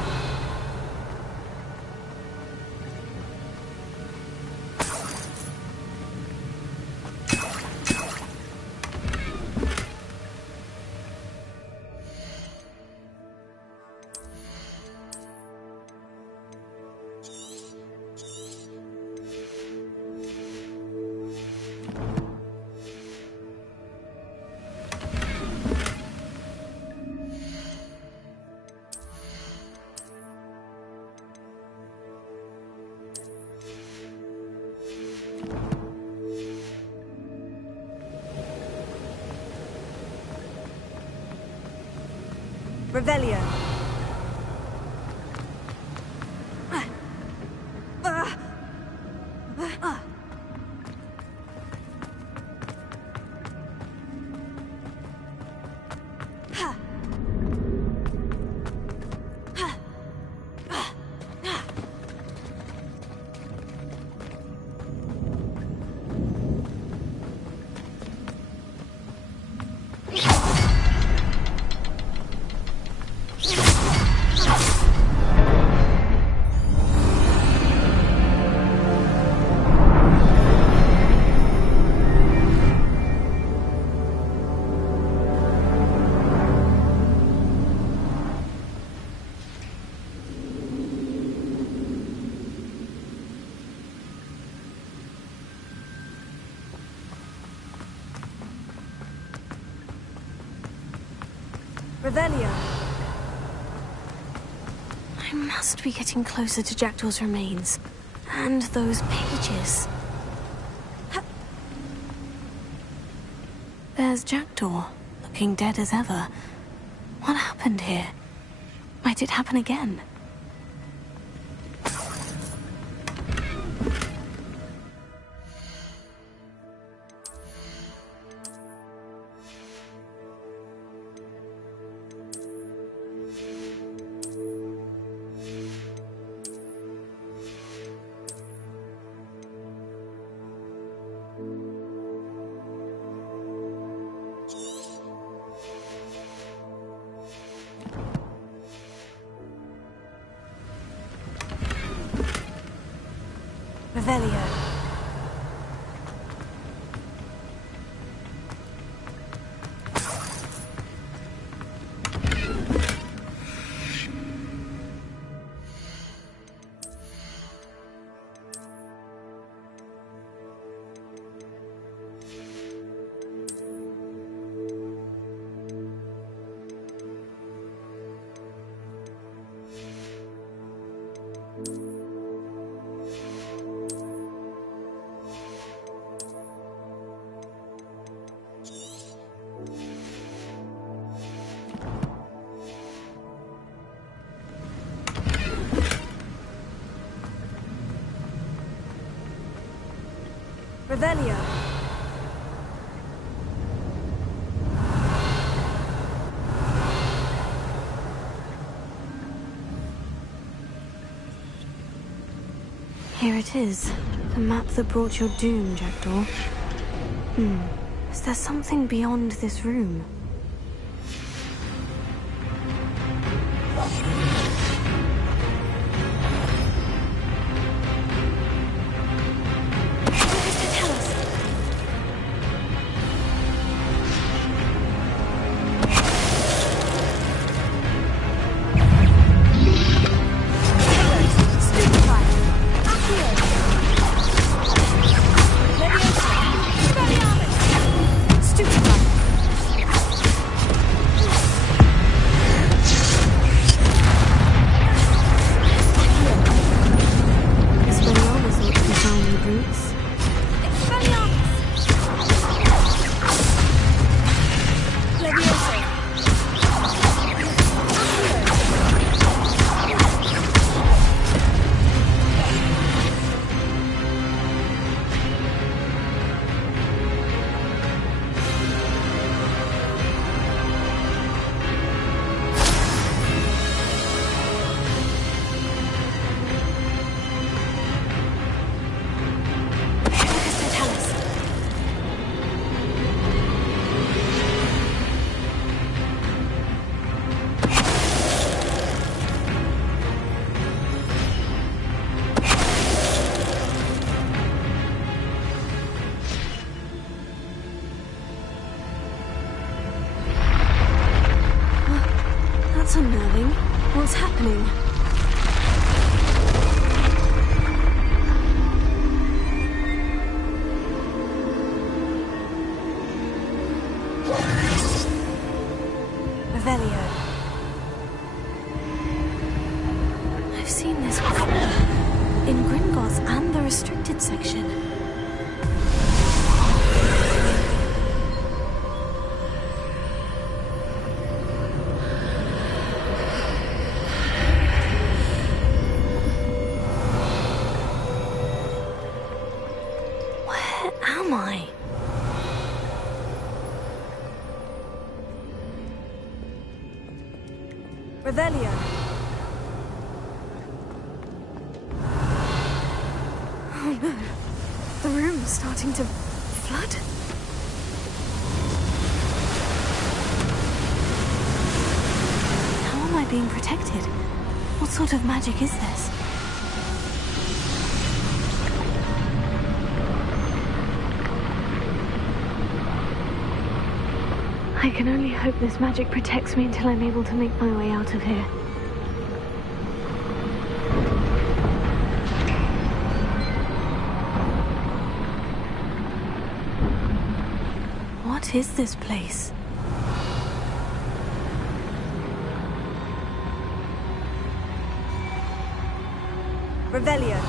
Revelio. Revelio. I must be getting closer to Jackdaw's remains. And those pages. There's Jackdaw, looking dead as ever. What happened here? Might it happen again? Revelio. Revelio. Here it is. The map that brought your doom, Jackdaw. Is there something beyond this room? That's unnerving. What's happening? Revelio. I've seen this before. In Gringotts and the restricted section. Where am I? Revelio. Oh no. The room's starting to flood. How am I being protected? What sort of magic is this? I can only hope this magic protects me until I'm able to make my way out of here. What is this place? Revelio.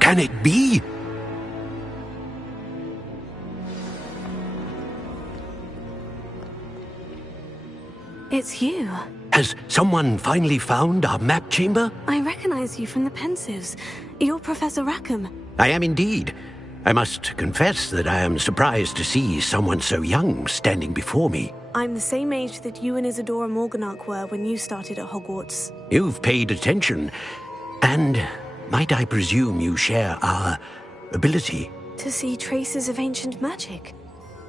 Can it be? It's you. Has someone finally found our map chamber? I recognize you from the Pensives. You're Professor Rackham. I am indeed. I must confess that I am surprised to see someone so young standing before me. I'm the same age that you and Isadora Morganach were when you started at Hogwarts. You've paid attention. And might I presume you share our ability? To see traces of ancient magic?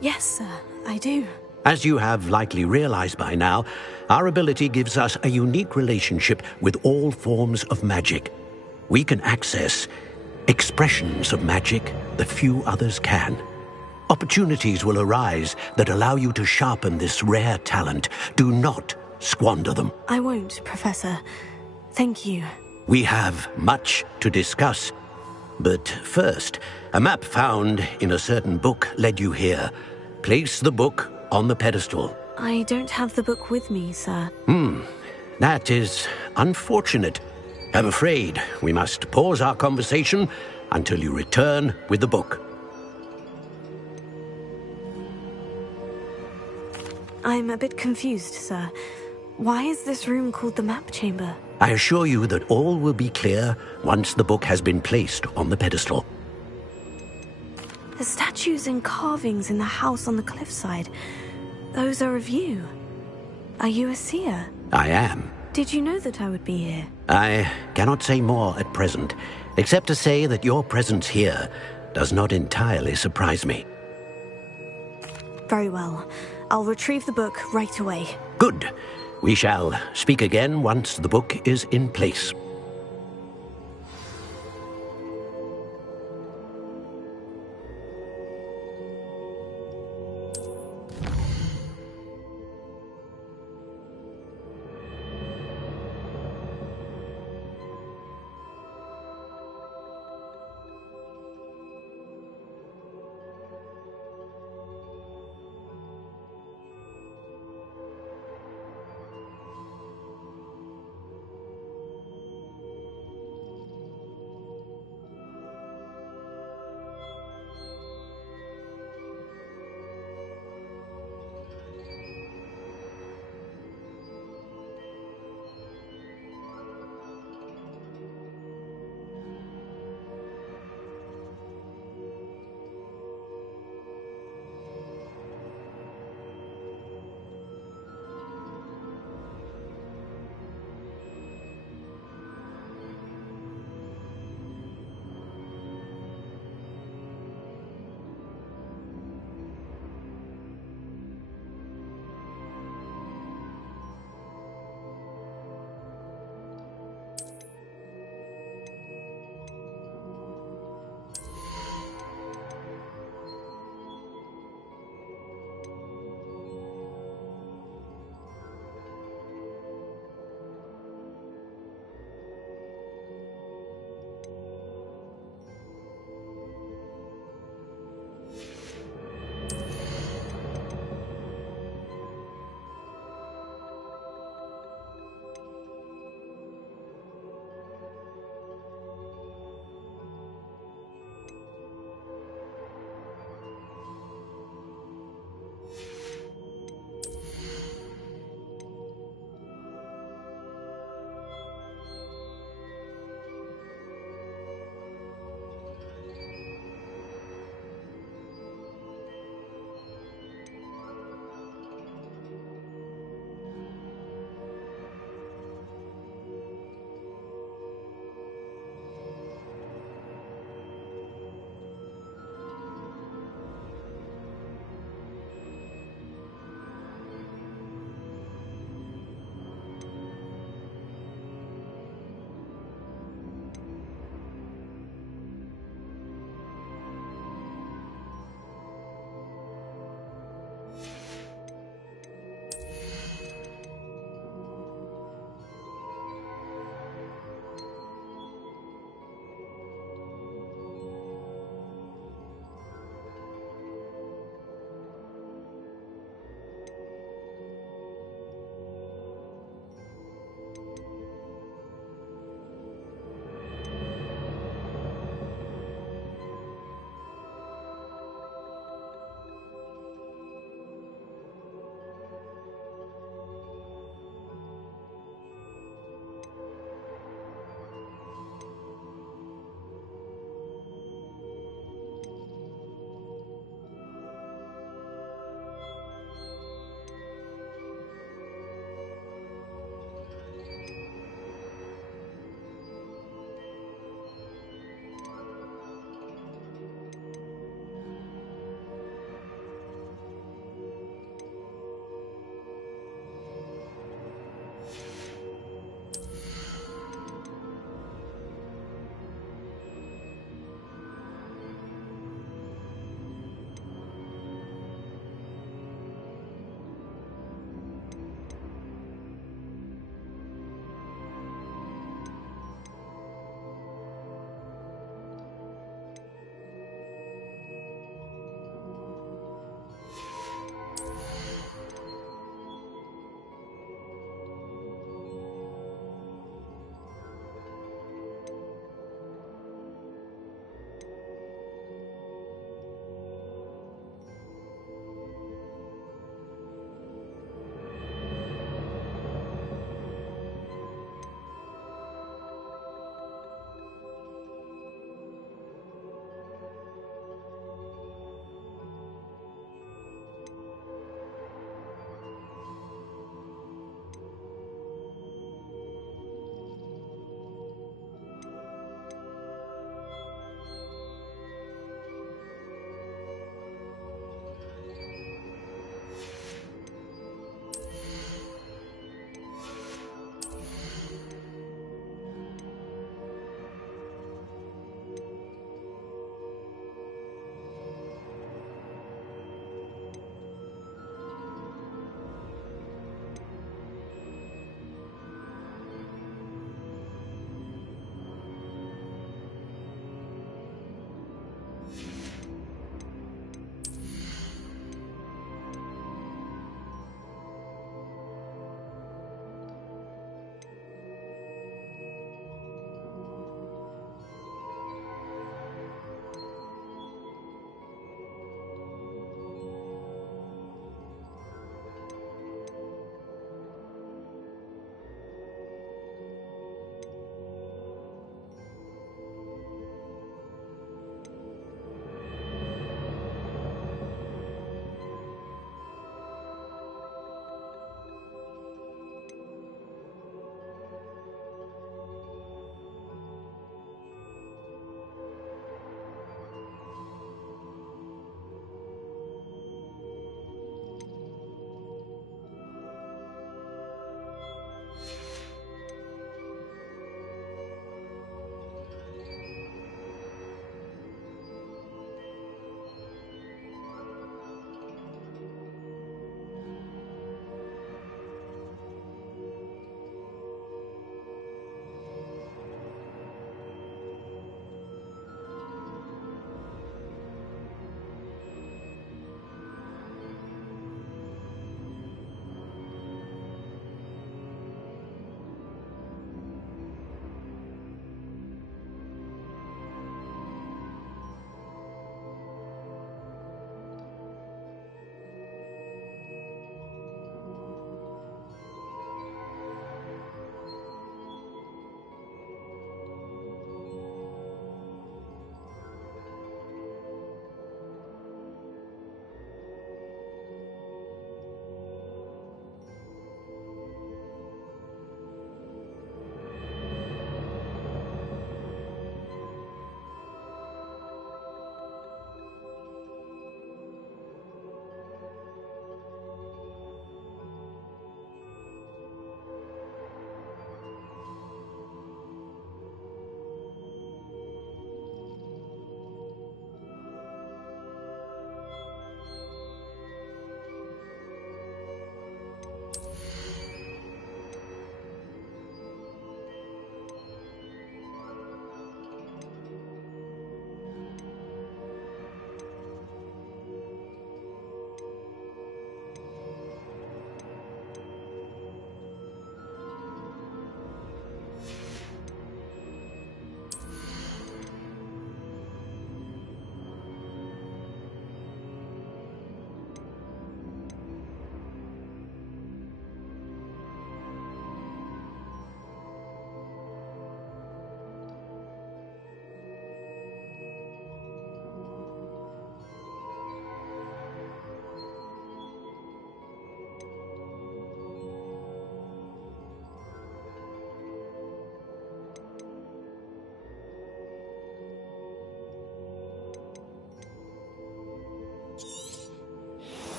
Yes, sir, I do. As you have likely realized by now, our ability gives us a unique relationship with all forms of magic. We can access expressions of magic that few others can. Opportunities will arise that allow you to sharpen this rare talent. Do not squander them. I won't, Professor. Thank you. We have much to discuss. But first, a map found in a certain book led you here. Place the book on the pedestal. I don't have the book with me, sir. That is unfortunate. I'm afraid we must pause our conversation until you return with the book. I'm a bit confused, sir. Why is this room called the map chamber? I assure you that all will be clear once the book has been placed on the pedestal. The statues and carvings in the house on the cliffside, those are of you. Are you a seer? I am. Did you know that I would be here? I cannot say more at present, except to say that your presence here does not entirely surprise me. Very well. I'll retrieve the book right away. Good. We shall speak again once the book is in place.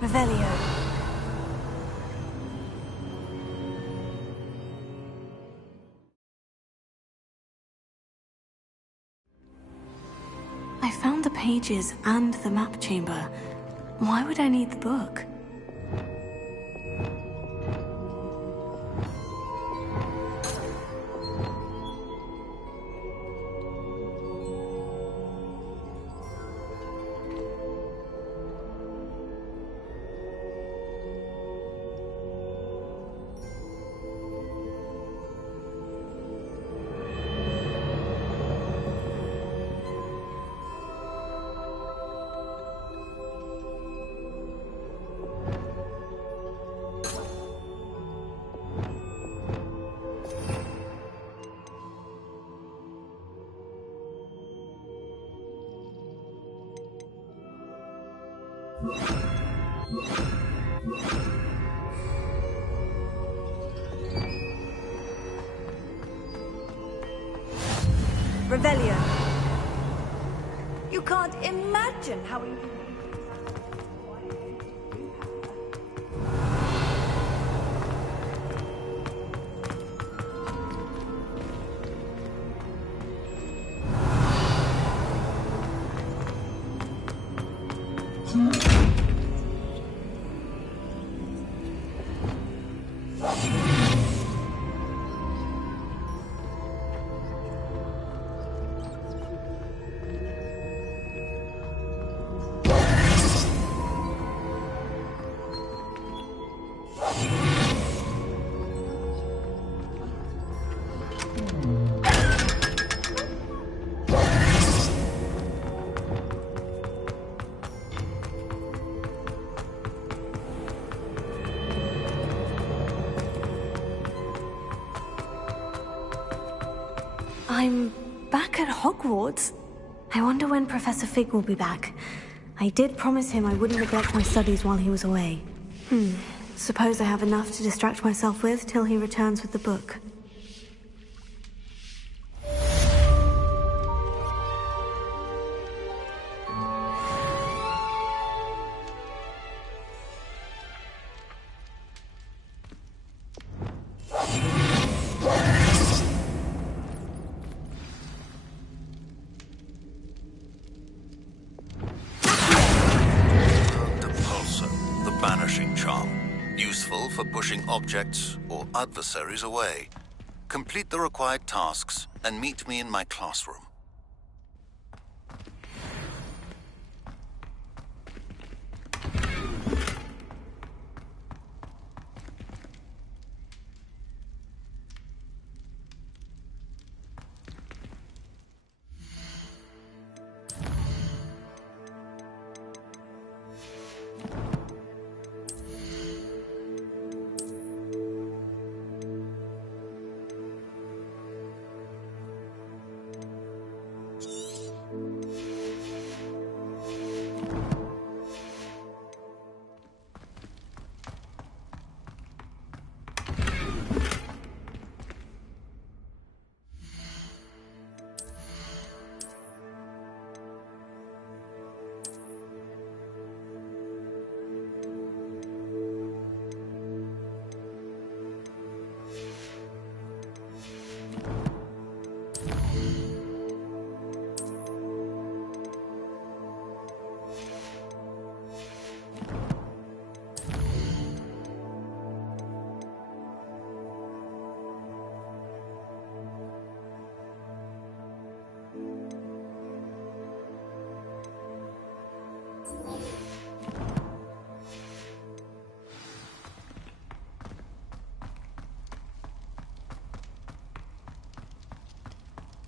Revelio. I found the pages and the map chamber. Why would I need the book? Revelio. You can't imagine how inconvenient. I'm back at Hogwarts. I wonder when Professor Fig will be back. I did promise him I wouldn't neglect my studies while he was away. Suppose I have enough to distract myself with till he returns with the book. Objects or adversaries away. Complete the required tasks and meet me in my classroom.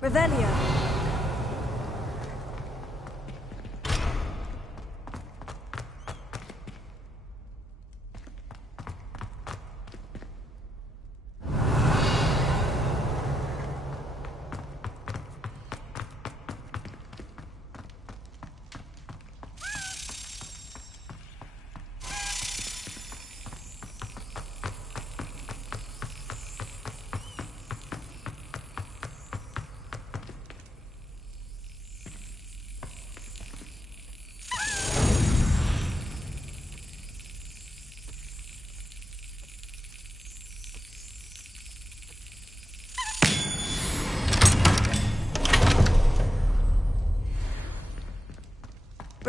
Revelio.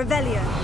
Revelio.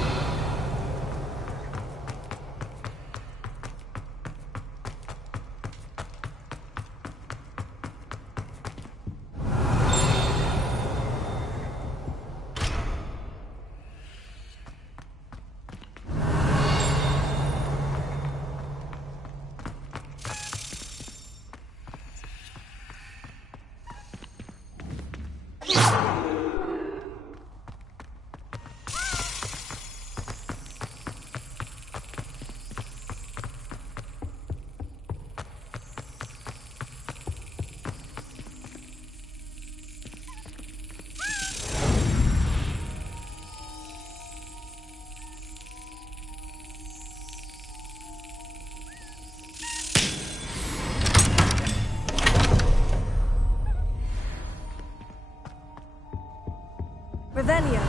Revelio.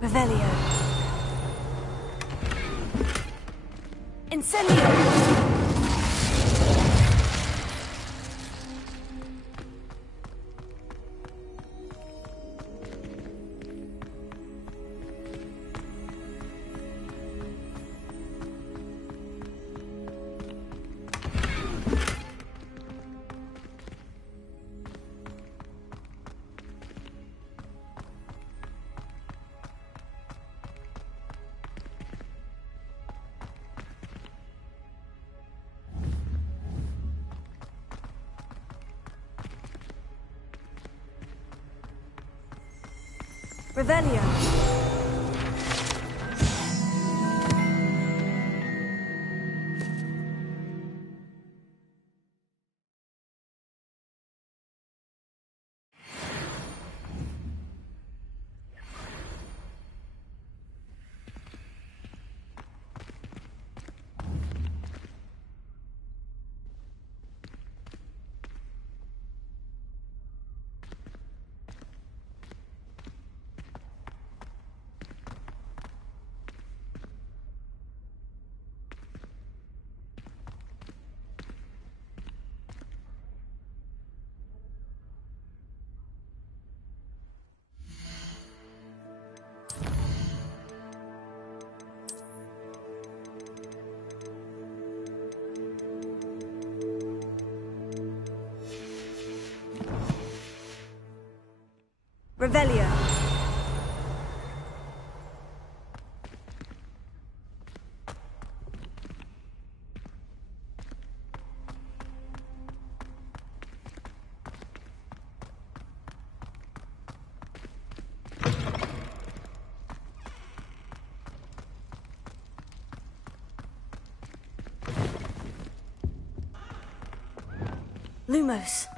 Revelio. Incendio! Revelio. Revelio. Lumos.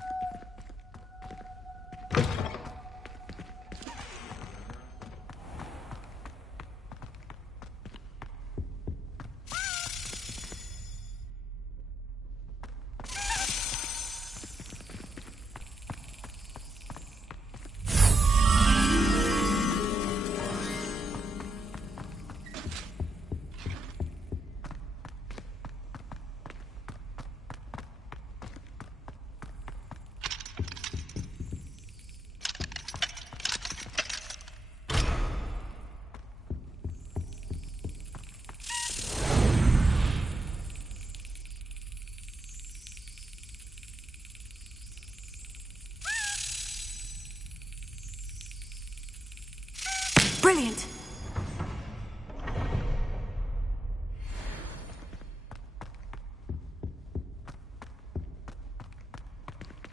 Brilliant!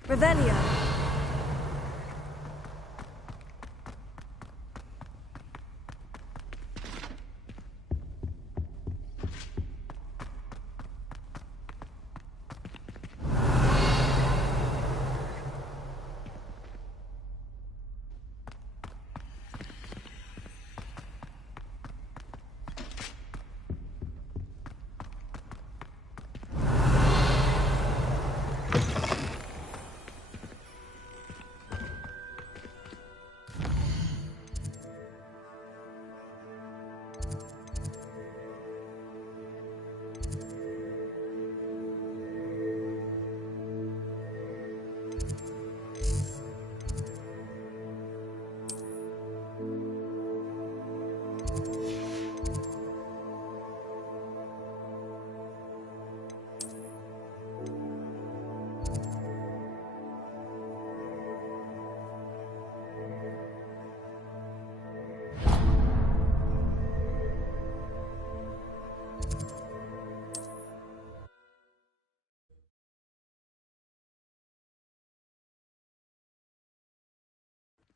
Revelio.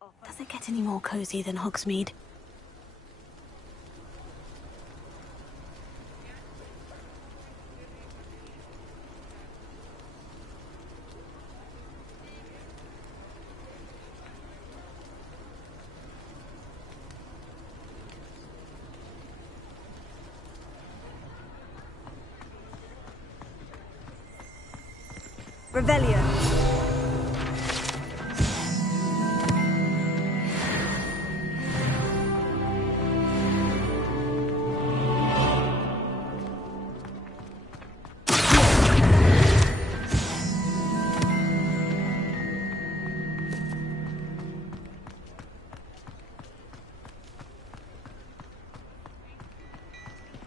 Does it get any more cozy than Hogsmeade? Revelio.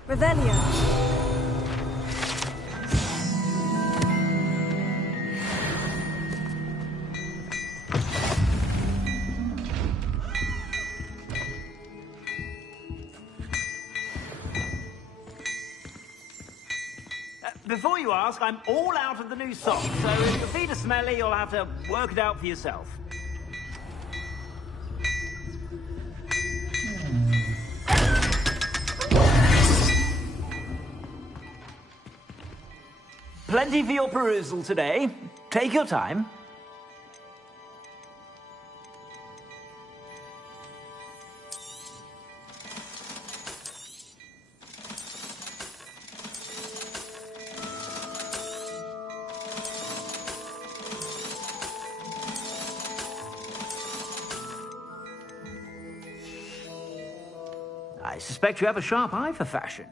Revelio. Before you ask, I'm all out of the new socks, so if your feet are smelly, you'll have to work it out for yourself. Plenty for your perusal today. Take your time. I suspect you have a sharp eye for fashion.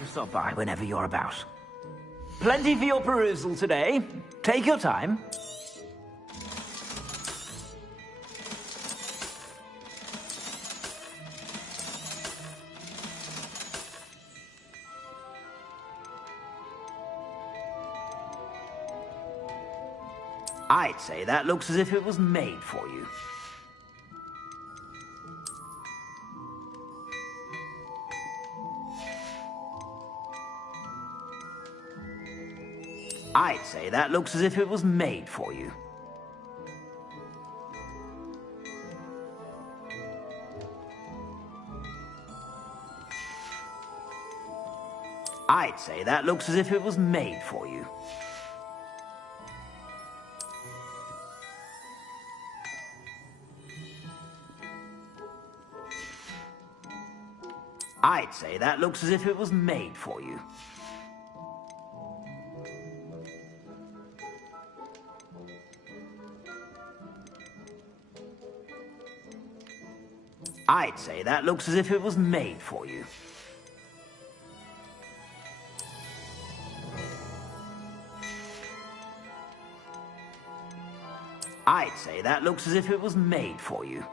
to stop by whenever you're about. Plenty for your perusal today. Take your time. I'd say that looks as if it was made for you. I'd say that looks as if it was made for you. I'd say that looks as if it was made for you. I'd say that looks as if it was made for you. I'd say that looks as if it was made for you. I'd say that looks as if it was made for you.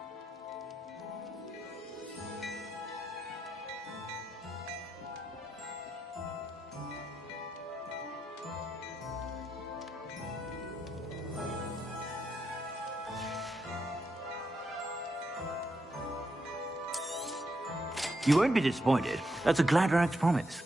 You won't be disappointed. That's a Gladrax promise.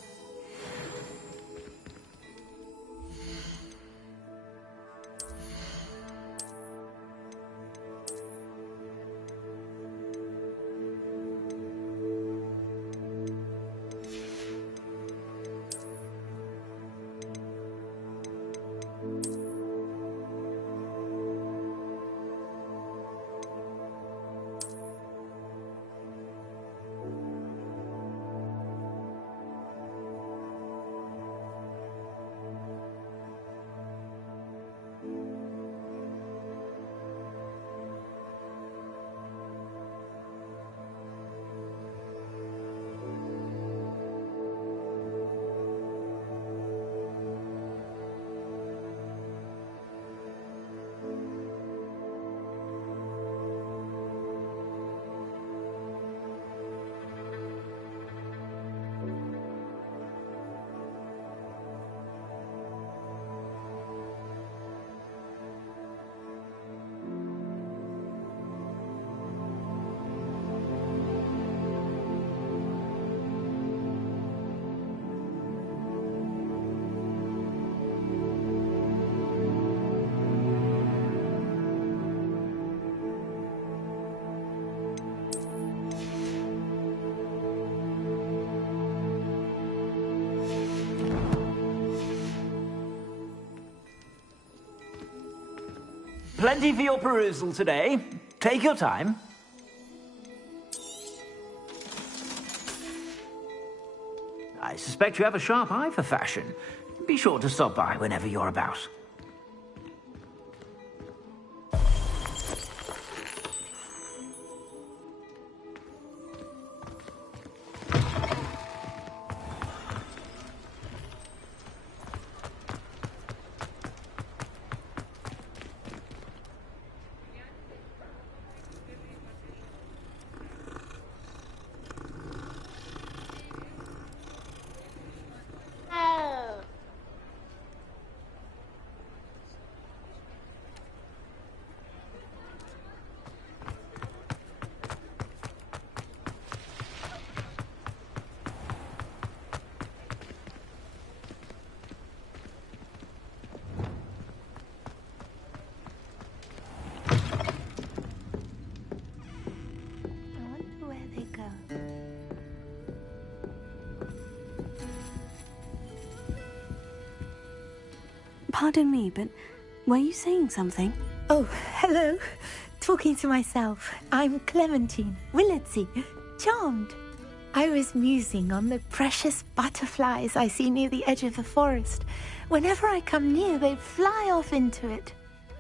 Plenty for your perusal today. Take your time. I suspect you have a sharp eye for fashion. Be sure to stop by whenever you're about. Pardon me, but were you saying something? Oh, hello. Talking to myself. I'm Clementine Willardsey. Charmed. I was musing on the precious butterflies I see near the edge of the forest. Whenever I come near, they fly off into it.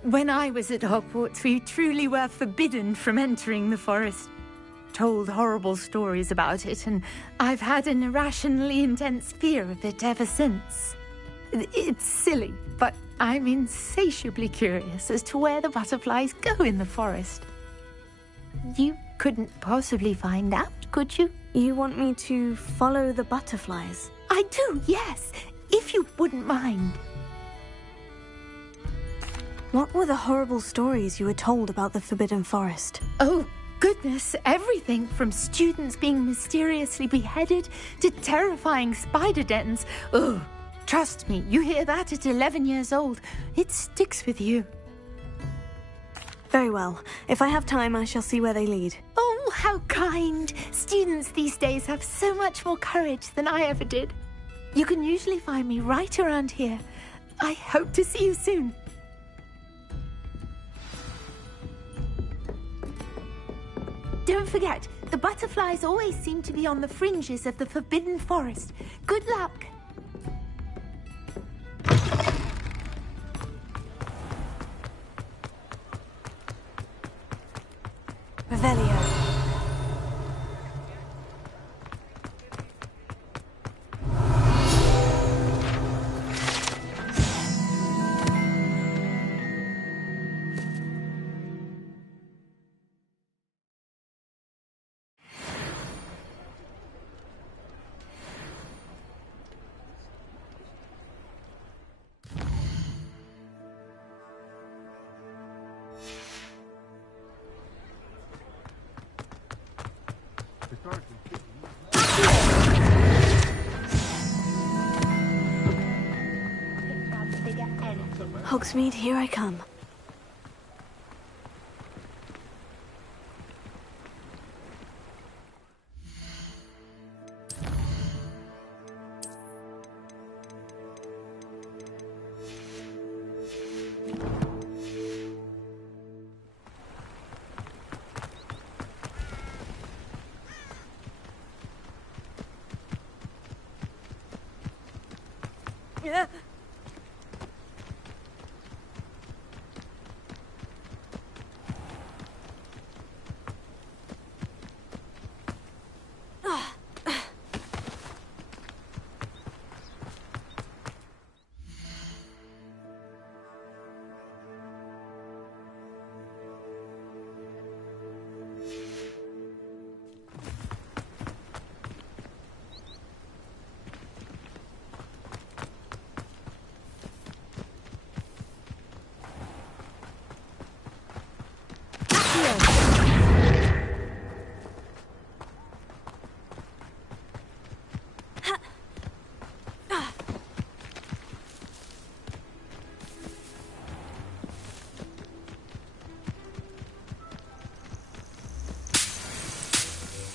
When I was at Hogwarts, we truly were forbidden from entering the forest. told horrible stories about it, and I've had an irrationally intense fear of it ever since. It's silly, but I'm insatiably curious as to where the butterflies go in the forest. You couldn't possibly find out, could you? You want me to follow the butterflies? I do, yes, if you wouldn't mind. What were the horrible stories you were told about the Forbidden Forest? Oh, goodness, everything from students being mysteriously beheaded to terrifying spider dens. Oh, trust me, you hear that at 11 years old. It sticks with you. Very well. If I have time, I shall see where they lead. Oh, how kind. Students these days have so much more courage than I ever did. You can usually find me right around here. I hope to see you soon. Don't forget, the butterflies always seem to be on the fringes of the Forbidden Forest. Good luck. Revelio. Hogsmeade, here I come. Yeah.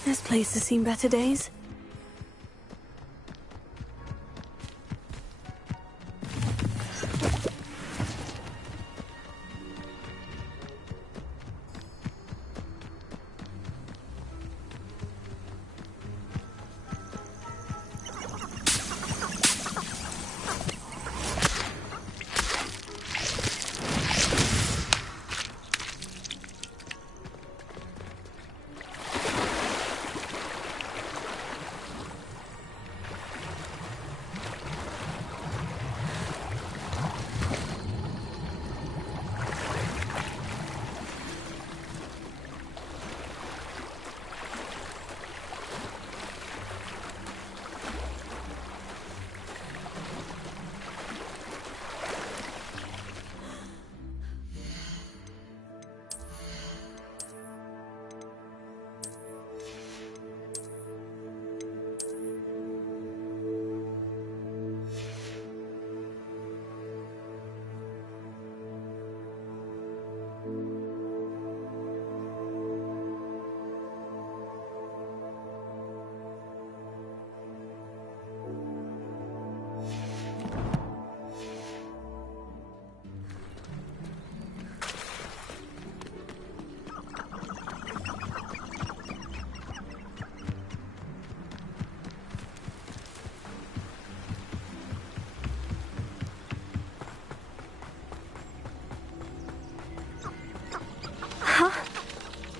This place has seen better days.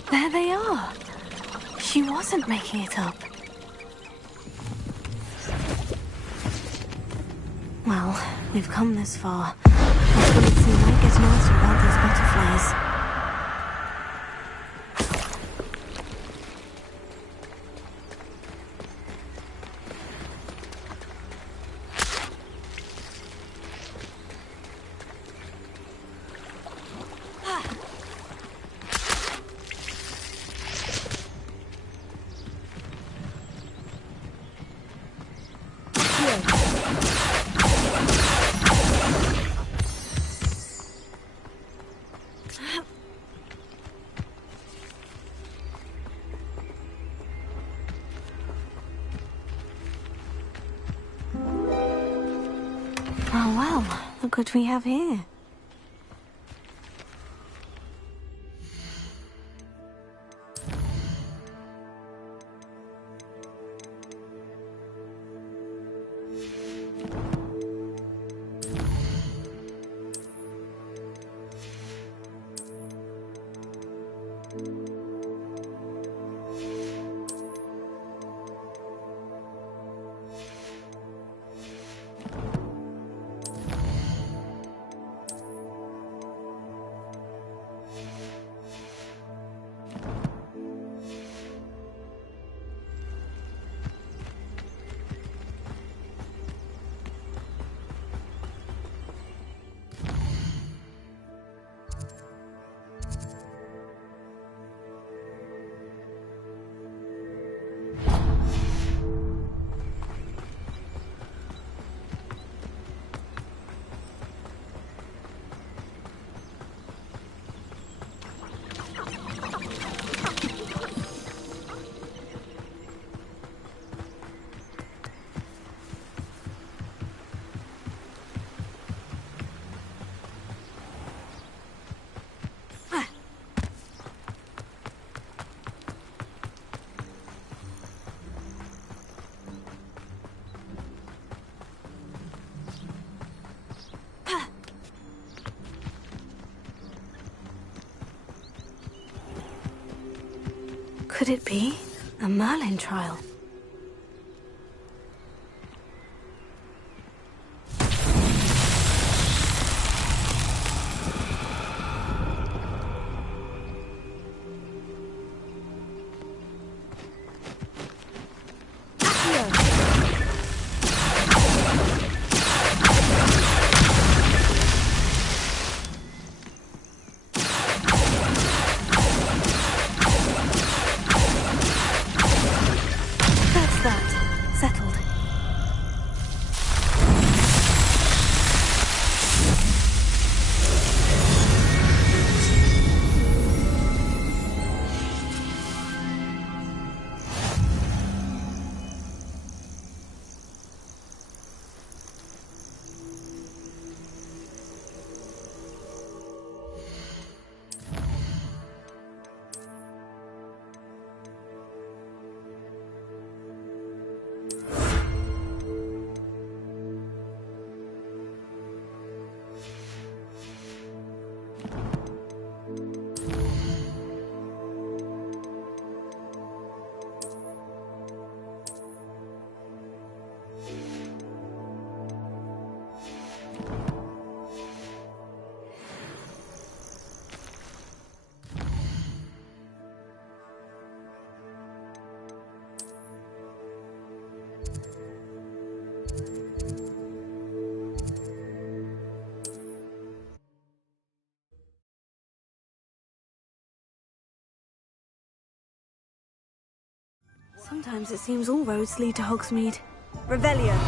There they are. She wasn't making it up. Well, we've come this far. That's when it's might get an answer about these butterflies. Oh well, look what we have here. Could it be a Merlin trial? Sometimes it seems all roads lead to Hogsmeade. Revelio.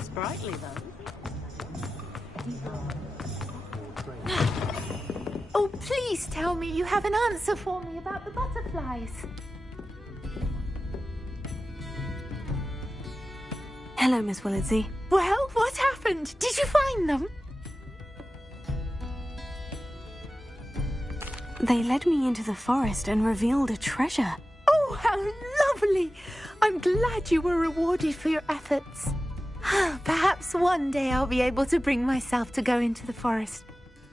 Sprightly, though. Oh, please tell me you have an answer for me about the butterflies. Hello, Miss Willardsey. Well, what happened? Did you find them? They led me into the forest and revealed a treasure. Oh, how lovely! I'm glad you were rewarded for your efforts. Perhaps one day I'll be able to bring myself to go into the forest.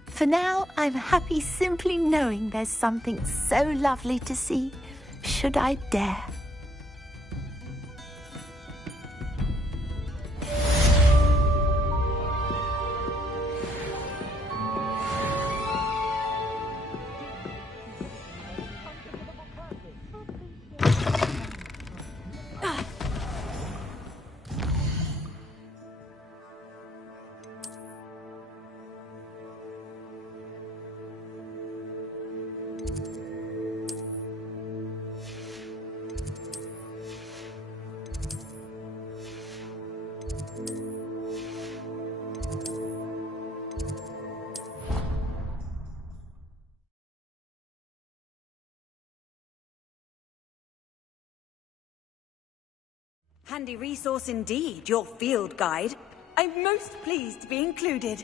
For now, I'm happy simply knowing there's something so lovely to see, should I dare. Handy resource indeed, your field guide. I'm most pleased to be included.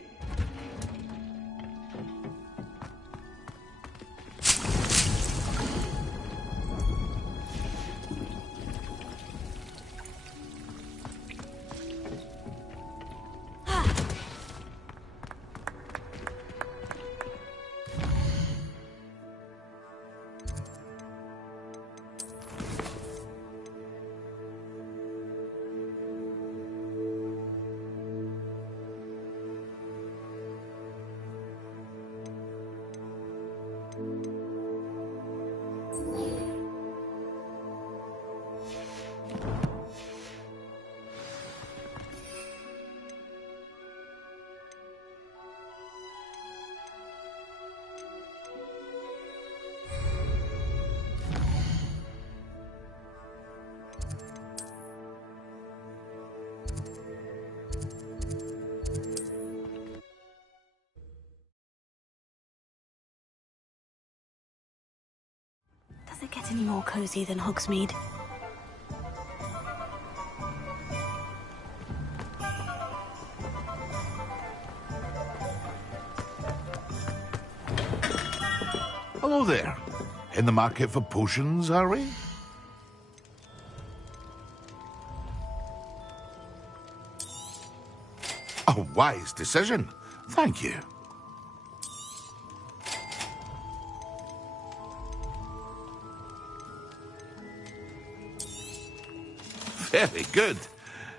Does it get any more cozy than Hogsmeade? Hello there. In the market for potions, are we? A wise decision. Thank you. Very good.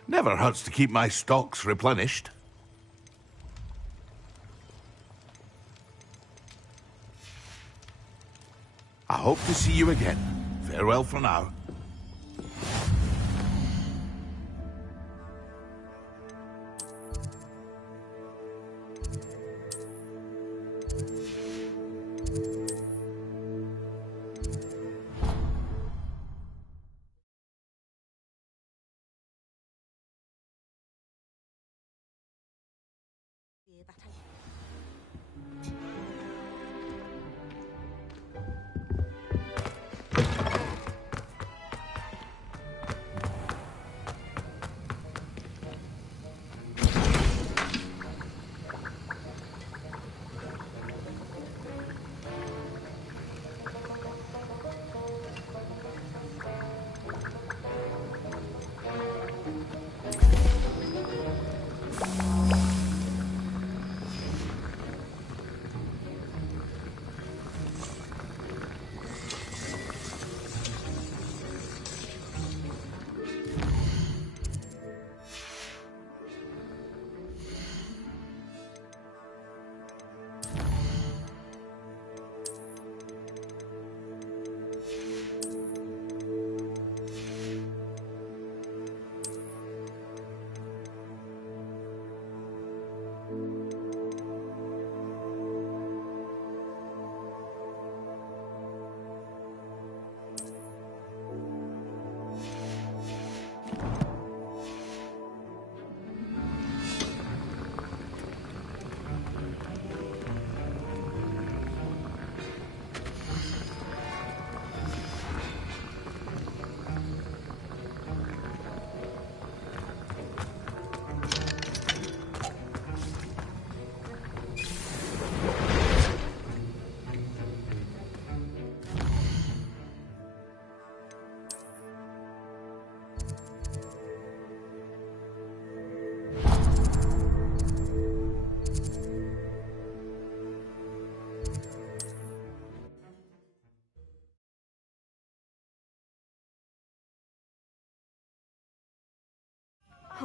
Never hurts to keep my stocks replenished. I hope to see you again. Farewell for now.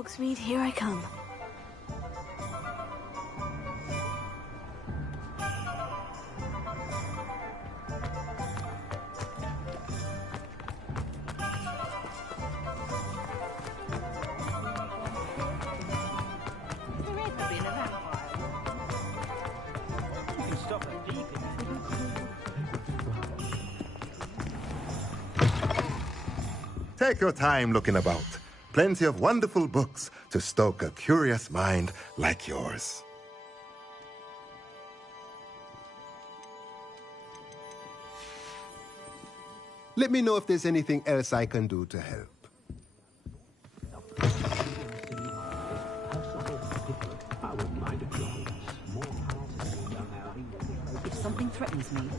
Hogsmeade, here I come. Take your time looking about. Plenty of wonderful books to stoke a curious mind like yours. Let me know if there's anything else I can do to help. If something threatens me,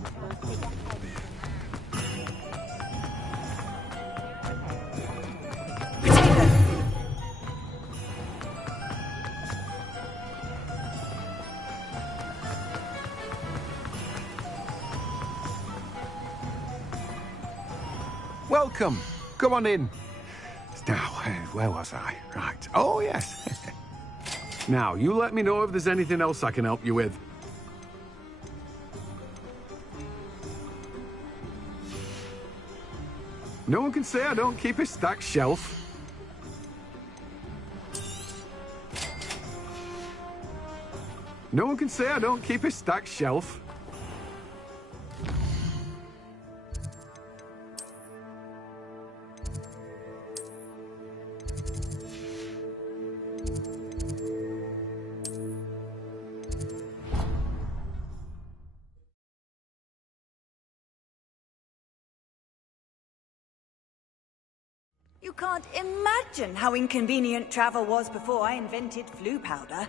Welcome. Come on in. Now, where was I? Right. Oh, yes. Now, you let me know if there's anything else I can help you with. No one can say I don't keep a stacked shelf. No one can say I don't keep a stacked shelf. you can't imagine how inconvenient travel was before I invented flu powder.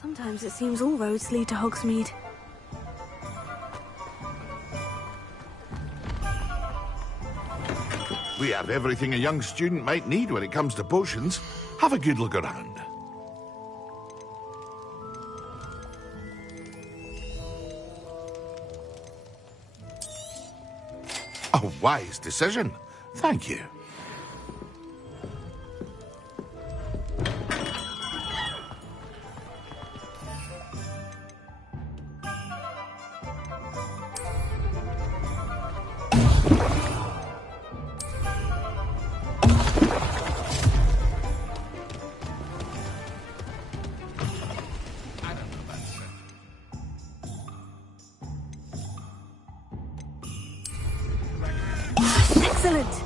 Sometimes it seems all roads lead to Hogsmeade. We have everything a young student might need when it comes to potions. Have a good look around. A wise decision. Thank you. Excellent!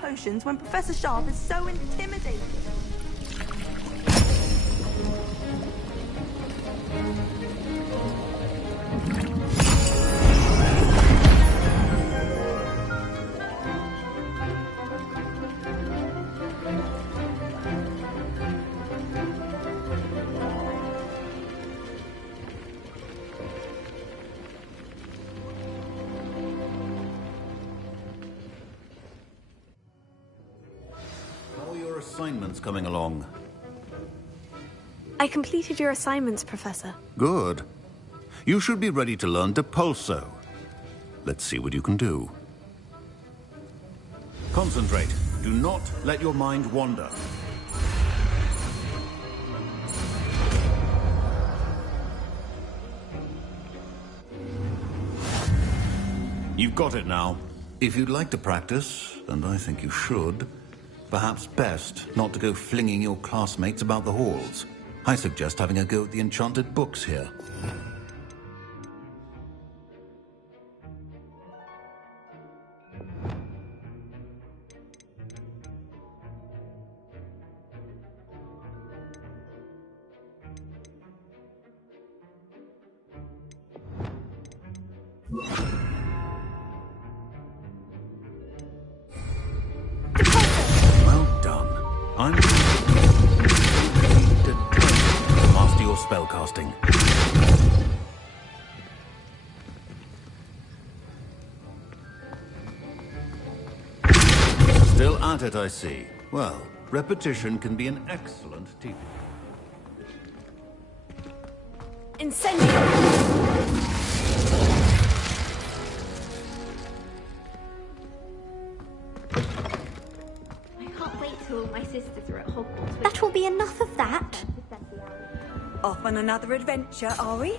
Potions when Professor Sharp is so intimidating. How are your assignments coming along? I completed your assignments, Professor. Good. You should be ready to learn Depulso. Let's see what you can do. Concentrate. Do not let your mind wander. You've got it now. If you'd like to practice, and I think you should, perhaps best not to go flinging your classmates about the halls. I suggest having a go at the enchanted books here. Well done. I'm determined to master your spellcasting. Still at it, I see. Well, repetition can be an excellent teacher. I can't wait till my sisters are at Hogwarts. That will be enough of that. Off on another adventure, are we?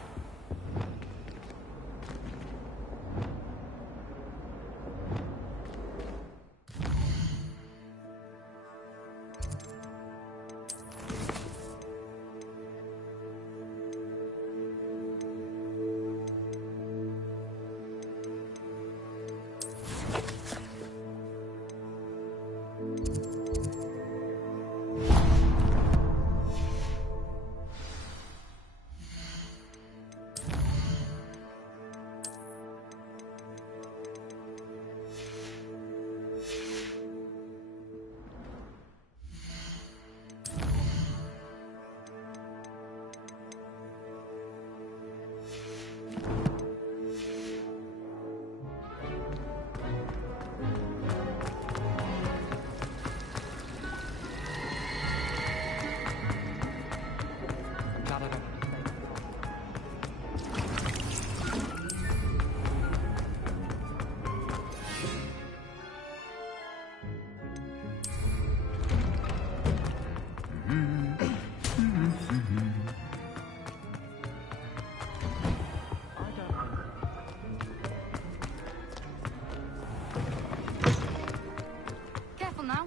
Careful now.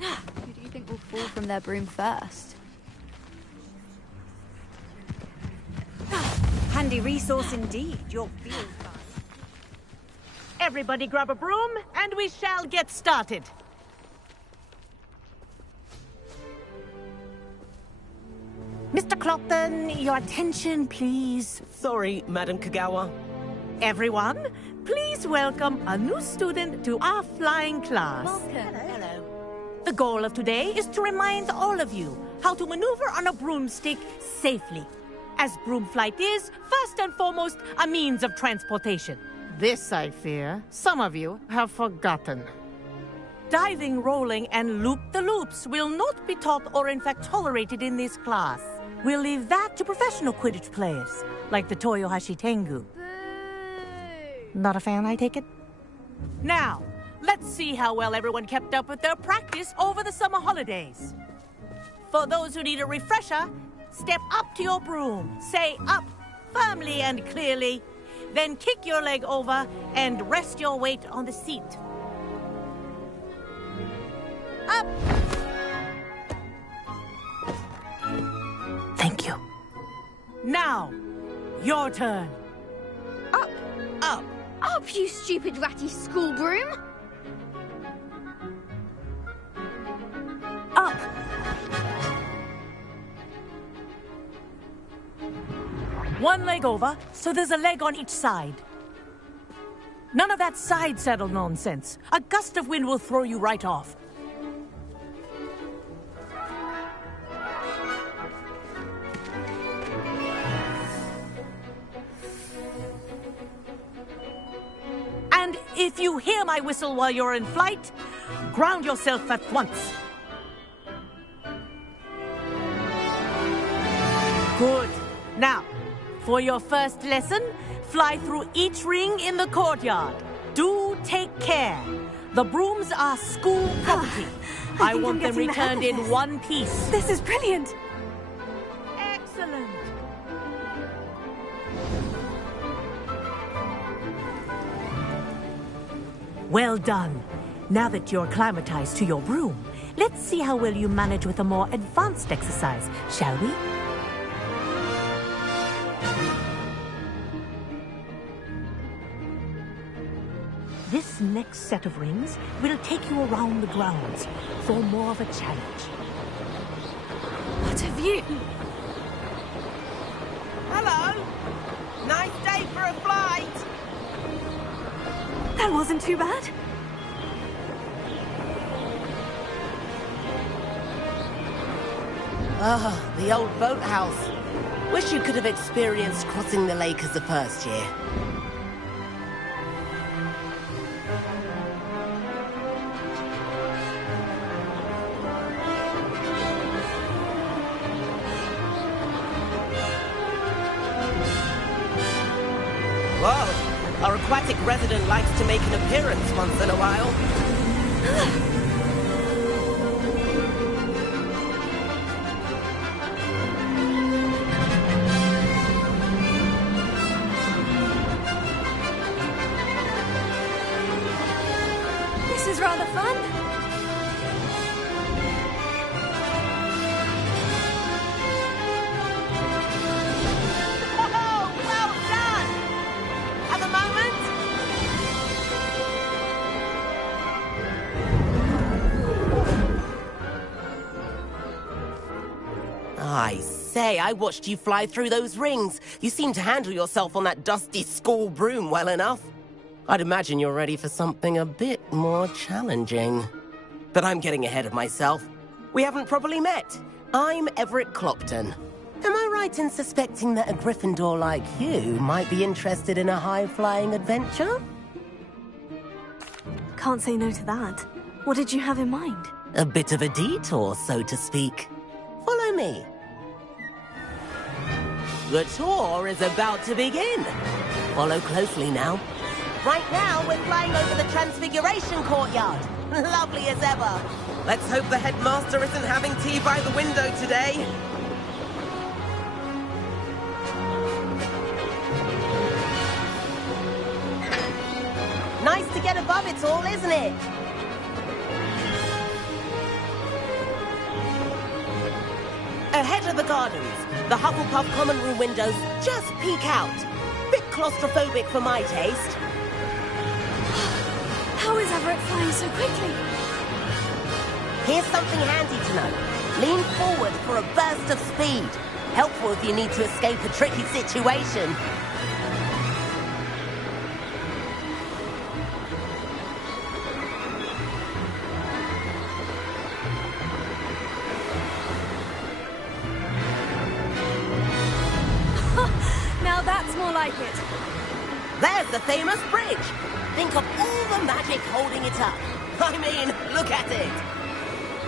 Who do you think will fall from their broom first? Handy resource indeed, your field guide. Everybody grab a broom, and we shall get started. Mr. Clockton, your attention, please. Sorry, Madam Kagawa. Everyone, please welcome a new student to our flying class. Welcome. Hello. The goal of today is to remind all of you how to maneuver on a broomstick safely, as broom flight is, first and foremost, a means of transportation. This, I fear, some of you have forgotten. Diving, rolling, and loop-the-loops will not be taught or in fact tolerated in this class. We'll leave that to professional Quidditch players, like the Toyohashi Tengu. Not a fan, I take it? Now, let's see how well everyone kept up with their practice over the summer holidays. For those who need a refresher, step up to your broom, say up firmly and clearly, then kick your leg over and rest your weight on the seat. Up! Thank you. Now, your turn. Up! Up! Up, you stupid ratty school broom! Up! One leg over, so there's a leg on each side. None of that side saddle nonsense. A gust of wind will throw you right off. And if you hear my whistle while you're in flight, Ground yourself at once. Good. Now, for your first lesson, fly through each ring in the courtyard. Do take care. The brooms are school property. I want them returned in one piece. This is brilliant. Excellent. Well done. Now that you're acclimatized to your broom, let's see how well you manage with a more advanced exercise, shall we? This next set of rings will take you around the grounds for more of a challenge. What a view! Hello! Nice day for a flight! That wasn't too bad. Ah, the old boathouse. Wish you could have experienced crossing the lake as a first year. Whoa! Our aquatic resident likes to make an appearance once in a while. This is rather fun. Oh, well done! At the moment... I say, I watched you fly through those rings. You seem to handle yourself on that dusty school broom well enough. I'd imagine you're ready for something a bit more challenging. But I'm getting ahead of myself. We haven't properly met. I'm Everett Clopton. Am I right in suspecting that a Gryffindor like you might be interested in a high-flying adventure? Can't say no to that. What did you have in mind? A bit of a detour, so to speak. Follow me. The tour is about to begin. Follow closely now. Right now, we're flying over the Transfiguration Courtyard. Lovely as ever. Let's hope the headmaster isn't having tea by the window today. Nice to get above it all, isn't it? Ahead of the gardens, the Hufflepuff common room windows just peek out. Bit claustrophobic for my taste. How is Everett flying so quickly? Here's something handy to know. Lean forward for a burst of speed. Helpful if you need to escape a tricky situation. Now that's more like it. There's the famous bridge. Think of all the magic holding it up. I mean, look at it.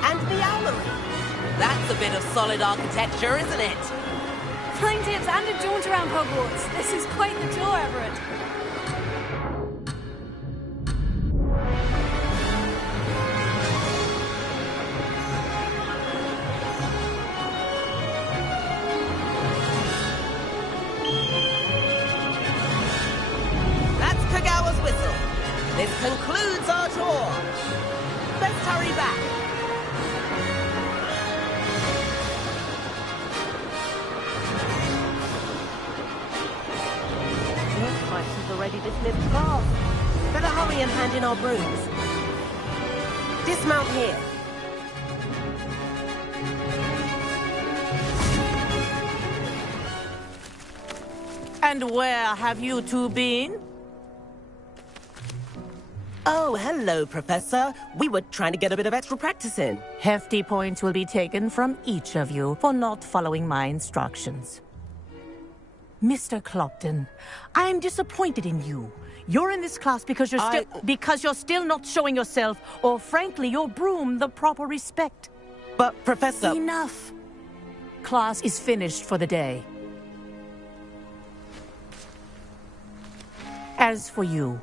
And the owlery. That's a bit of solid architecture, isn't it? Flying tips and a jaunt around Hogwarts. This is quite the tour, Everett. That's Kagawa's whistle. This concludes our tour. Let's hurry back. Looks like she's already dismissed class. Better hurry and hand in our brooms. Dismount here. And where have you two been? Oh, hello, Professor. We were trying to get a bit of extra practice in. Hefty points will be taken from each of you for not following my instructions. Mr. Clopton, I'm disappointed in you. You're in this class because you're still not showing yourself, or frankly, your broom, the proper respect. But, Professor... Enough! Class is finished for the day. As for you,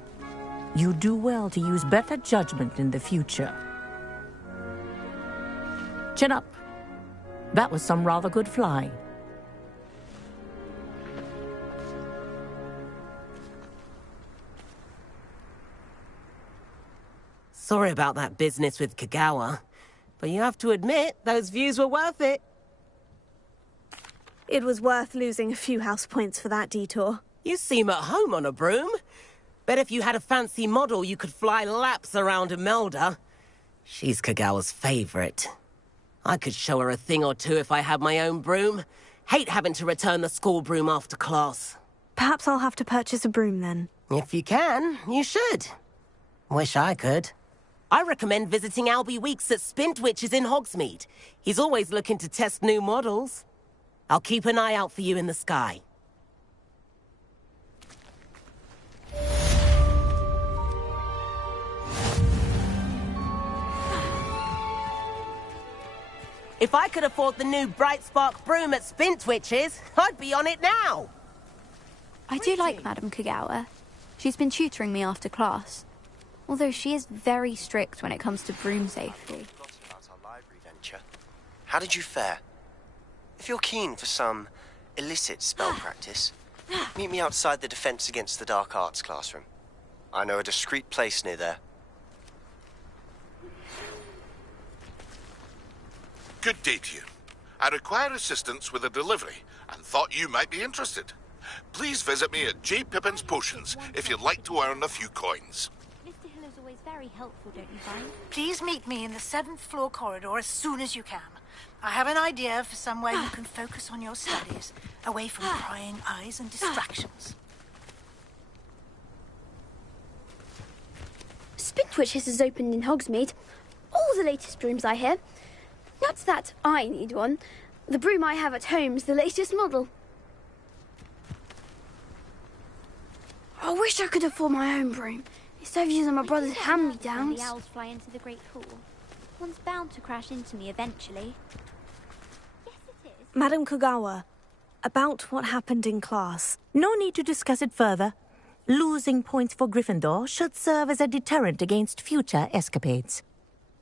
you do well to use better judgment in the future. Chin up. That was some rather good flying. Sorry about that business with Kagawa, but you have to admit, those views were worth it. It was worth losing a few house points for that detour. You seem at home on a broom. Bet if you had a fancy model, you could fly laps around Imelda. She's Kagawa's favorite. I could show her a thing or two if I had my own broom. Hate having to return the school broom after class. Perhaps I'll have to purchase a broom then. If you can, you should. Wish I could. I recommend visiting Albie Weeks at Spintwitches in Hogsmeade. He's always looking to test new models. I'll keep an eye out for you in the sky. If I could afford the new Bright Spark broom at Spintwitches, I'd be on it now. I do like Madame Kagawa. She's been tutoring me after class. Although she is very strict when it comes to broom safety. About our library venture. How did you fare? If you're keen for some illicit spell practice, meet me outside the Defense Against the Dark Arts classroom. I know a discreet place near there. Good day to you. I require assistance with a delivery and thought you might be interested. Please visit me at J. Pippin's Potions if you'd like to earn a few coins. Mr. Hill is always very helpful, don't you find? Please meet me in the 7th floor corridor as soon as you can. I have an idea for somewhere you can focus on your studies, away from prying eyes and distractions. Spintwitches is opened in Hogsmeade. All the latest brooms, I hear. Not that I need one. The broom I have at home is the latest model. I wish I could afford my own broom. Instead of using my brother's hand-me-downs. The owls fly into the Great Hall. One's bound to crash into me eventually. Yes, it is. Madame Kagawa, about what happened in class. No need to discuss it further. Losing points for Gryffindor should serve as a deterrent against future escapades.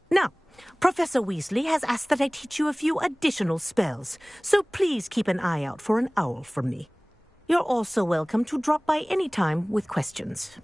Now, Professor Weasley has asked that I teach you a few additional spells, so please keep an eye out for an owl from me. You're also welcome to drop by any time with questions.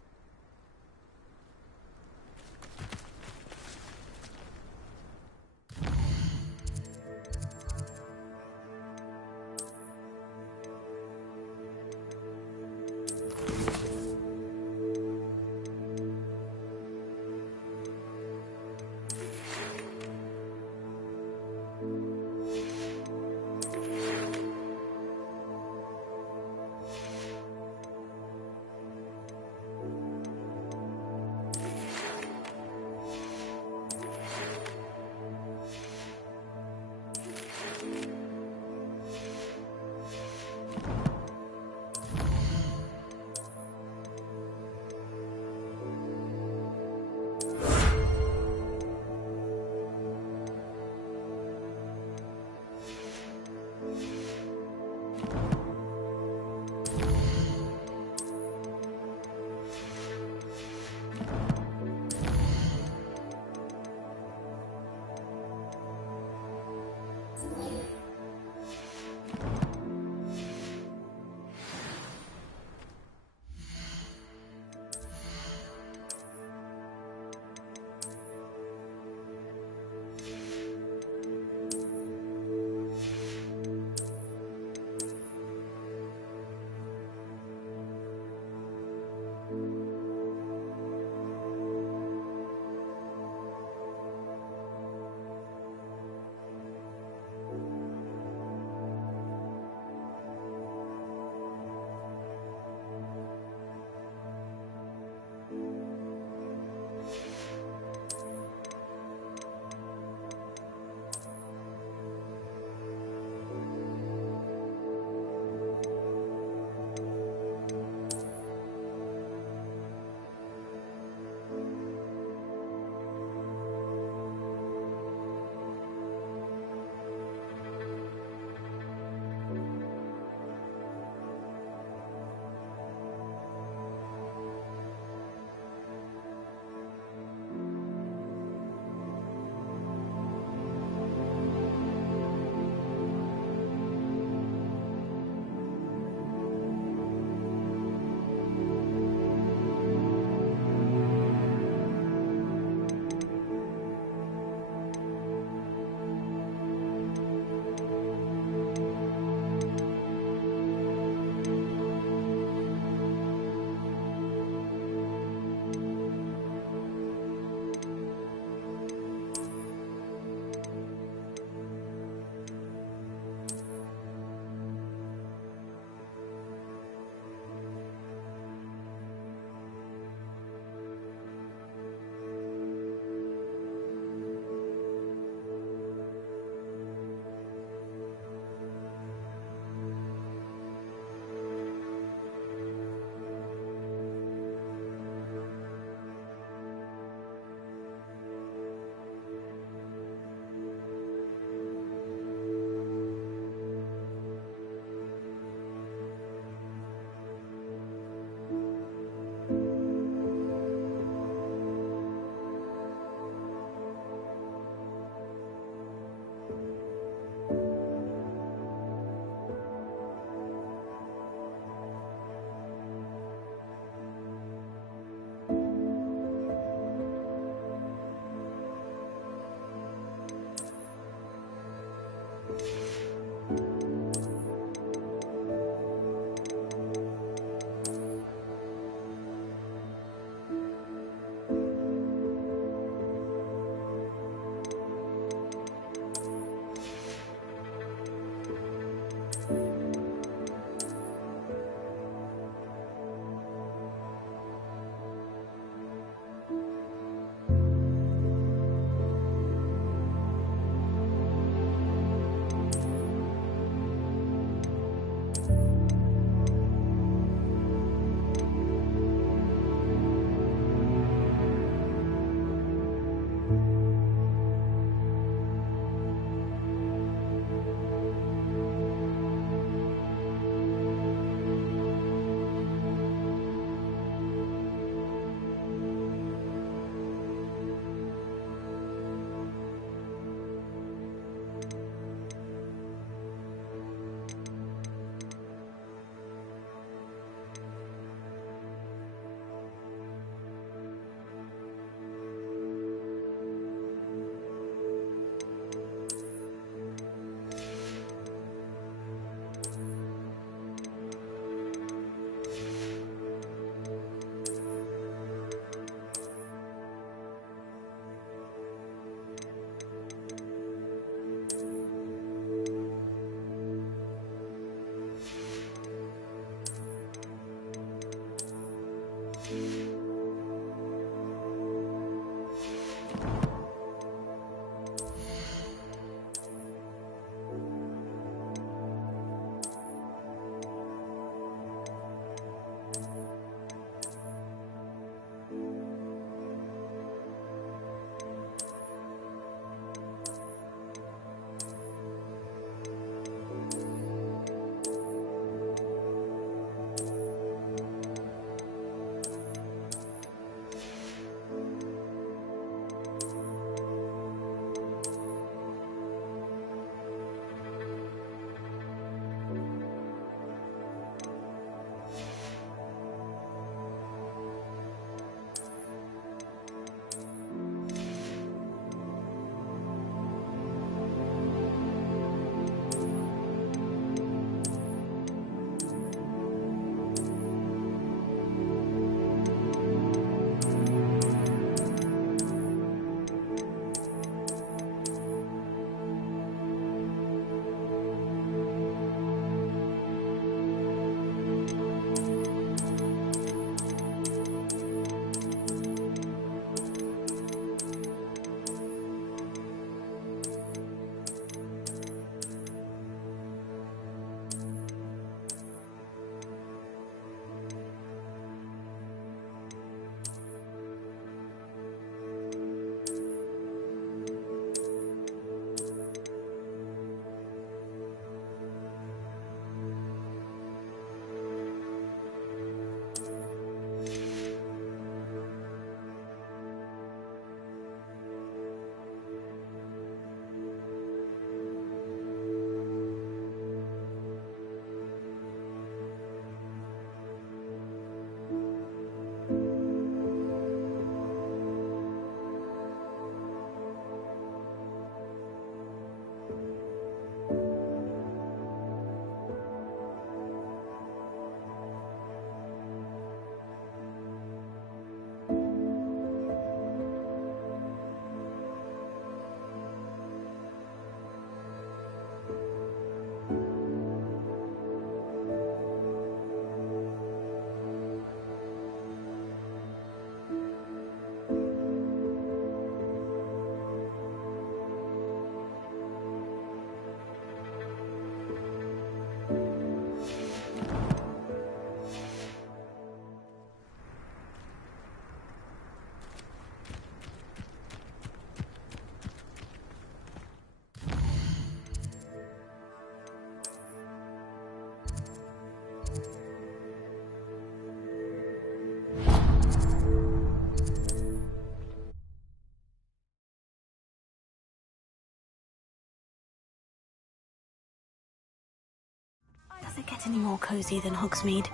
get any more cozy than Hogsmeade.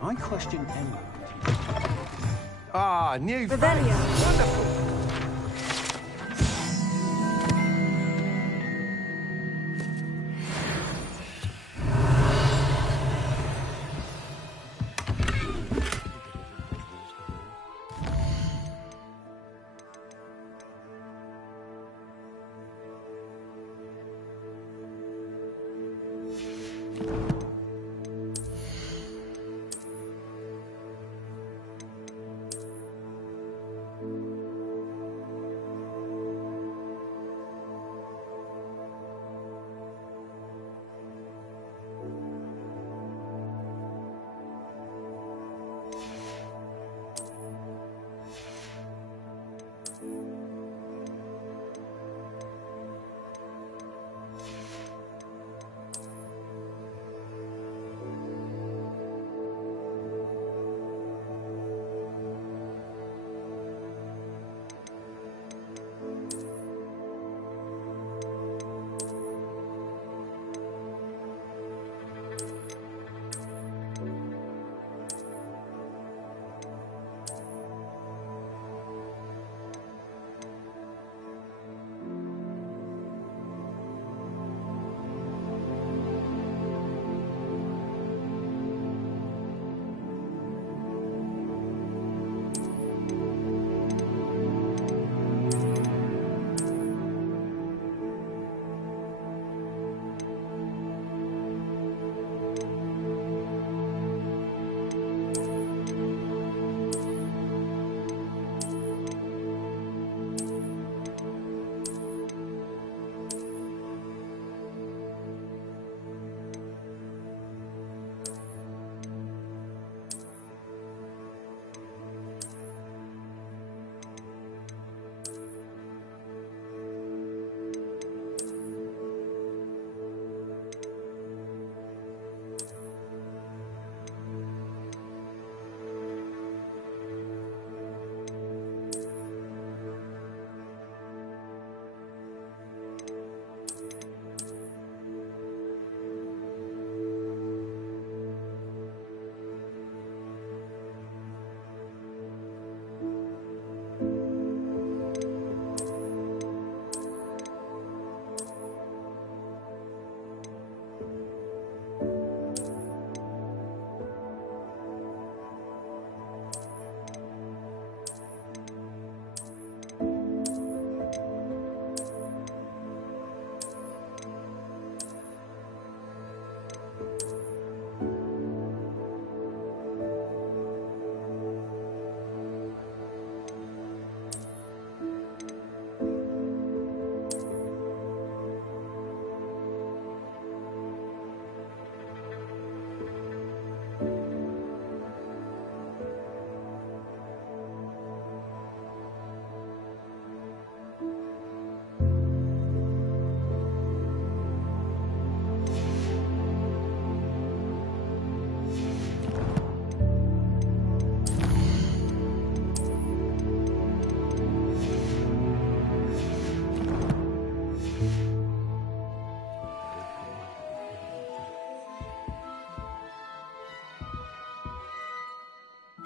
I question anyone. Ah, new Revelio. Wonderful.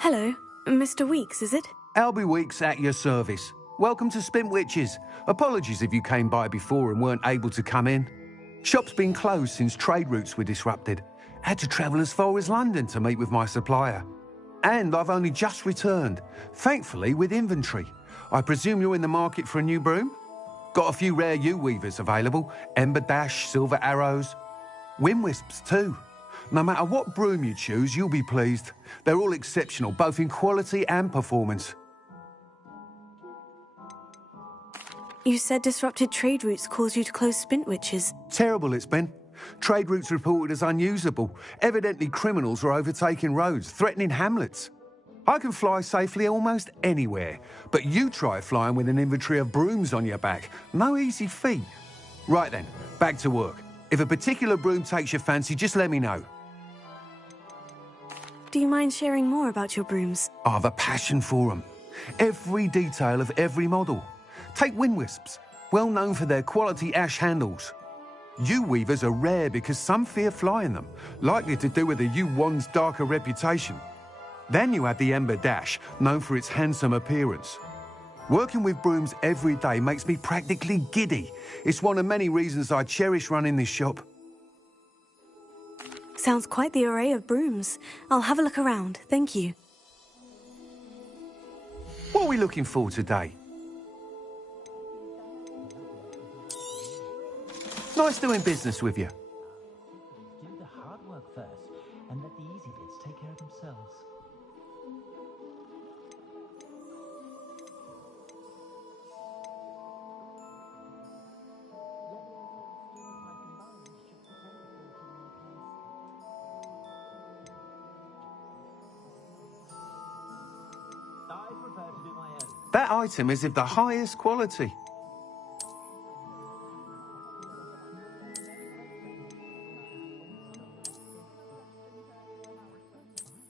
Hello, Mr. Weeks, is it? Albie Weeks at your service. Welcome to Spint Witches. Apologies if you came by before and weren't able to come in. Shop's been closed since trade routes were disrupted. Had to travel as far as London to meet with my supplier. And I've only just returned, thankfully with inventory. I presume you're in the market for a new broom? Got a few rare yew-weavers available. Ember Dash, Silver Arrows. Wind Wisps too. No matter what broom you choose, you'll be pleased. They're all exceptional, both in quality and performance. You said disrupted trade routes caused you to close Spint Witches. Terrible it's been. Trade routes reported as unusable. Evidently criminals were overtaking roads, threatening hamlets. I can fly safely almost anywhere, but you try flying with an inventory of brooms on your back. No easy feat. Right then, back to work. If a particular broom takes your fancy, just let me know. Do you mind sharing more about your brooms? I have a passion for them. Every detail of every model. Take Wind Wisps. well known for their quality ash handles. Yew weavers are rare because some fear flying them, likely to do with the yew wand's darker reputation. Then you have the ember dash, known for its handsome appearance. Working with brooms every day makes me practically giddy. It's one of many reasons I cherish running this shop. Sounds quite the array of brooms. I'll have a look around, thank you. What are we looking for today? Nice doing business with you. Do the hard work first, and let the easy bits take care of themselves. That item is of the highest quality.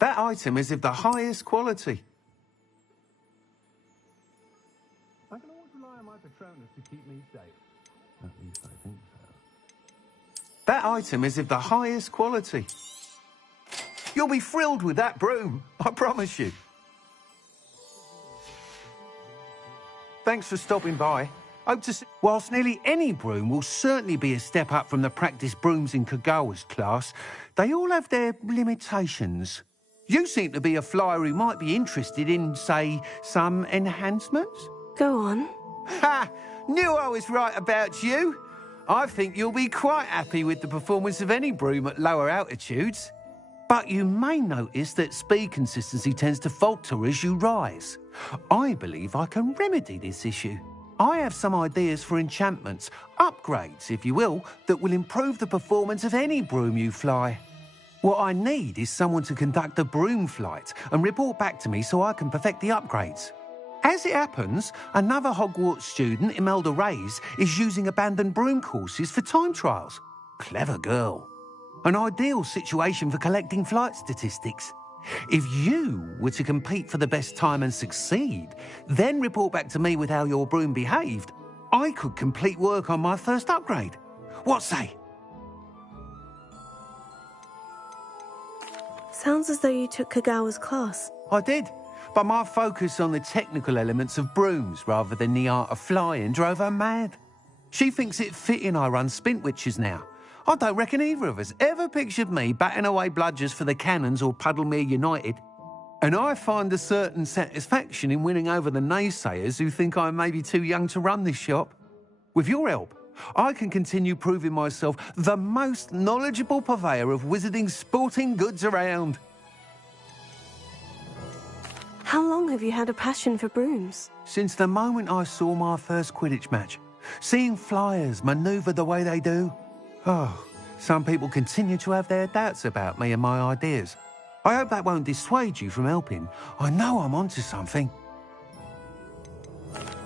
That item is of the highest quality. I can always rely on my Patronus to keep me safe. At least I think so. That item is of the highest quality. You'll be thrilled with that broom, I promise you. Thanks for stopping by. Hope to see. Whilst nearly any broom will certainly be a step up from the practice brooms in Kagawa's class, they all have their limitations. You seem to be a flyer who might be interested in, say, some enhancements? Go on. Ha! Knew I was right about you. I think you'll be quite happy with the performance of any broom at lower altitudes. But you may notice that speed consistency tends to falter as you rise. I believe I can remedy this issue. I have some ideas for enchantments, upgrades, if you will, that will improve the performance of any broom you fly. What I need is someone to conduct a broom flight and report back to me so I can perfect the upgrades. As it happens, another Hogwarts student, Imelda Reyes, is using abandoned broom courses for time trials. Clever girl. An ideal situation for collecting flight statistics. If you were to compete for the best time and succeed, then report back to me with how your broom behaved, I could complete work on my first upgrade. What say? Sounds as though you took Kagawa's class. I did, but my focus on the technical elements of brooms rather than the art of flying drove her mad. She thinks it fitting I run Spintwitches now. I don't reckon either of us ever pictured me batting away bludgers for the Cannons or Puddlemere United. And I find a certain satisfaction in winning over the naysayers who think I may be too young to run this shop. With your help, I can continue proving myself the most knowledgeable purveyor of wizarding sporting goods around. How long have you had a passion for brooms? Since the moment I saw my first Quidditch match. Seeing flyers manoeuvre the way they do. Oh, some people continue to have their doubts about me and my ideas. I hope that won't dissuade you from helping. I know I'm onto something.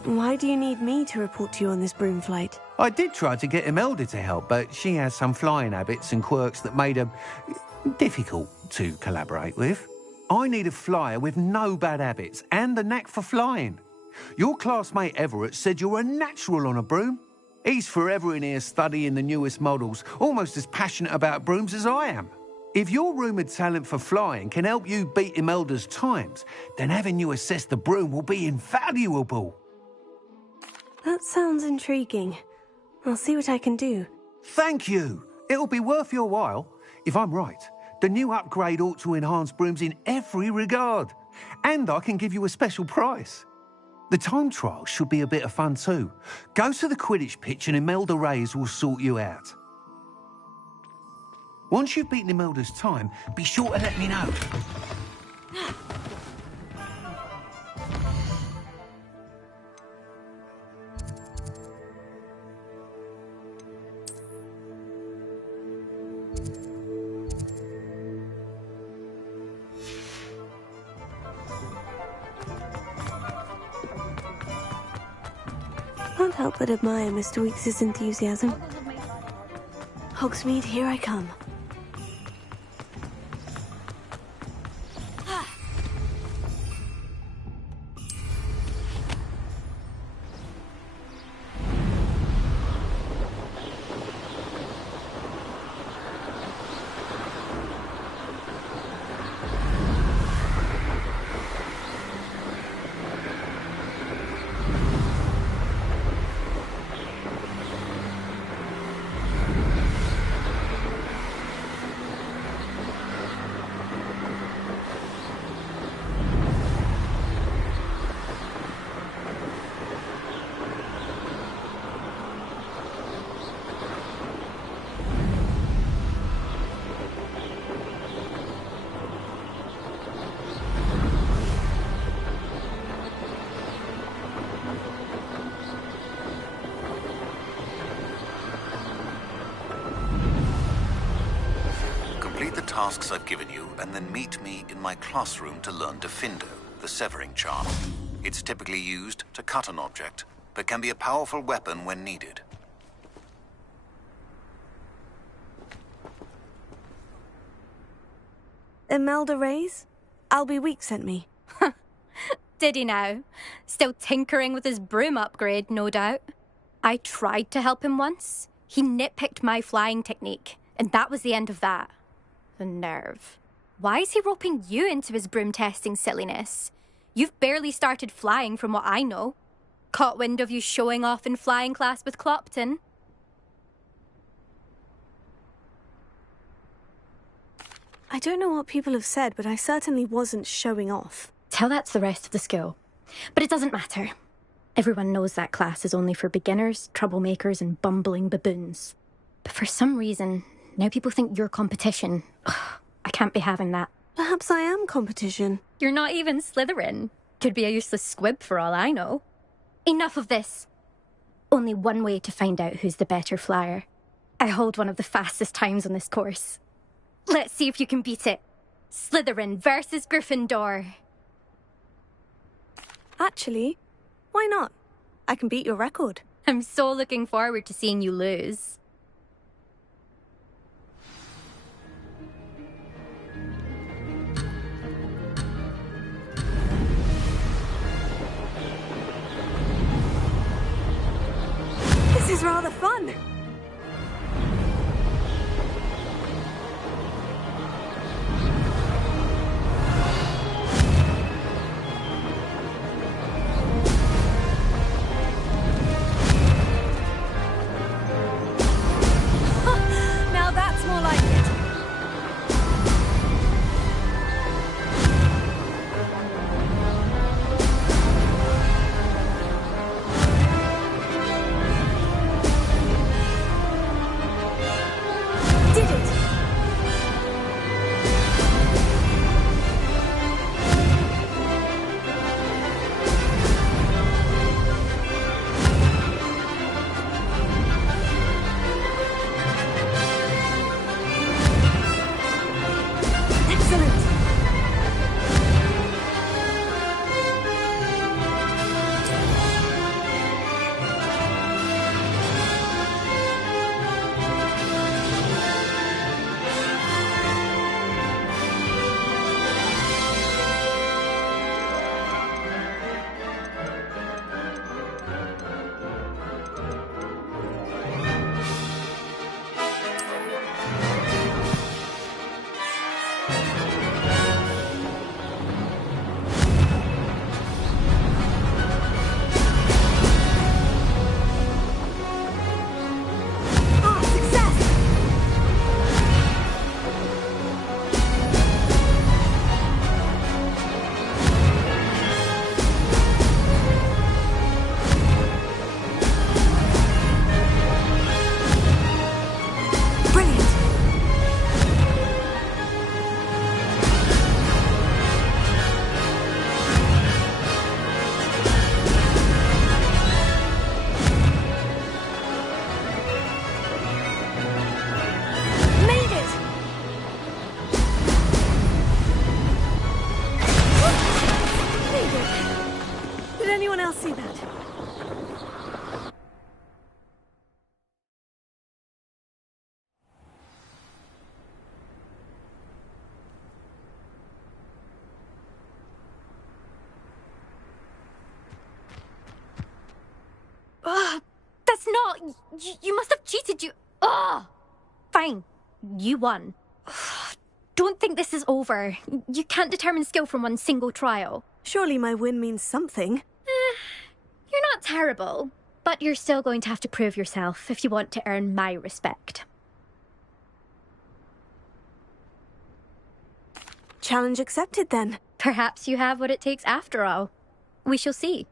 Why do you need me to report to you on this broom flight? I did try to get Imelda to help, but she has some flying habits and quirks that made her difficult to collaborate with. I need a flyer with no bad habits and the knack for flying. Your classmate Everett said you're a natural on a broom. He's forever in here studying the newest models, almost as passionate about brooms as I am. If your rumoured talent for flying can help you beat Imelda's times, then having you assess the broom will be invaluable. That sounds intriguing. I'll see what I can do. Thank you. It'll be worth your while. If I'm right, the new upgrade ought to enhance brooms in every regard. And I can give you a special price. The time trial should be a bit of fun too. Go to the Quidditch pitch and Imelda Reyes will sort you out. Once you've beaten Imelda's time, be sure to let me know. Can't help but admire Mr. Weekes' enthusiasm. Hogsmeade, here I come. the tasks I've given you and then meet me in my classroom to learn Diffindo, the severing charm. It's typically used to cut an object, but can be a powerful weapon when needed. Imelda Reyes? Albie Week sent me. Did he now? Still tinkering with his broom upgrade, no doubt. I tried to help him once. He nitpicked my flying technique, and that was the end of that. The nerve. Why is he roping you into his broom testing silliness? You've barely started flying from what I know. Caught wind of you showing off in flying class with Clopton. I don't know what people have said, but I certainly wasn't showing off. Tell that to the rest of the school. But it doesn't matter. Everyone knows that class is only for beginners, troublemakers, and bumbling baboons. But for some reason, now people think you're competition. Ugh, I can't be having that. Perhaps I am competition. You're not even Slytherin. Could be a useless squib for all I know. Enough of this. Only one way to find out who's the better flyer. I hold one of the fastest times on this course. Let's see if you can beat it. Slytherin versus Gryffindor. Actually, why not? I can beat your record. I'm so looking forward to seeing you lose. This is rather fun. Now that's more like it. Did it! Excellent! Did anyone else see that? That's not... You must have cheated, you... Ugh! Fine. You won. Don't think this is over. You can't determine skill from one single trial. Surely my win means something. You're not terrible, but you're still going to have to prove yourself if you want to earn my respect. Challenge accepted, then. Perhaps you have what it takes after all. We shall see.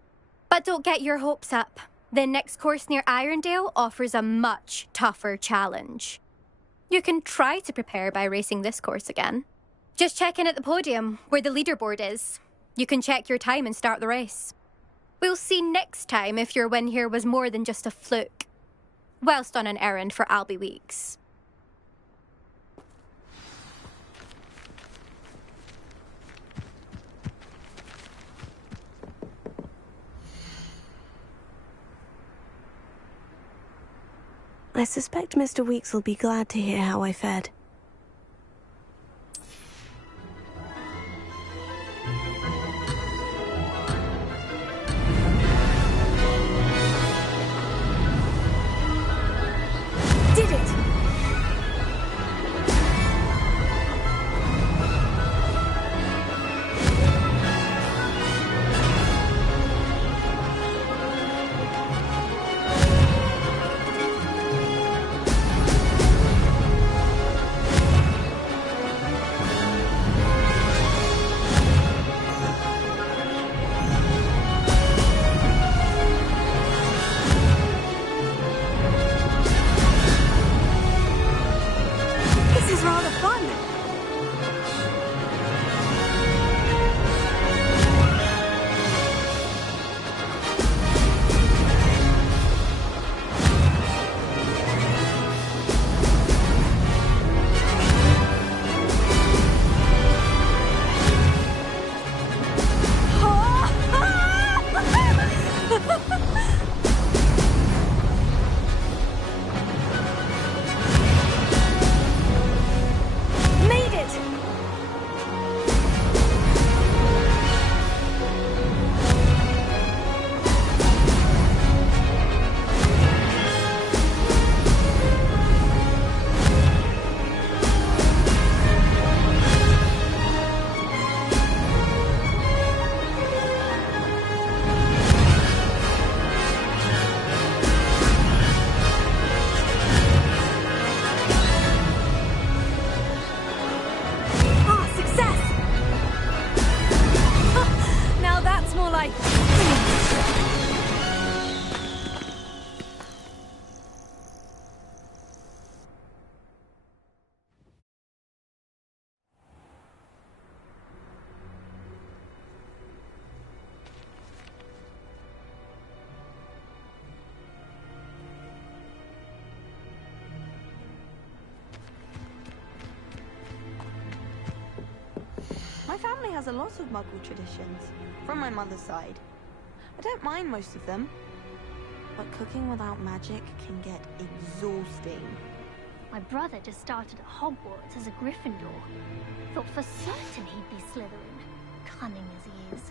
But don't get your hopes up. The next course near Irondale offers a much tougher challenge. You can try to prepare by racing this course again. Just check in at the podium, where the leaderboard is. You can check your time and start the race. We'll see next time if your win here was more than just a fluke. Whilst on an errand for Albie Weeks. I suspect Mr. Weeks will be glad to hear how I fared. Did it! This is rather fun. Made it! Ah, success! Now that's more like... My family has a lot of Muggle traditions, from my mother's side. I don't mind most of them, but cooking without magic can get exhausting. My brother just started at Hogwarts as a Gryffindor. Thought for certain he'd be Slytherin, cunning as he is.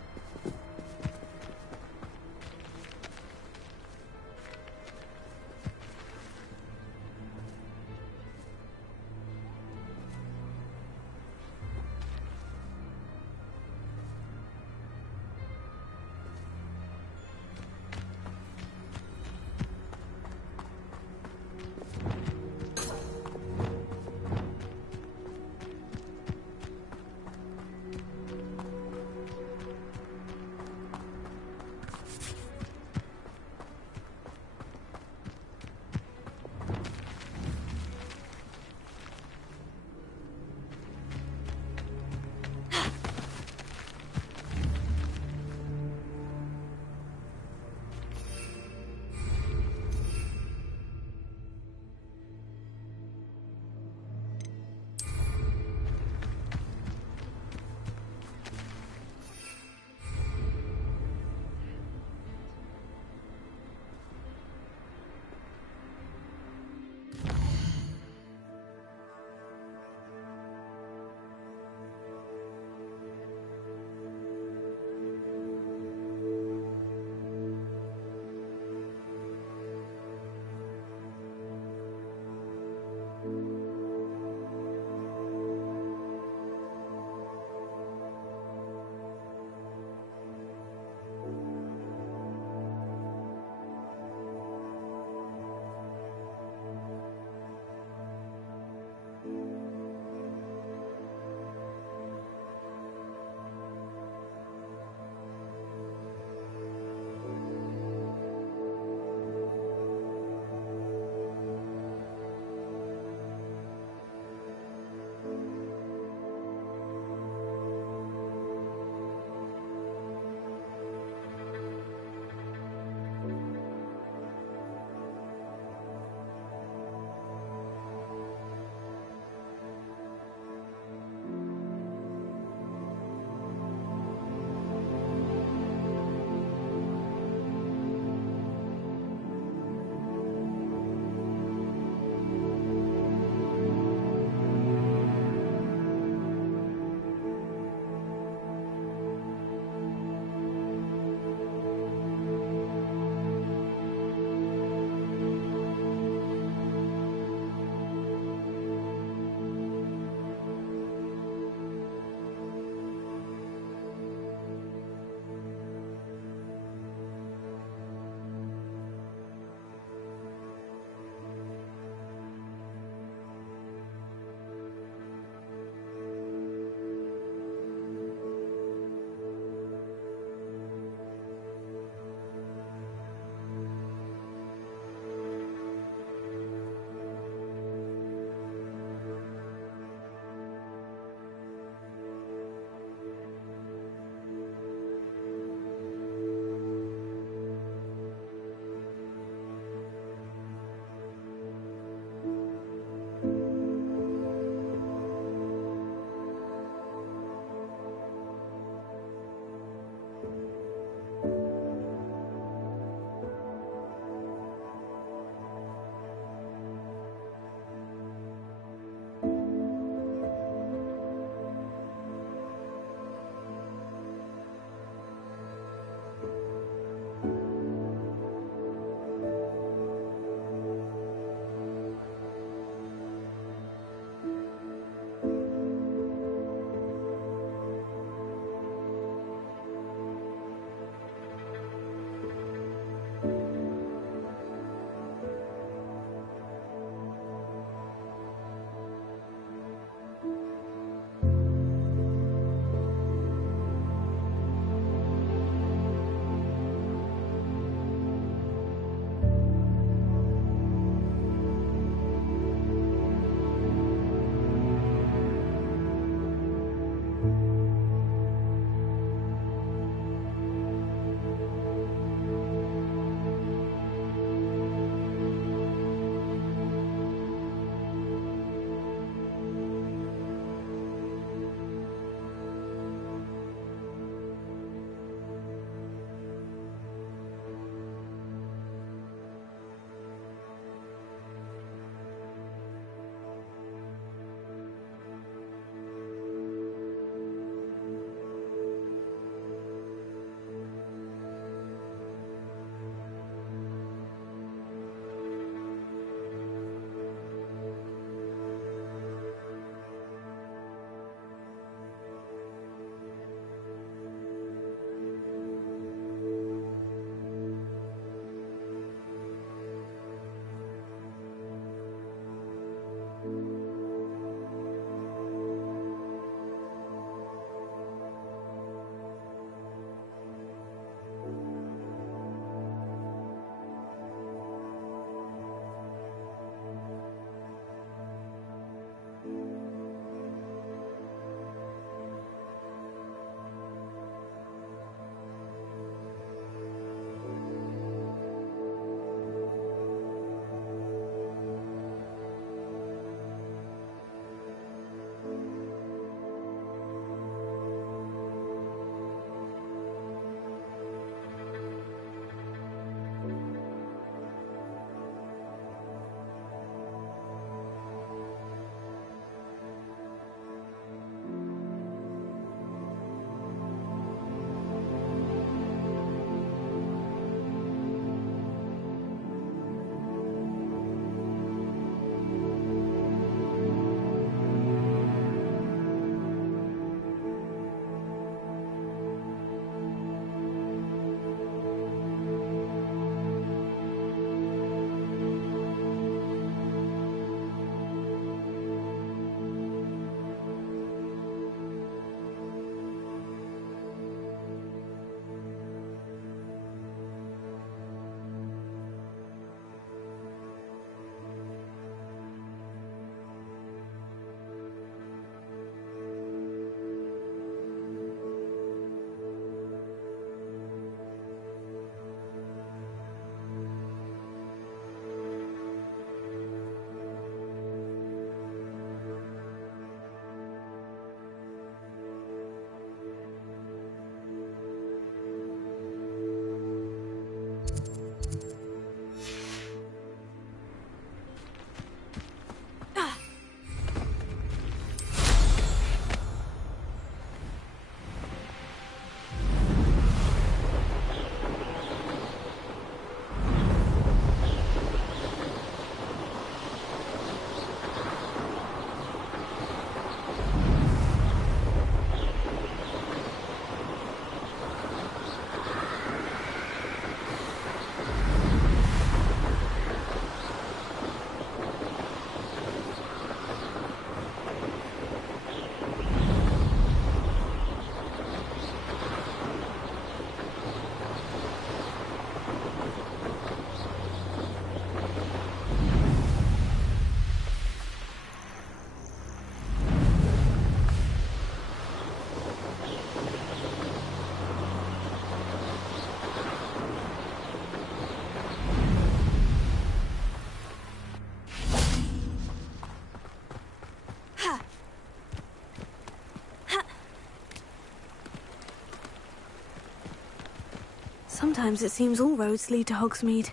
Sometimes it seems all roads lead to Hogsmeade.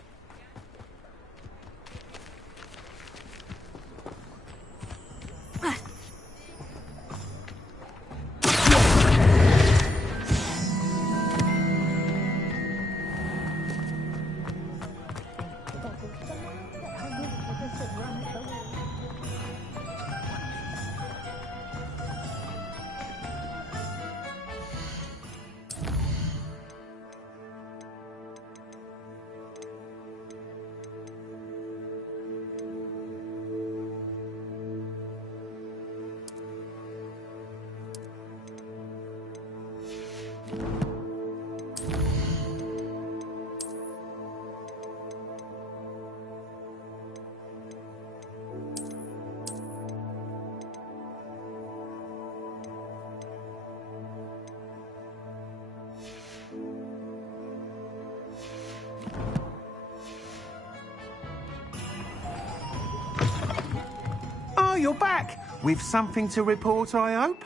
Oh, you're back! With something to report, I hope?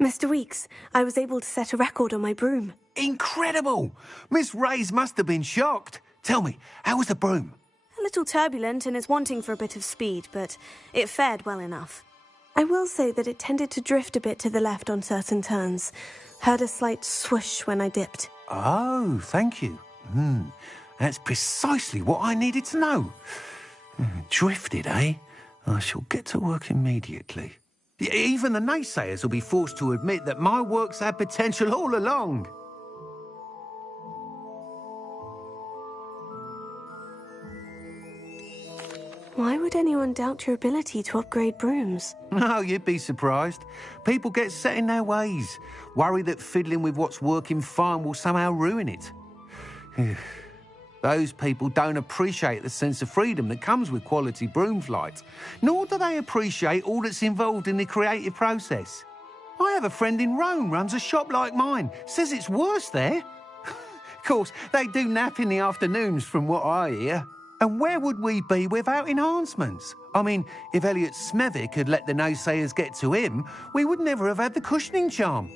Mr. Weeks, I was able to set a record on my broom. Incredible! Miss Reyes must have been shocked. Tell me, how was the broom? A little turbulent and is wanting for a bit of speed, but it fared well enough. I will say that it tended to drift a bit to the left on certain turns. Heard a slight swoosh when I dipped. Oh, thank you. That's precisely what I needed to know. Drifted, eh? I shall get to work immediately. Even the naysayers will be forced to admit that my work's had potential all along. Why would anyone doubt your ability to upgrade brooms? No, you'd be surprised. People get set in their ways, worry that fiddling with what's working fine will somehow ruin it. Those people don't appreciate the sense of freedom that comes with quality broom flight, nor do they appreciate all that's involved in the creative process. I have a friend in Rome runs a shop like mine, says it's worse there. Of course, they do nap in the afternoons from what I hear. And where would we be without enhancements? I mean, if Elliot Smethwick had let the naysayers get to him, we would never have had the cushioning charm.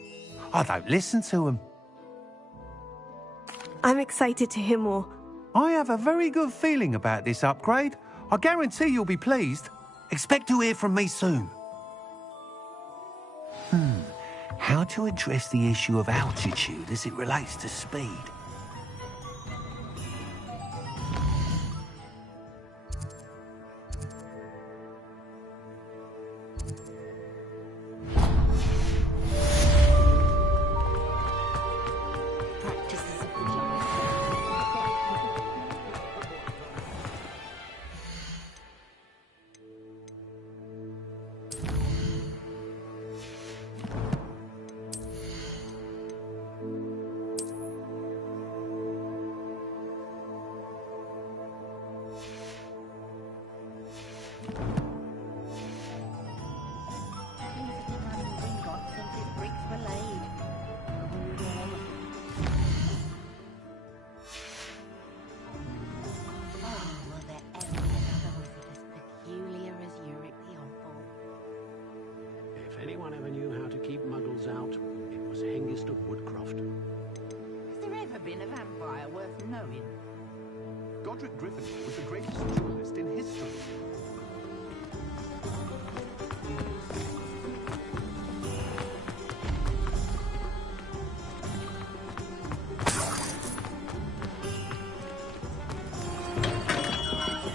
I don't listen to them. I'm excited to hear more. I have a very good feeling about this upgrade. I guarantee you'll be pleased. Expect to hear from me soon. How to address the issue of altitude as it relates to speed?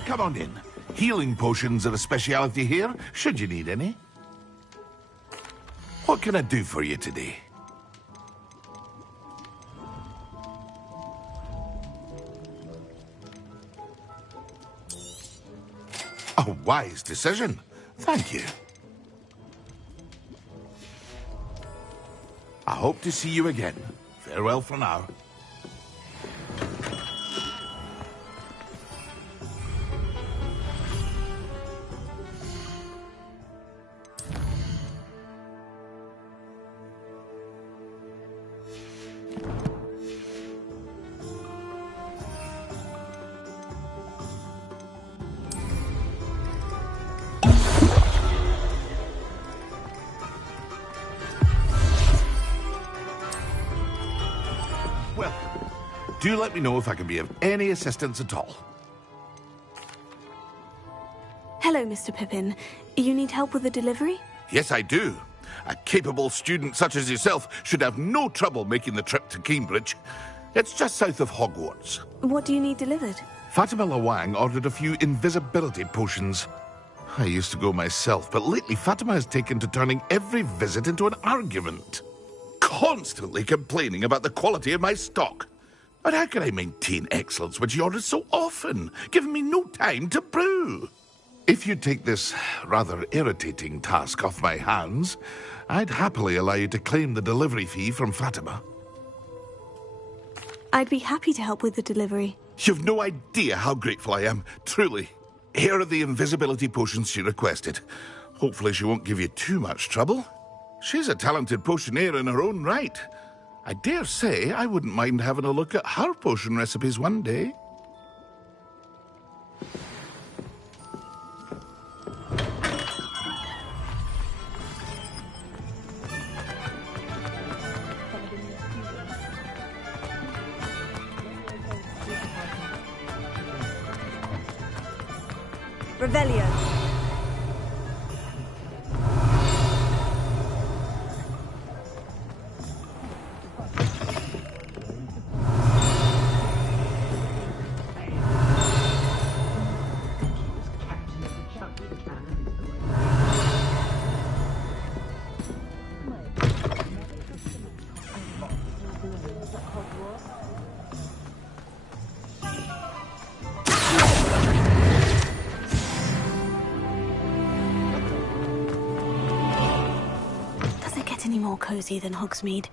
Come on in. Healing potions are a speciality here, should you need any. What can I do for you today? A wise decision. Thank you. I hope to see you again. Farewell for now. do let me know if I can be of any assistance at all. Hello, Mr. Pippin. You need help with the delivery? Yes, I do. A capable student such as yourself should have no trouble making the trip to Cambridge. It's just south of Hogwarts. What do you need delivered? Fatima Lawang ordered a few invisibility potions. I used to go myself, but lately Fatima has taken to turning every visit into an argument. Constantly complaining about the quality of my stock. But how can I maintain excellence when she orders so often, giving me no time to brew? If you take this rather irritating task off my hands, I'd happily allow you to claim the delivery fee from Fatima. I'd be happy to help with the delivery. You've no idea how grateful I am, truly. Here are the invisibility potions she requested. Hopefully she won't give you too much trouble. She's a talented potioneer in her own right. I dare say I wouldn't mind having a look at her potion recipes one day. Revelio. Any more cozy than Hogsmeade?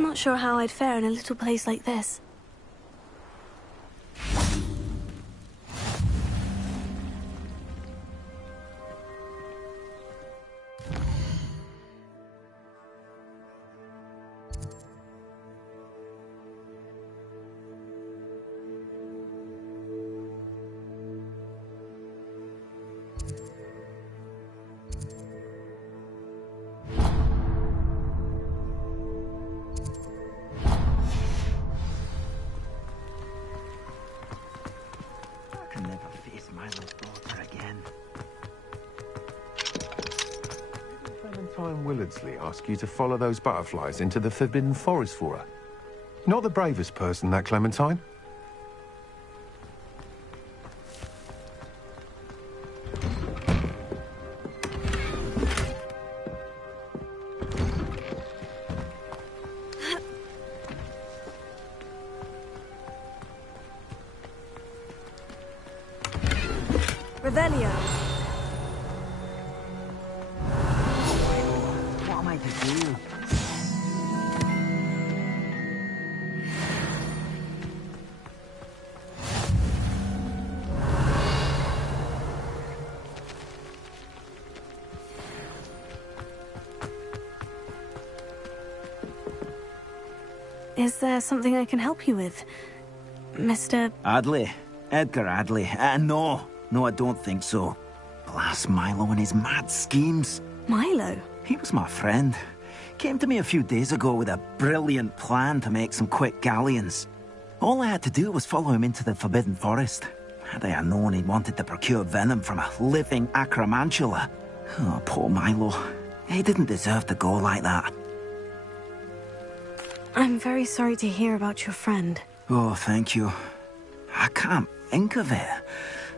Not sure how I'd fare in a little place like this. Willardsley ask you to follow those butterflies into the Forbidden Forest for her. Not the bravest person, that Clementine. Revelio. What am I to do? Is there something I can help you with, Mr. Adley. Edgar Adley. No, I don't think so. Blast Milo and his mad schemes. Milo? He was my friend. Came to me a few days ago with a brilliant plan to make some quick galleons. All I had to do was follow him into the Forbidden Forest. Had I known he wanted to procure venom from a living acromantula. Oh, poor Milo. He didn't deserve to go like that. I'm very sorry to hear about your friend. Oh, thank you. I can't think of it.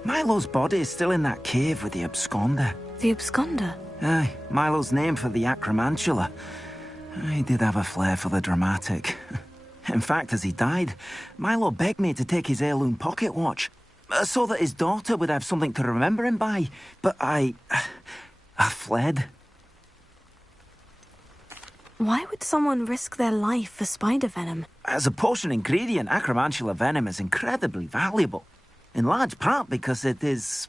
Milo's body is still in that cave with the absconder. The absconder? Aye, Milo's name for the acromantula. He did have a flair for the dramatic. In fact, as he died, Milo begged me to take his heirloom pocket watch, so that his daughter would have something to remember him by. But I fled. Why would someone risk their life for spider venom? As a potion ingredient, acromantula venom is incredibly valuable. In large part because it is,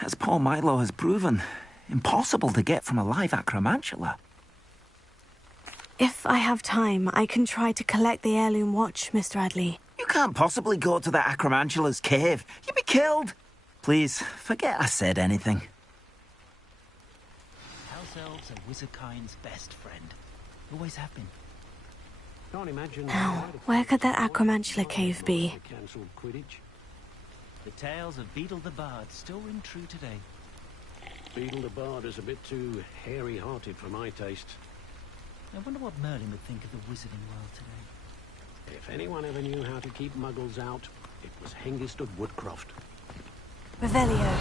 as poor Milo has proven, impossible to get from a live acromantula. If I have time, I can try to collect the heirloom watch, Mr. Adley. You can't possibly go to the acromantula's cave. You'd be killed. Please, forget I said anything. House elves are wizardkind's best friend. Always have been. Now, where could that acromantula cave be? The tales of Beetle the Bard still ring true today. Beetle the Bard is a bit too hairy-hearted for my taste. I wonder what Merlin would think of the wizarding world today. If anyone ever knew how to keep muggles out, it was Hengist of Woodcroft. Revelio.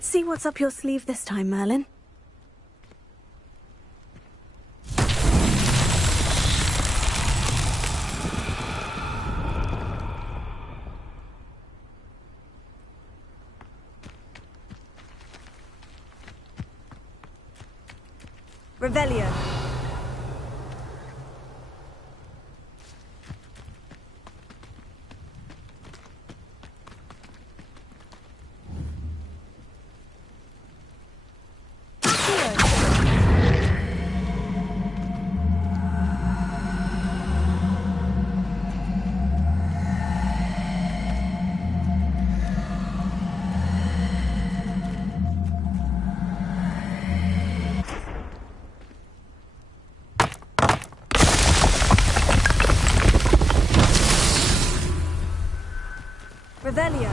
Let's see what's up your sleeve this time, Merlin. Revelio. Revelio.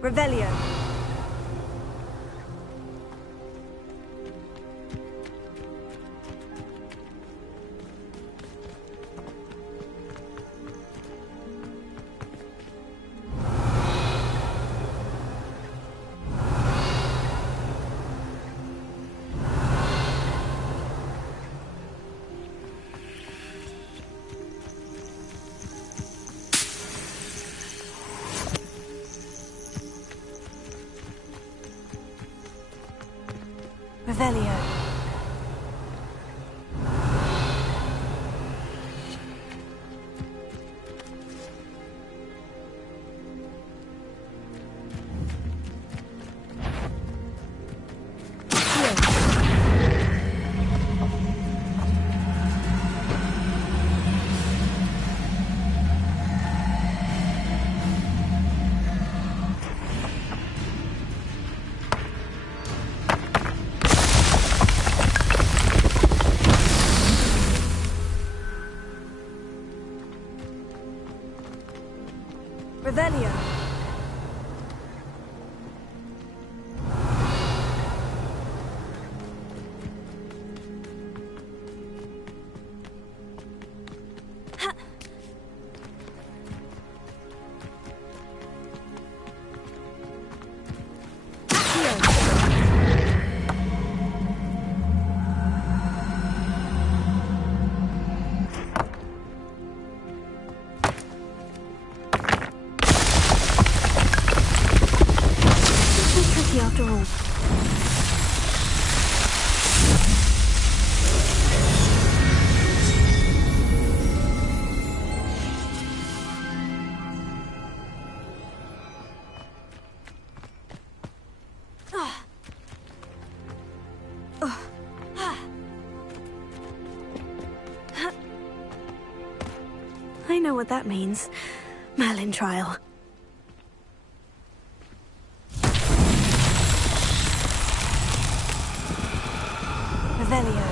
Revelio. Revelio. Revelio. After all. I know what that means. Merlin trial. Revelio.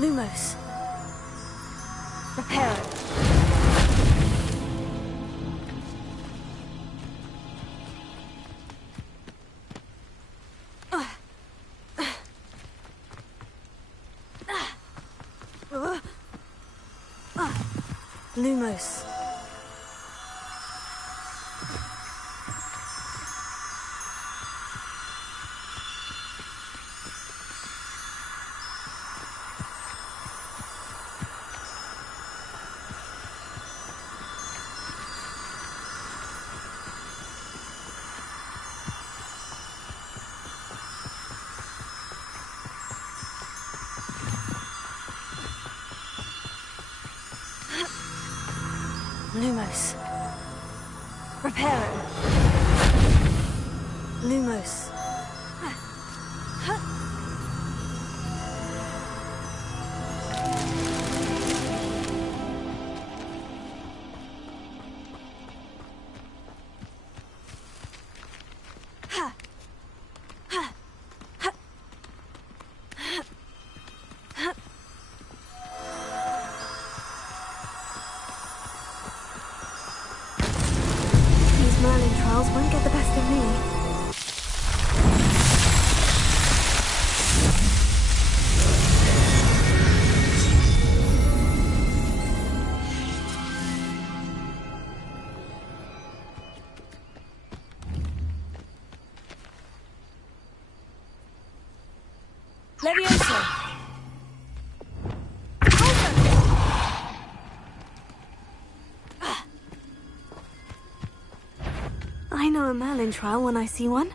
Lumos. Reparo. Lumos. Lumos. Reparo. Lumos. Merlin trials won't get the best of me. Levioso! I know a Merlin trial when I see one.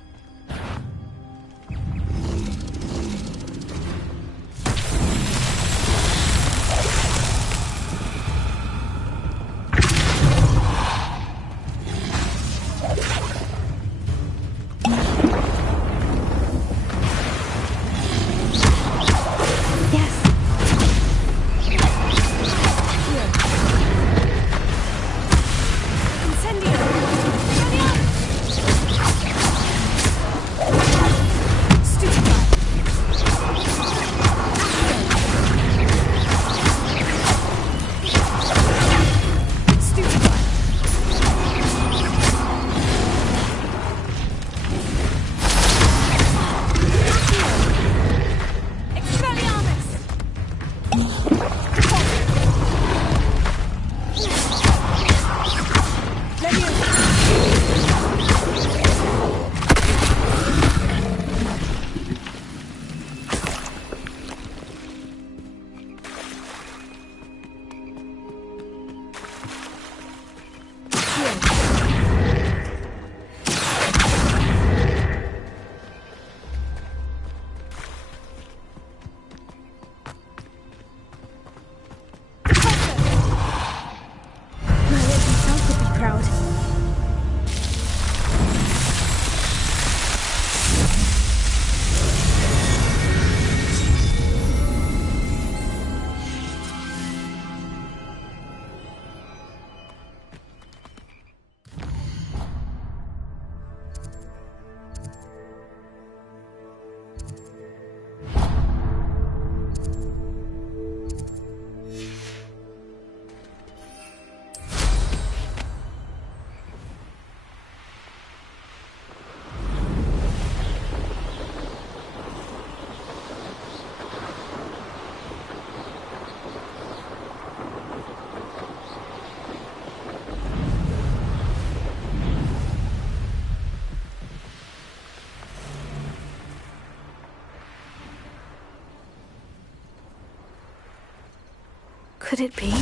Could it be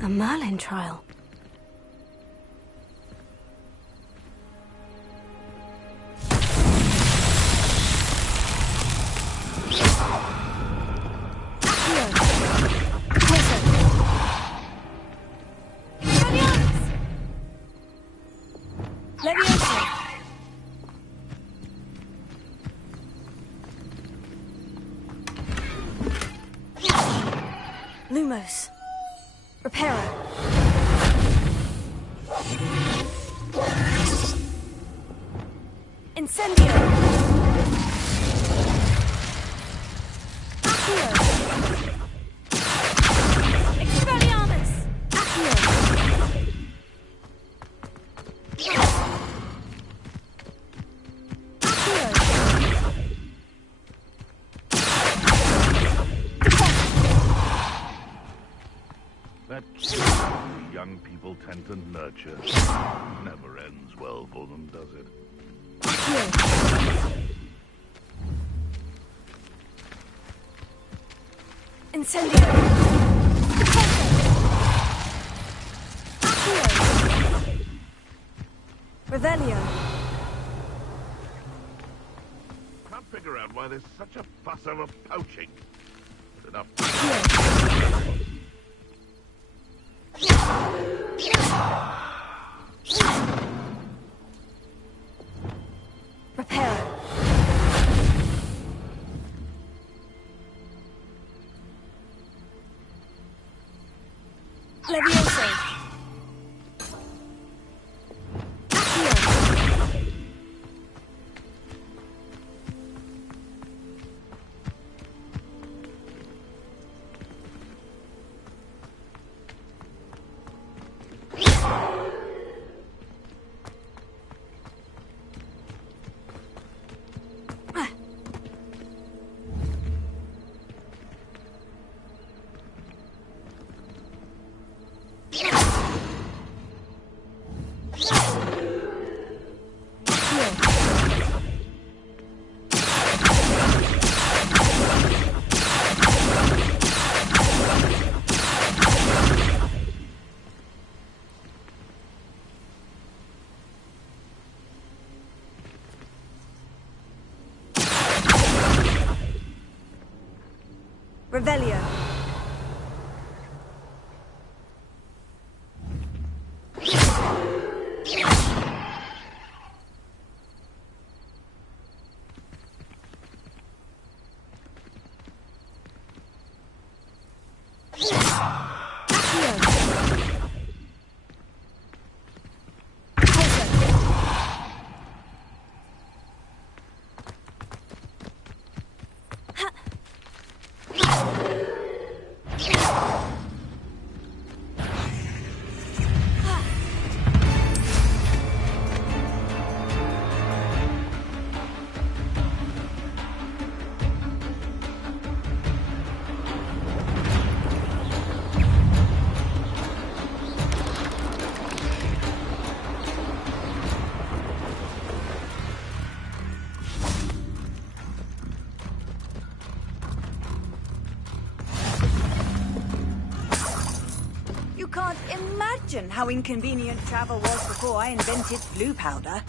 a Merlin trial? Lumos. Reparo. Incendio. Accio. Expelliarmus. people tend to nurture. Never ends well for them, does it? Incendio! Revelio! Can't figure out why there's such a fuss over poaching. But enough. Repair. Levioso. Revelio. Can't imagine how inconvenient travel was before I invented blue powder.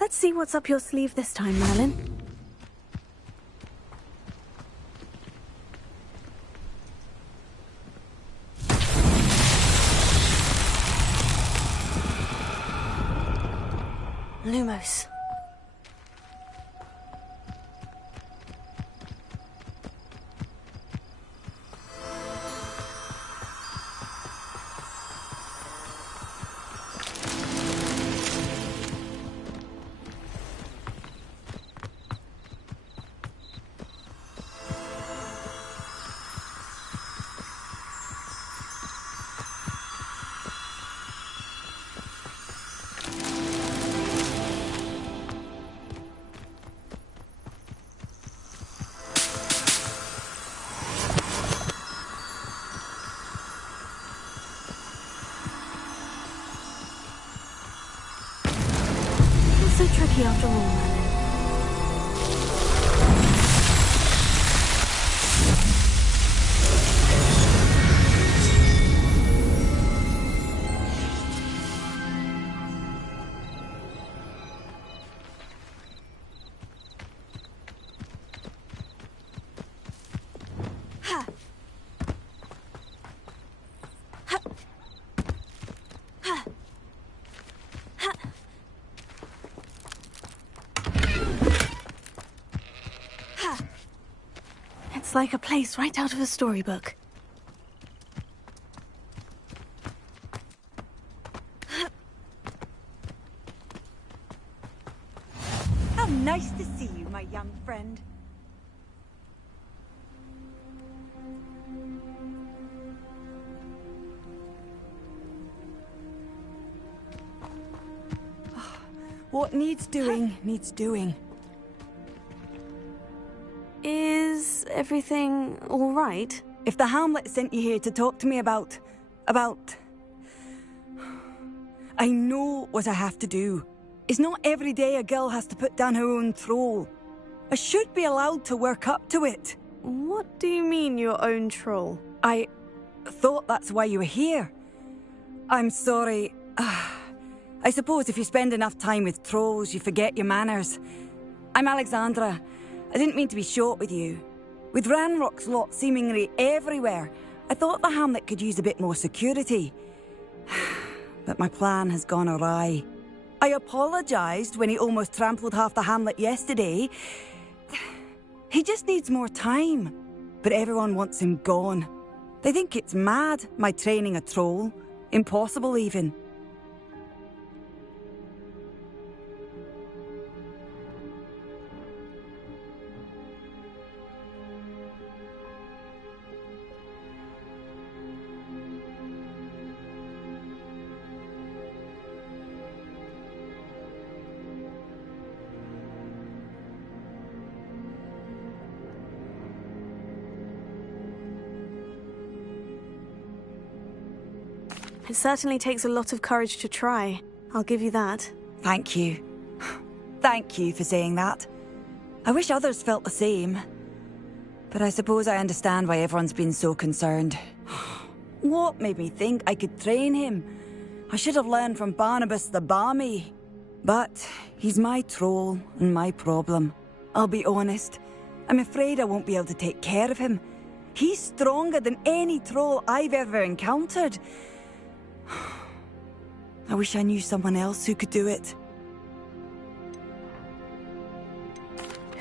Let's see what's up your sleeve this time, Merlin. Lumos. after all, Merlin. It's like a place right out of a storybook. How nice to see you, my young friend. What needs doing, needs doing. Is everything all right? If the Hamlet sent you here to talk to me about... I know what I have to do. It's not every day a girl has to put down her own troll. I should be allowed to work up to it. What do you mean, your own troll? I thought that's why you were here. I'm sorry. I suppose if you spend enough time with trolls, you forget your manners. I'm Alexandra. I didn't mean to be short with you. With Ranrock's lot seemingly everywhere, I thought the Hamlet could use a bit more security. But my plan has gone awry. I apologised when he almost trampled half the Hamlet yesterday. He just needs more time. But everyone wants him gone. They think it's mad, my training a troll. Impossible, even. It certainly takes a lot of courage to try. I'll give you that. Thank you. Thank you for saying that. I wish others felt the same. But I suppose I understand why everyone's been so concerned. What made me think I could train him? I should have learned from Barnabas the Barmy. But he's my troll and my problem. I'll be honest. I'm afraid I won't be able to take care of him. He's stronger than any troll I've ever encountered. I wish I knew someone else who could do it.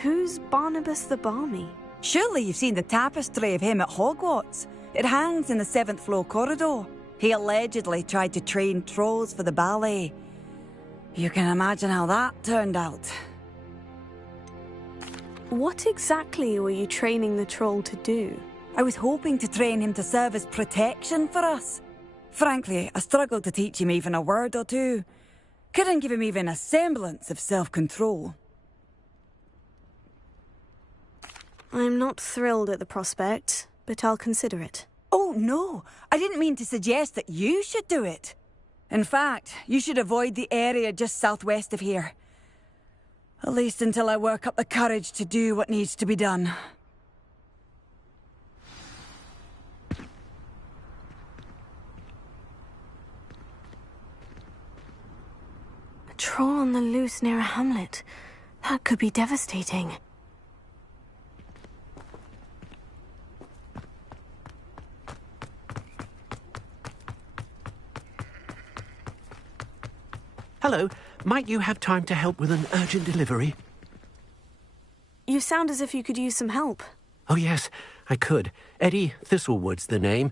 Who's Barnabas the Barmy? Surely you've seen the tapestry of him at Hogwarts. It hangs in the 7th floor corridor. He allegedly tried to train trolls for the ballet. You can imagine how that turned out. What exactly were you training the troll to do? I was hoping to train him to serve as protection for us. Frankly, I struggled to teach him even a word or two. Couldn't give him even a semblance of self-control. I'm not thrilled at the prospect, but I'll consider it. Oh, no. I didn't mean to suggest that you should do it. In fact, you should avoid the area just southwest of here. At least until I work up the courage to do what needs to be done. A troll on the loose near a hamlet. That could be devastating. Hello. Might you have time to help with an urgent delivery? You sound as if you could use some help. Oh, yes, I could. Eddie Thistlewood's the name.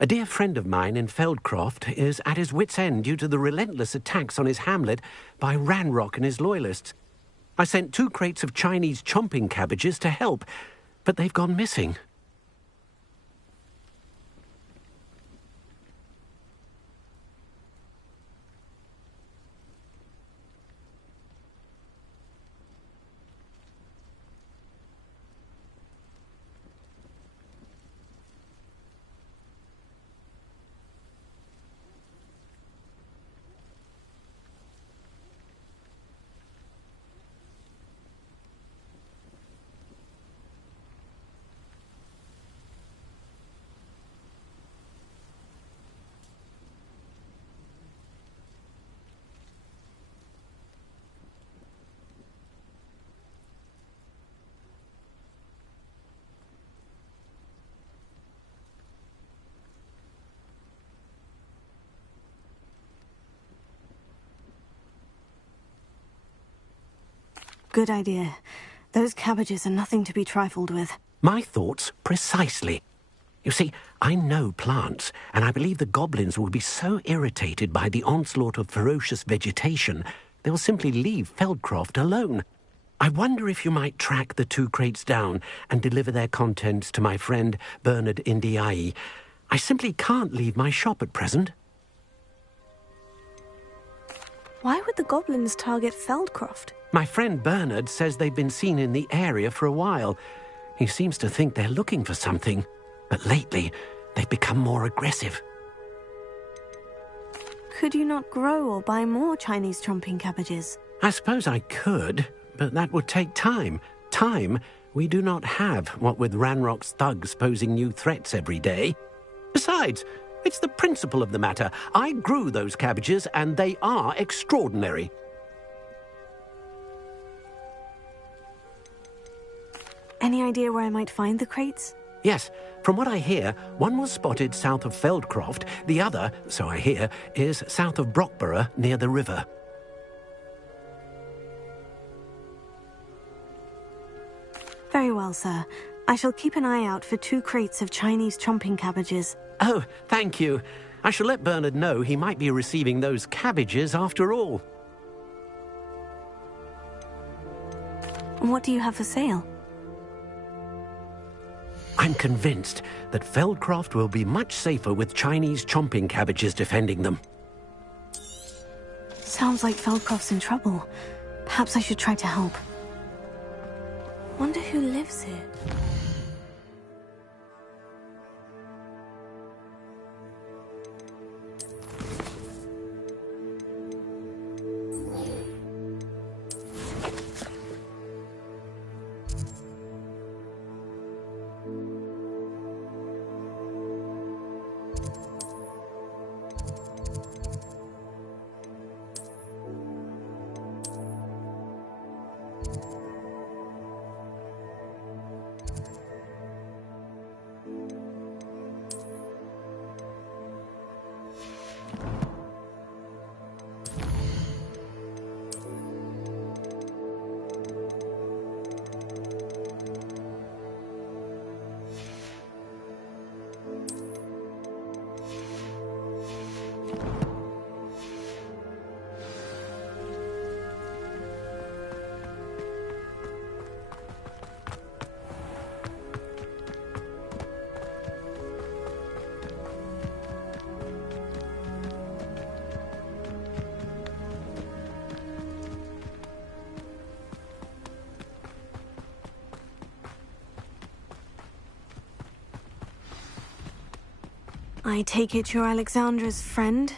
A dear friend of mine in Feldcroft is at his wit's end due to the relentless attacks on his hamlet by Ranrock and his loyalists. I sent 2 crates of Chinese chomping cabbages to help, but they've gone missing. Good idea. Those cabbages are nothing to be trifled with. My thoughts precisely. You see, I know plants, and I believe the goblins will be so irritated by the onslaught of ferocious vegetation, they'll simply leave Feldcroft alone. I wonder if you might track the 2 crates down and deliver their contents to my friend Bernard Indiai. I simply can't leave my shop at present. Why would the goblins target Feldcroft? My friend Bernard says they've been seen in the area for a while. He seems to think they're looking for something, but lately they've become more aggressive. Could you not grow or buy more Chinese chomping cabbages? I suppose I could, but that would take time. Time we do not have, what with Ranrock's thugs posing new threats every day. Besides, it's the principle of the matter. I grew those cabbages, and they are extraordinary. Any idea where I might find the crates? Yes, from what I hear, one was spotted south of Feldcroft, the other, so I hear, is south of Brockborough near the river. Very well, sir. I shall keep an eye out for 2 crates of Chinese chomping cabbages. Oh, thank you. I shall let Bernard know he might be receiving those cabbages after all. And what do you have for sale? I'm convinced that Feldcroft will be much safer with Chinese chomping cabbages defending them. Sounds like Feldcroft's in trouble. Perhaps I should try to help. Wonder who lives here. I take it you're Alexandra's friend?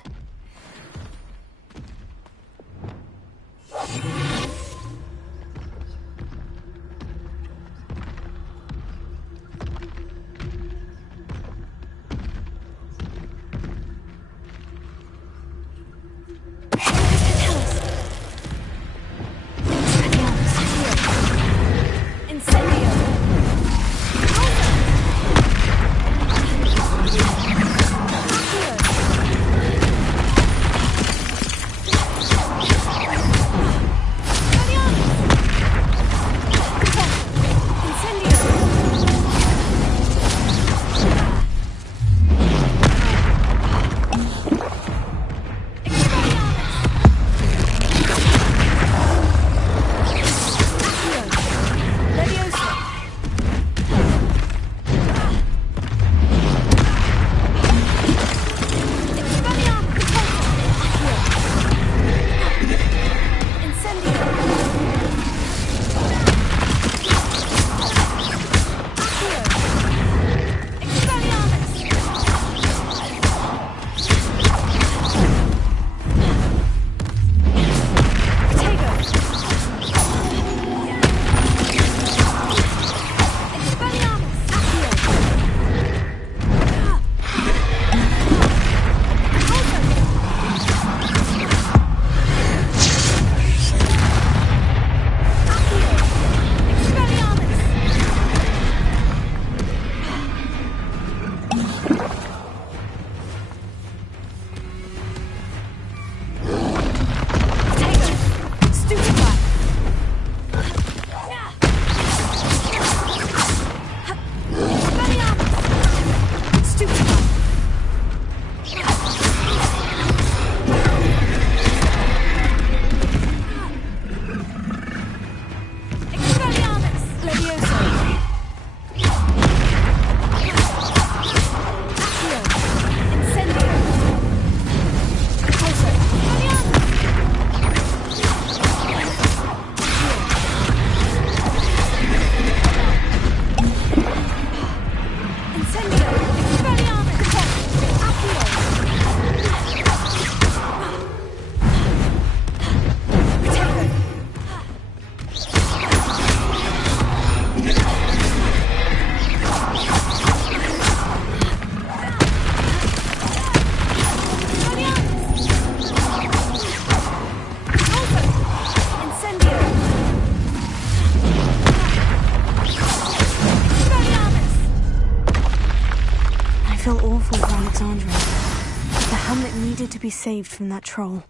feel awful for Alexandra. The hamlet needed to be saved from that troll.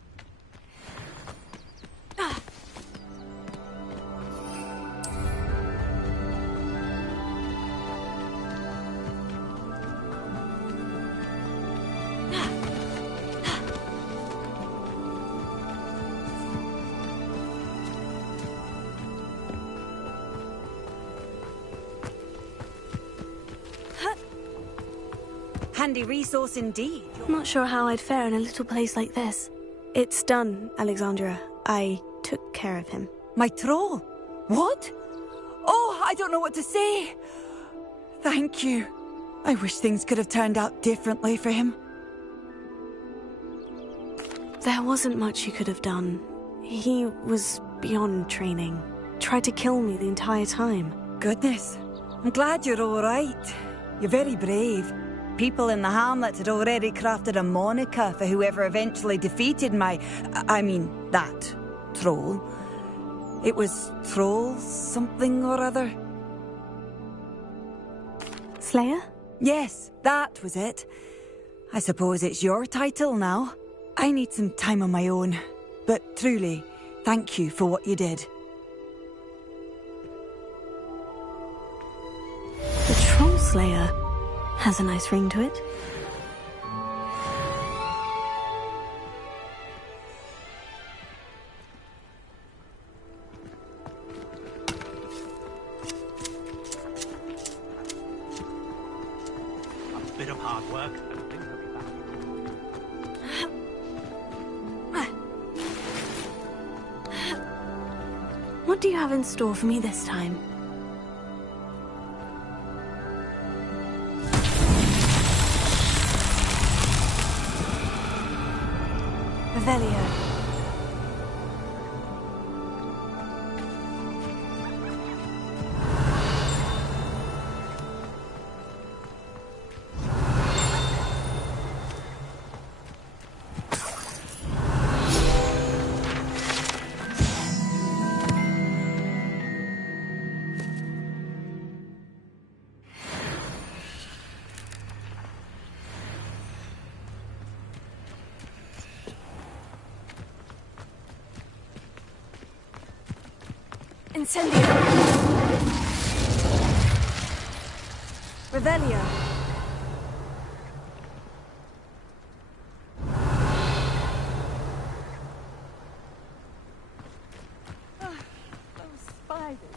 Handy resource indeed. Not sure how I'd fare in a little place like this. It's done, Alexandra. I took care of him. My troll? What? Oh, I don't know what to say. Thank you. I wish things could have turned out differently for him. There wasn't much you could have done. He was beyond training. Tried to kill me the entire time. Goodness. I'm glad you're all right. You're very brave. People in the hamlet had already crafted a moniker for whoever eventually defeated that troll. It was Troll something or other. Slayer? Yes, that was it. I suppose it's your title now. I need some time on my own. But truly, thank you for what you did. The Troll Slayer has a nice ring to it. A bit of hard work. What do you have in store for me this time? Revelio. Incendio. Revelio. Those spiders.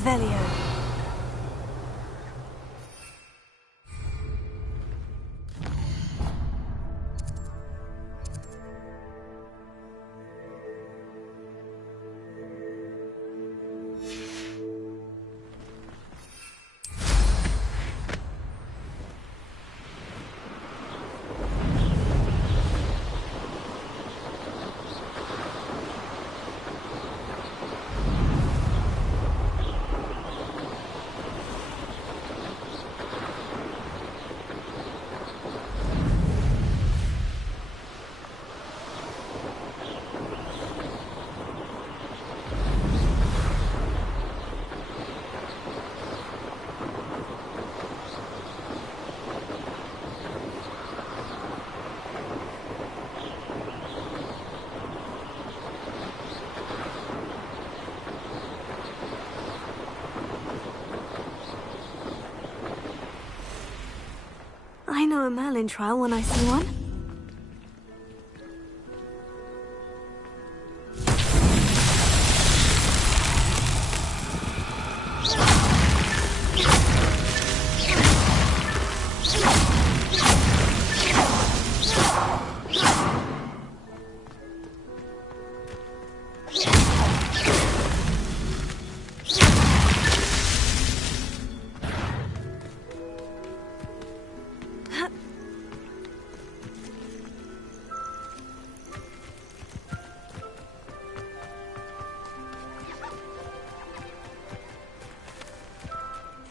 Revelio. I know a Merlin trial when I see one.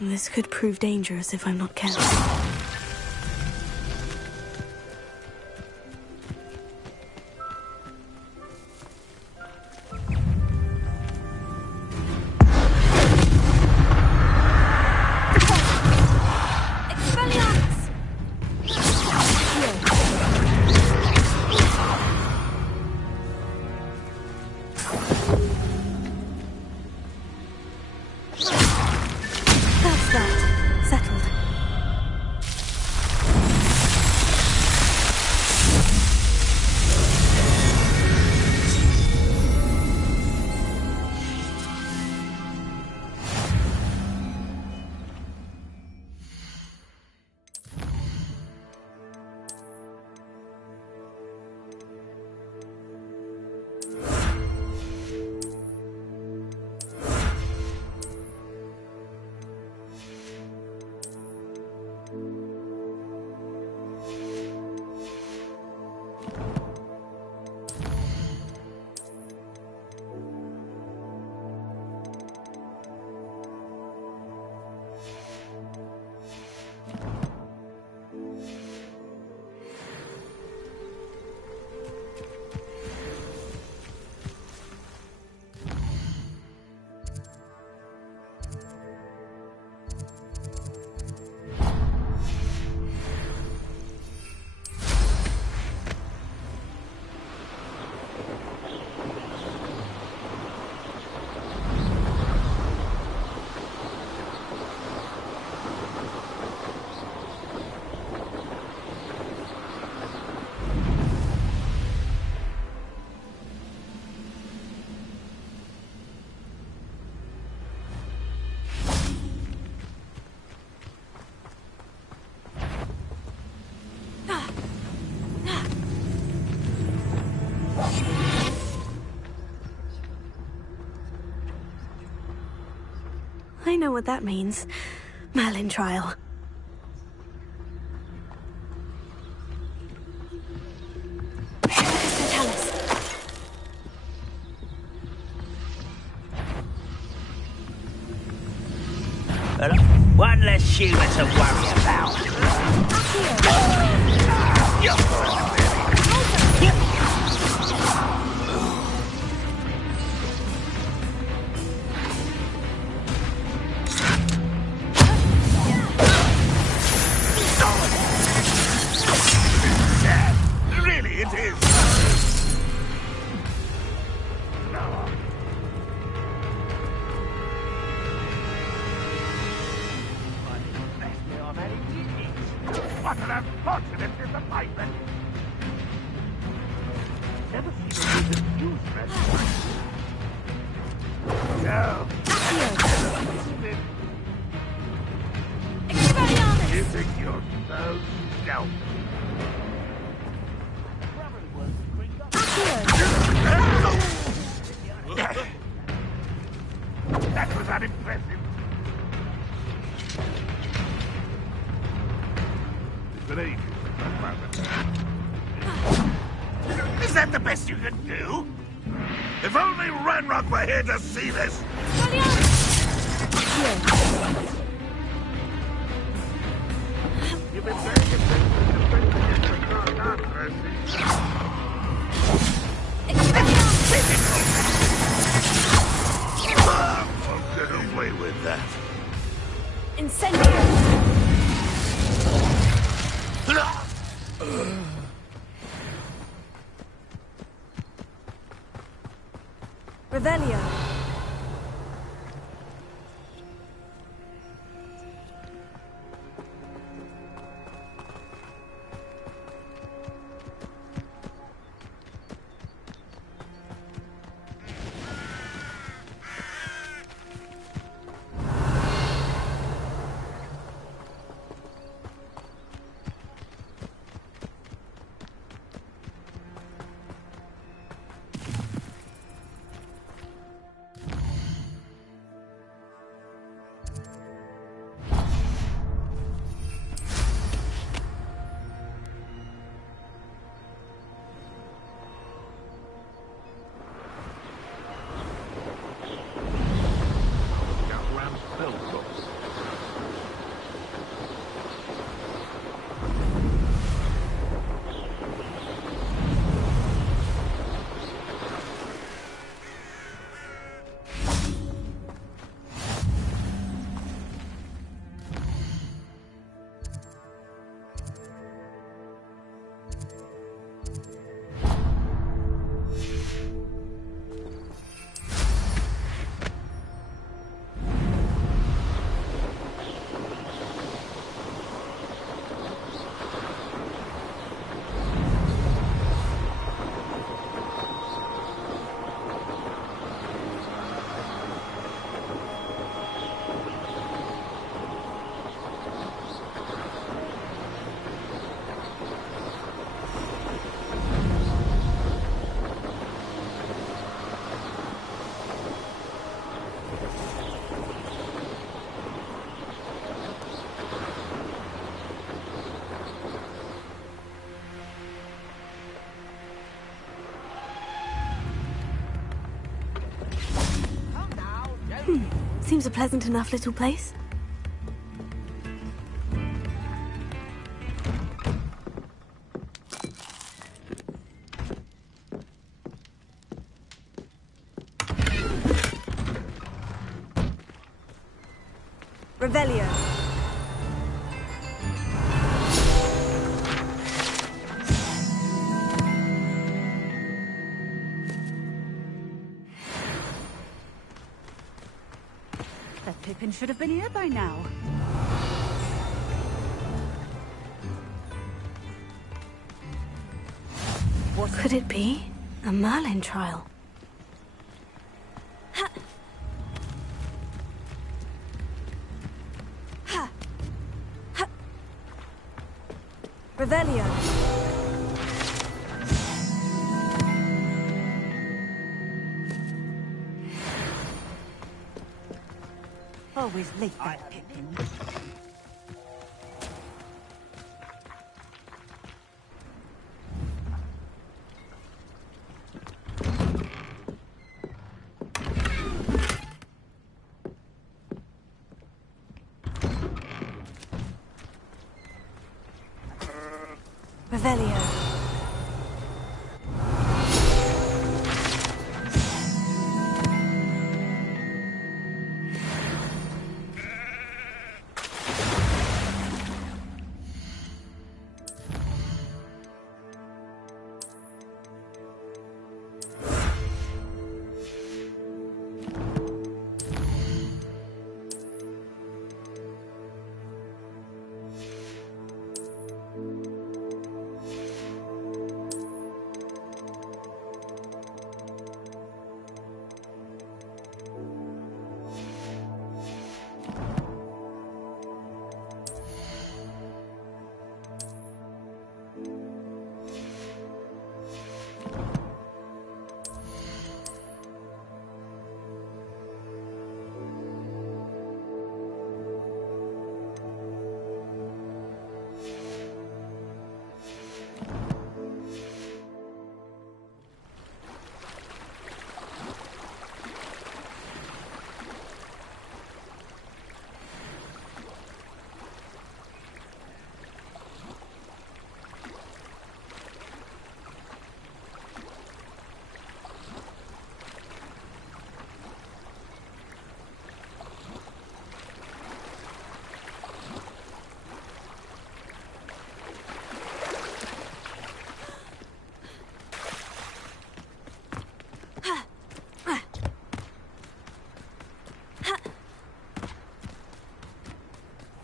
This could prove dangerous if I'm not careful. I know what that means. Merlin trial. Well, one less human to worry about. Really, it is. What an unfortunate disappointment! Never seen a wizard use red wine. No. So, go. That was unimpressive. It's been ages since I found it. Is that the best you can do? If only Ranrock were here to see this! You've been very defending against the dark arts, I'll get away with that. Incendio! Revelio. Seems a pleasant enough little place. Revelio. That Pippin should have been here by now. What could it be? A Merlin trial. Revelio. Always late, that Pippin. Revelio.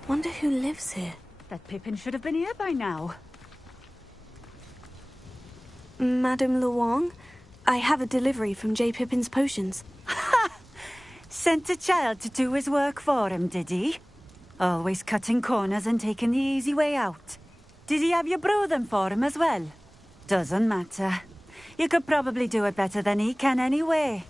Wonder who lives here. That Pippin should have been here by now. Madame Luong, I have a delivery from J. Pippin's potions. Sent a child to do his work for him, did he? Always cutting corners and taking the easy way out. Did he have you brew them for him as well? Doesn't matter. You could probably do it better than he can anyway.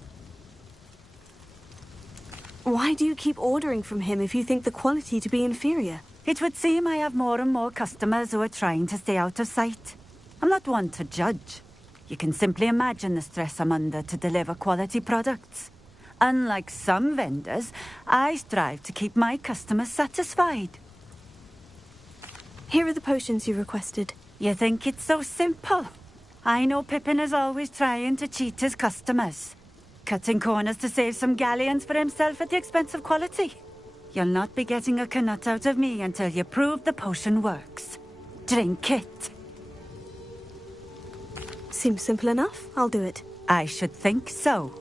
Why do you keep ordering from him if you think the quality to be inferior? It would seem I have more and more customers who are trying to stay out of sight. I'm not one to judge. You can simply imagine the stress I'm under to deliver quality products. Unlike some vendors, I strive to keep my customers satisfied. Here are the potions you requested. You think it's so simple? I know Pippin is always trying to cheat his customers. Cutting corners to save some galleons for himself at the expense of quality. You'll not be getting a canut out of me until you prove the potion works. Drink it. Seems simple enough. I'll do it. I should think so.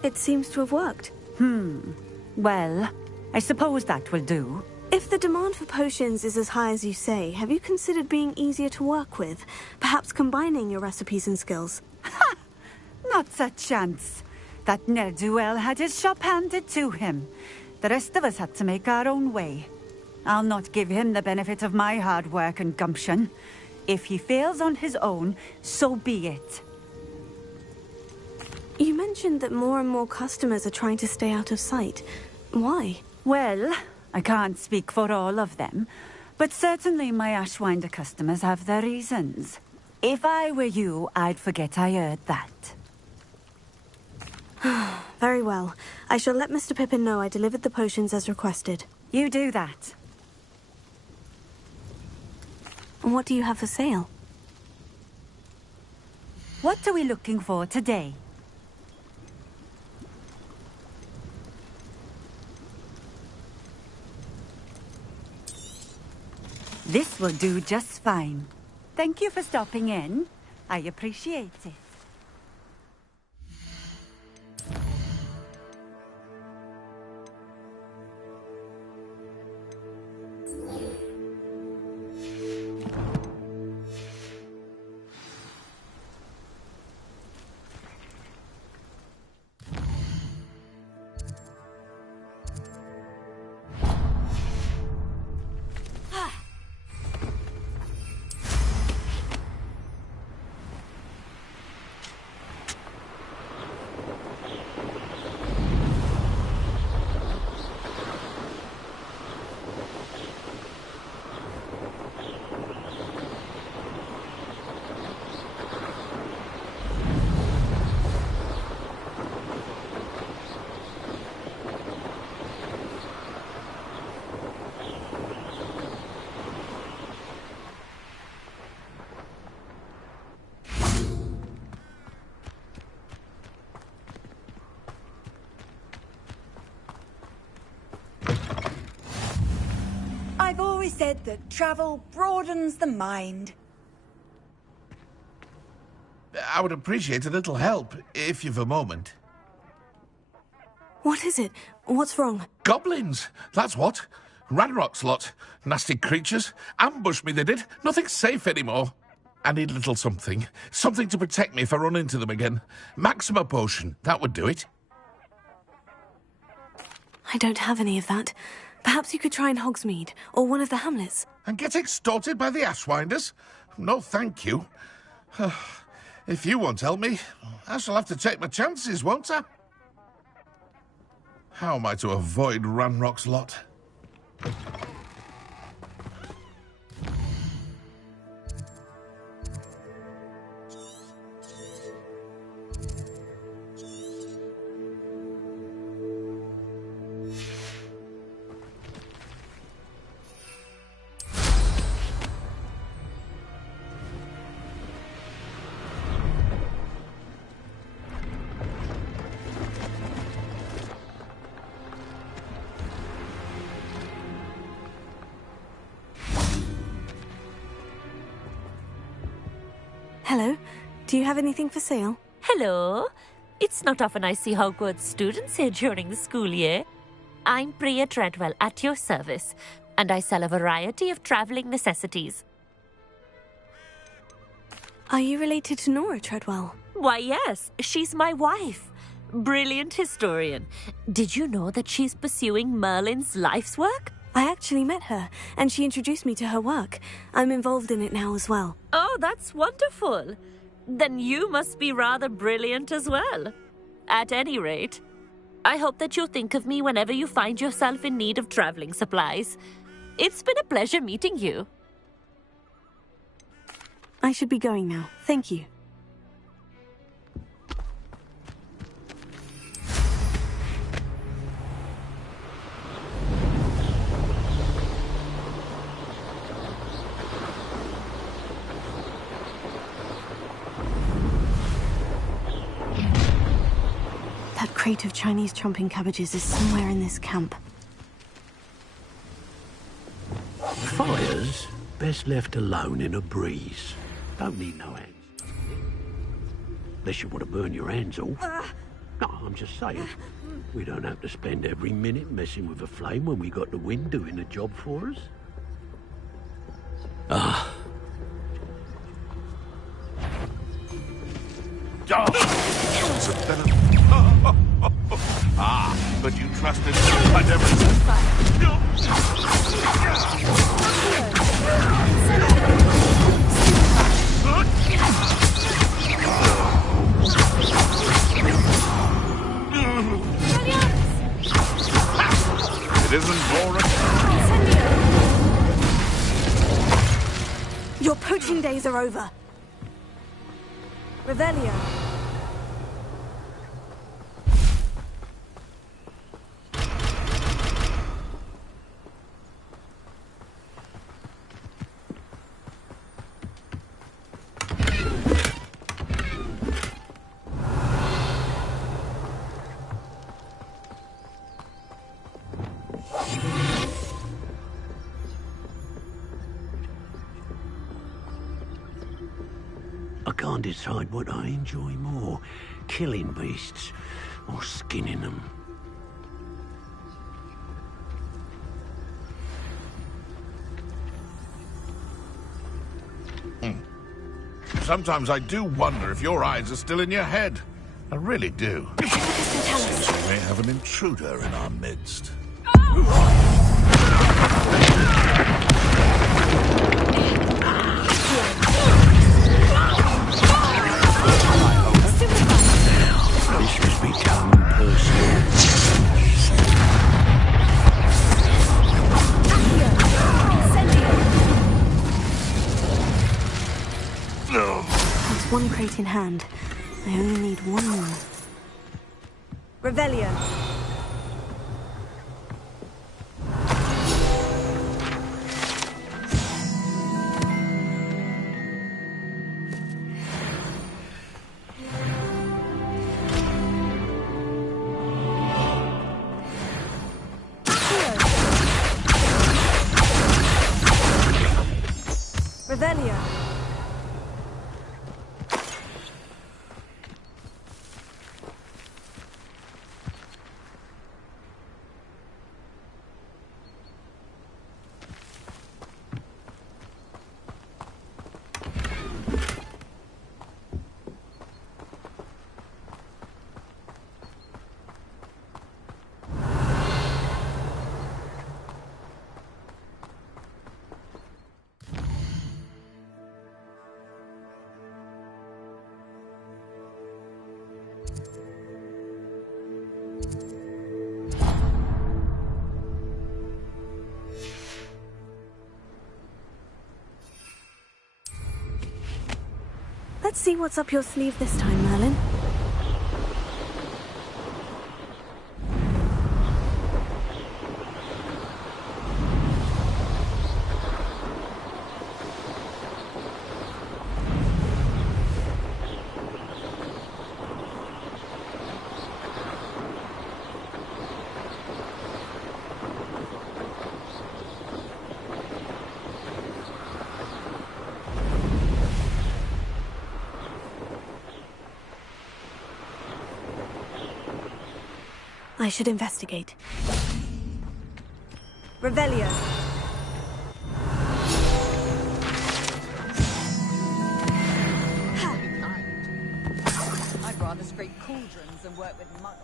It seems to have worked. Well, I suppose that will do. If the demand for potions is as high as you say, have you considered being easier to work with? Perhaps combining your recipes and skills? Ha! Not a chance. That ne'er-do-well had his shop handed to him. The rest of us had to make our own way. I'll not give him the benefit of my hard work and gumption. If he fails on his own, so be it. You mentioned that more and more customers are trying to stay out of sight. Why? Well, I can't speak for all of them, but certainly my Ashwinder customers have their reasons. If I were you, I'd forget I heard that. Very well. I shall let Mr. Pippin know I delivered the potions as requested. You do that. And what do you have for sale? What are we looking for today? This will do just fine. Thank you for stopping in. I appreciate it. I've always said that travel broadens the mind. I would appreciate a little help, if you've a moment. What is it? What's wrong? Goblins! That's what. Ranrock's lot. Nasty creatures. Ambushed me, they did. Nothing's safe anymore. I need a little something. Something to protect me if I run into them again. Maxima potion. That would do it. I don't have any of that. Perhaps you could try in Hogsmeade, or one of the hamlets. And get extorted by the Ashwinders? No, thank you. If you won't help me, I shall have to take my chances, won't I? How am I to avoid Ranrock's lot? Hello. Do you have anything for sale? Hello. It's not often I see Hogwarts students here during the school year. I'm Bria Treadwell, at your service, and I sell a variety of travelling necessities. Are you related to Nora Treadwell? Why, yes. She's my wife. Brilliant historian. Did you know that she's pursuing Merlin's life's work? I actually met her, and she introduced me to her work. I'm involved in it now as well. Oh, that's wonderful. Then you must be rather brilliant as well. At any rate, I hope that you'll think of me whenever you find yourself in need of travelling supplies. It's been a pleasure meeting you. I should be going now. Thank you. That crate of Chinese chomping cabbages is somewhere in this camp. Fires best left alone in a breeze. Don't need no hands. Unless you want to burn your hands off. No, I'm just saying. We don't have to spend every minute messing with a flame when we got the wind doing the job for us. Ah. It's a better... Ah, but you trusted me. I never said that. It isn't boring. Your poaching days are over. Revelio. I can't decide what I enjoy more, killing beasts or skinning them. Sometimes I do wonder if your eyes are still in your head. I really do. Seems we may have an intruder in our midst. This has become personal. With one crate in hand, I only need one more. Revelio. Revelio. Let's see what's up your sleeve this time, Merlin. I should investigate. Revelio. I'd rather scrape cauldrons than work with muggles.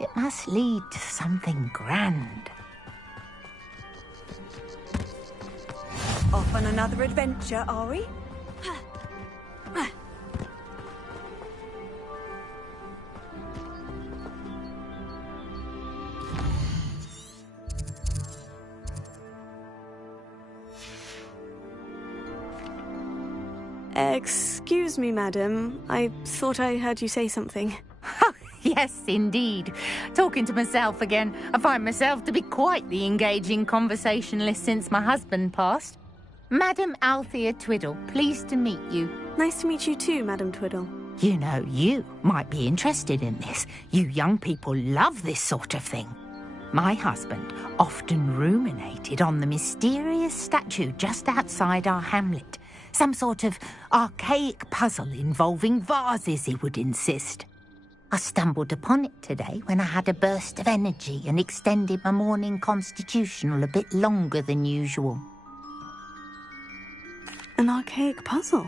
It must lead to something grand. Off on another adventure, are we? Excuse me, madam. I thought I heard you say something. Yes, indeed. Talking to myself again. I find myself to be quite the engaging conversationalist since my husband passed. Madam Althea Twiddle, pleased to meet you. Nice to meet you too, Madam Twiddle. You know, you might be interested in this. You young people love this sort of thing. My husband often ruminated on the mysterious statue just outside our hamlet. Some sort of archaic puzzle involving vases, he would insist. I stumbled upon it today when I had a burst of energy and extended my morning constitutional a bit longer than usual. An archaic puzzle?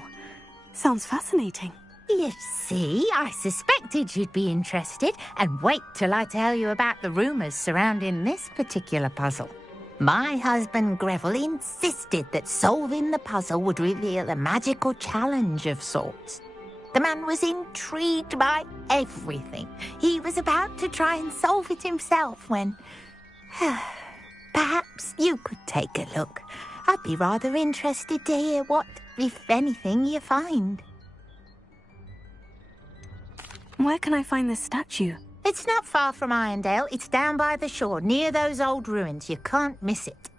Sounds fascinating. You see, I suspected you'd be interested, and wait till I tell you about the rumours surrounding this particular puzzle. My husband Greville insisted that solving the puzzle would reveal a magical challenge of sorts. The man was intrigued by everything. He was about to try and solve it himself when... Perhaps you could take a look. I'd be rather interested to hear what, if anything, you find. Where can I find this statue? It's not far from Irondale. It's down by the shore, near those old ruins. You can't miss it.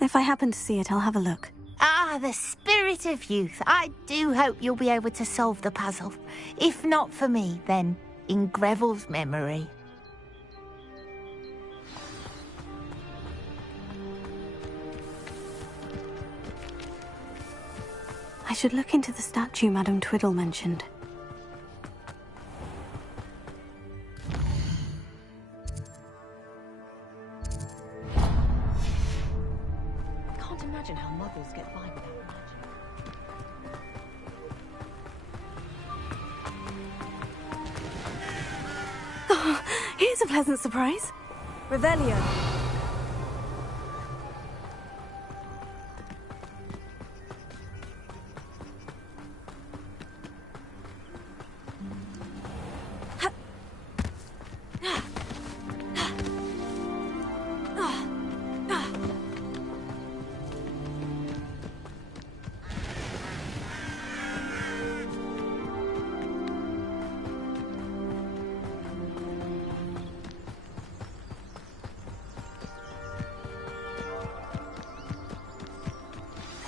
If I happen to see it, I'll have a look. Ah, the spirit of youth. I do hope you'll be able to solve the puzzle. If not for me, then in Greville's memory. I should look into the statue Madam Twiddle mentioned. Can't imagine how muggles get by without magic. Oh, here's a pleasant surprise. Revelio.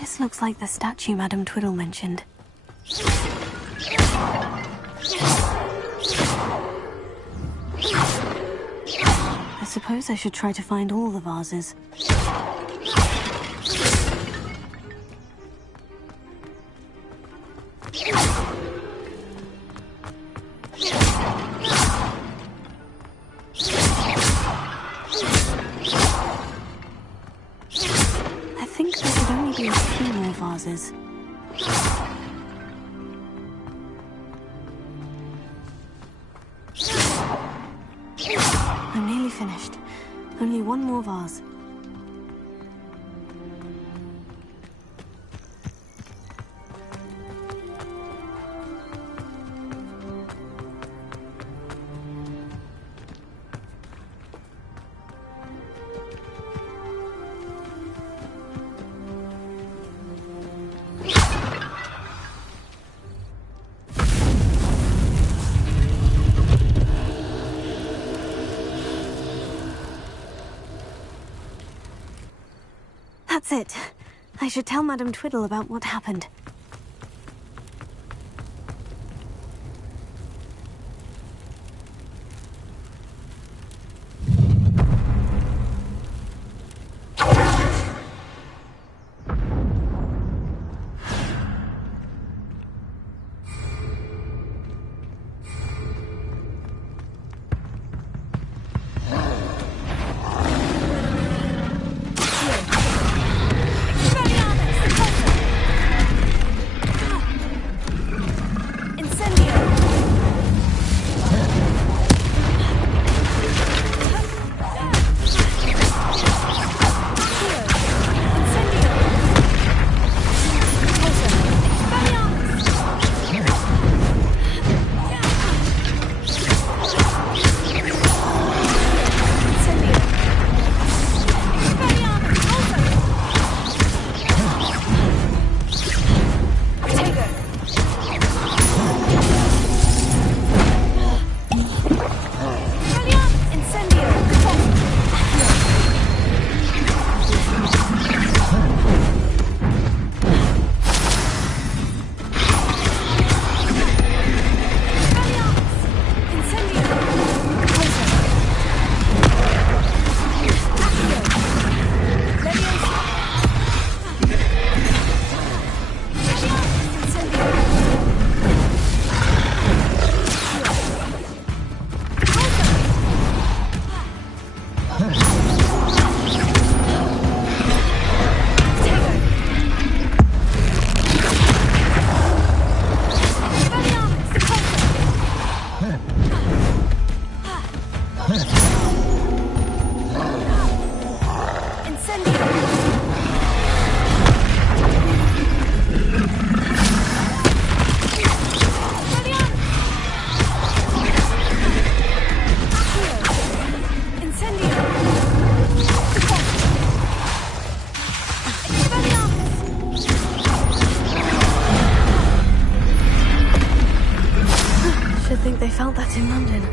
This looks like the statue Madam Twiddle mentioned. I suppose I should try to find all the vases. I think there could only be a few more vases. I'm nearly finished. Only one more vase. That's it. I should tell Madame Twiddle about what happened. They felt that in London.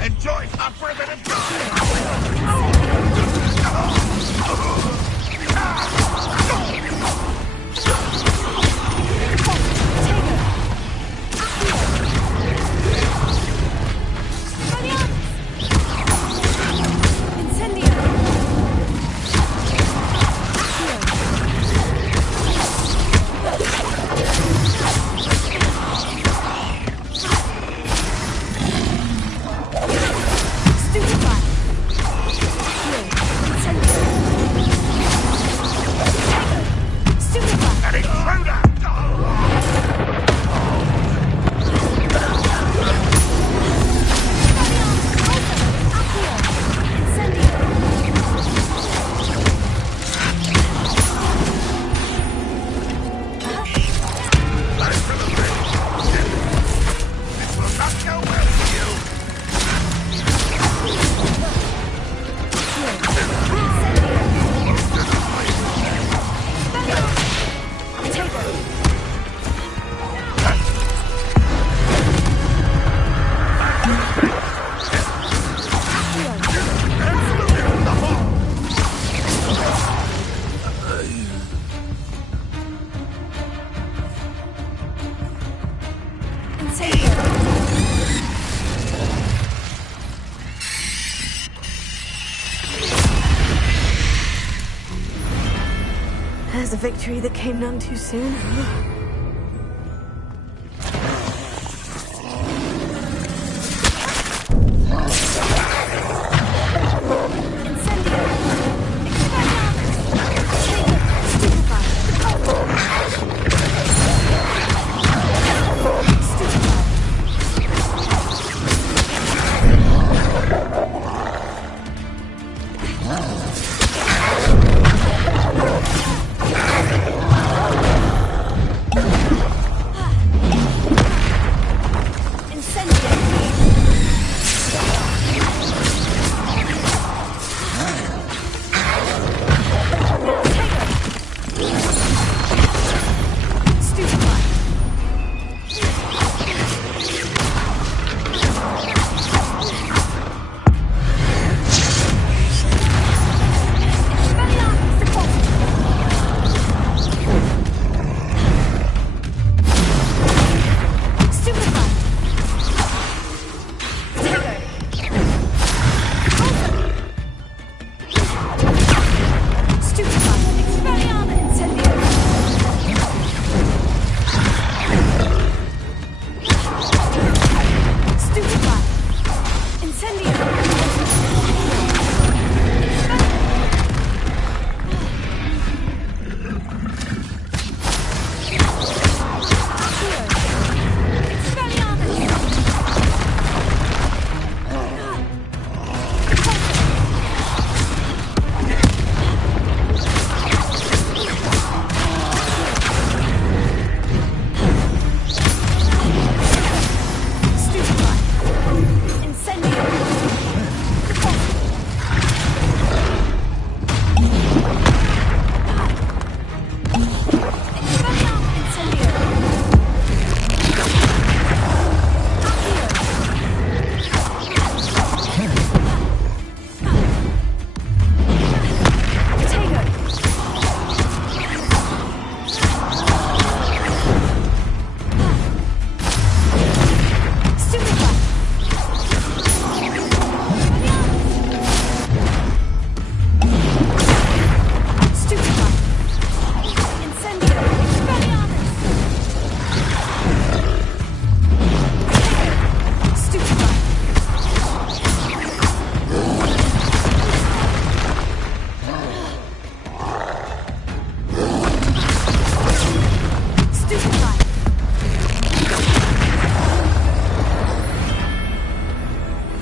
Enjoy that for a minute. There's a victory that came none too soon.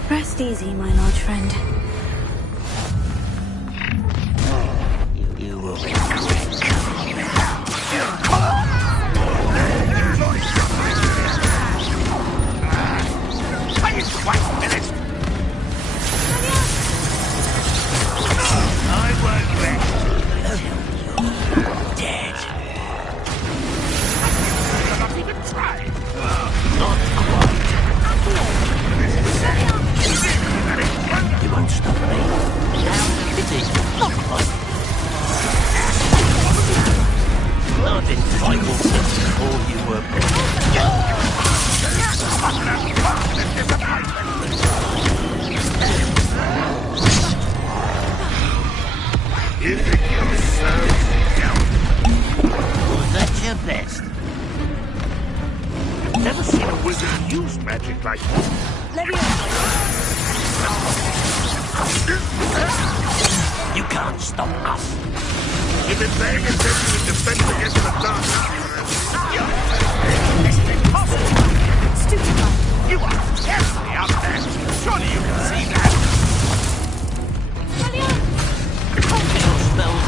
Rest easy, my large friend. You will regret coming Wait 1 minute! I won't rest until you're dead. You're not even trying. Not quite. You won't stop me. How pity. Not quite. I've been fighting since before you were born. You think you're so young? Was that your best? Never seen a wizard use magic like this. You can't stop us. You've been paying attention in defense against the dark. This is impossible. Stupid. You are terribly out there. Surely you can see that. Your spells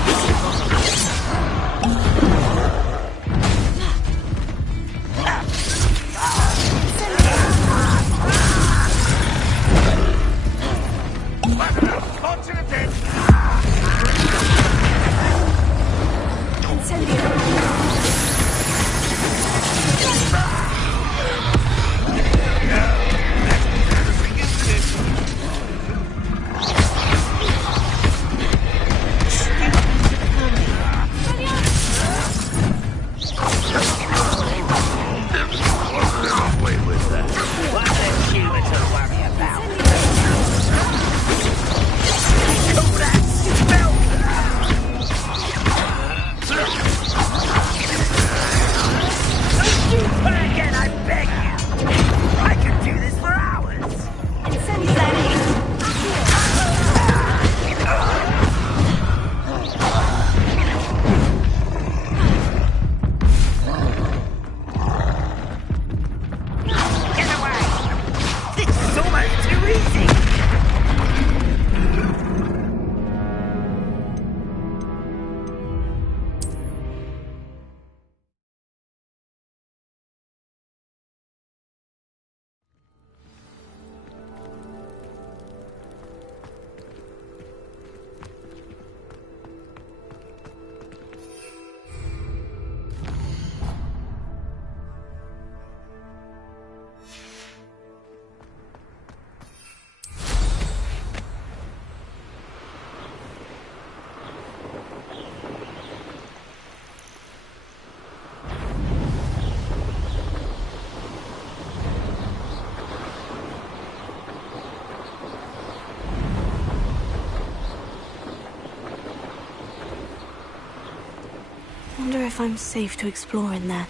if I'm safe to explore in there.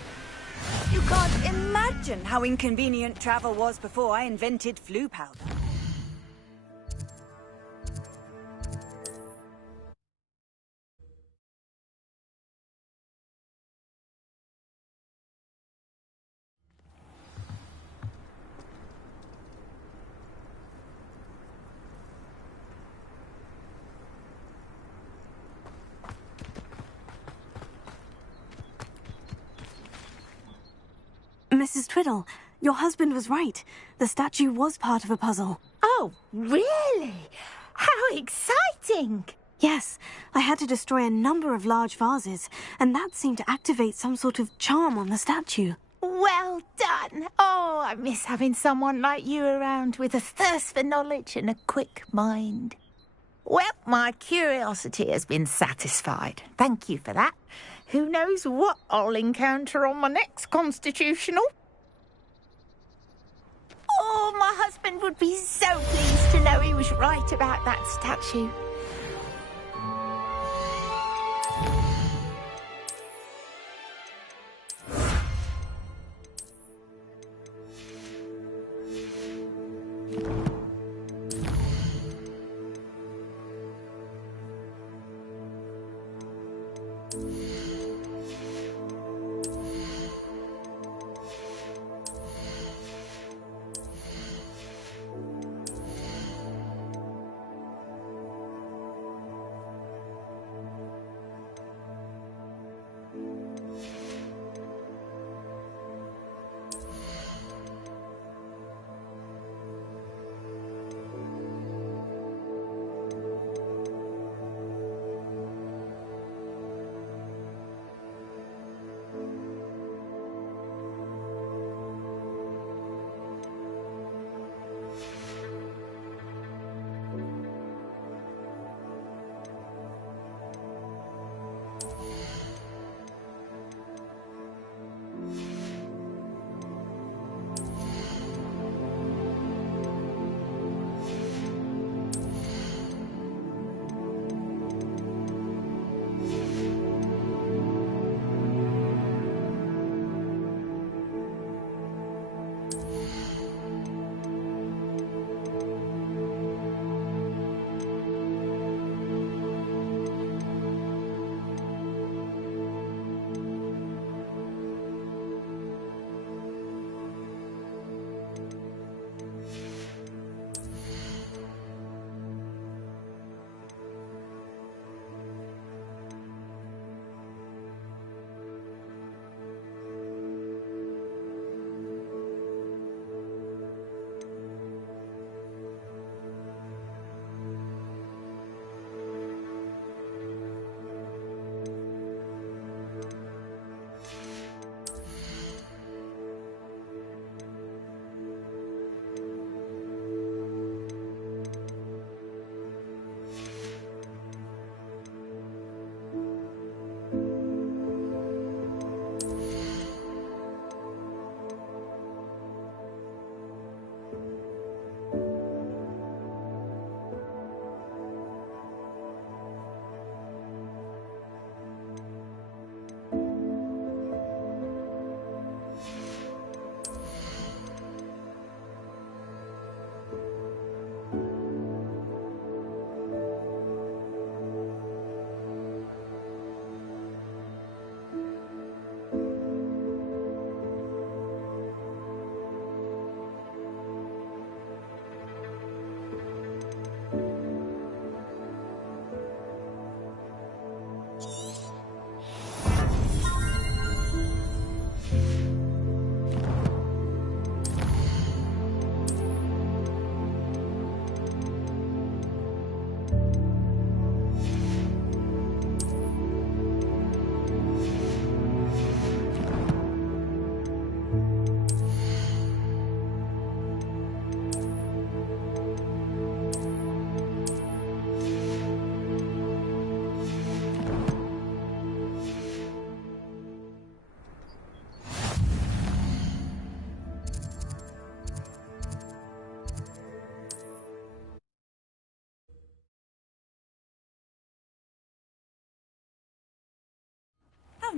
You can't imagine how inconvenient travel was before I invented flu powder. Mrs. Twiddle, your husband was right. The statue was part of a puzzle. Oh, really? How exciting! Yes, I had to destroy a number of large vases, and that seemed to activate some sort of charm on the statue. Well done! Oh, I miss having someone like you around with a thirst for knowledge and a quick mind. Well, my curiosity has been satisfied. Thank you for that. Who knows what I'll encounter on my next constitutional? Oh, my husband would be so pleased to know he was right about that statue.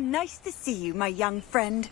nice to see you, my young friend.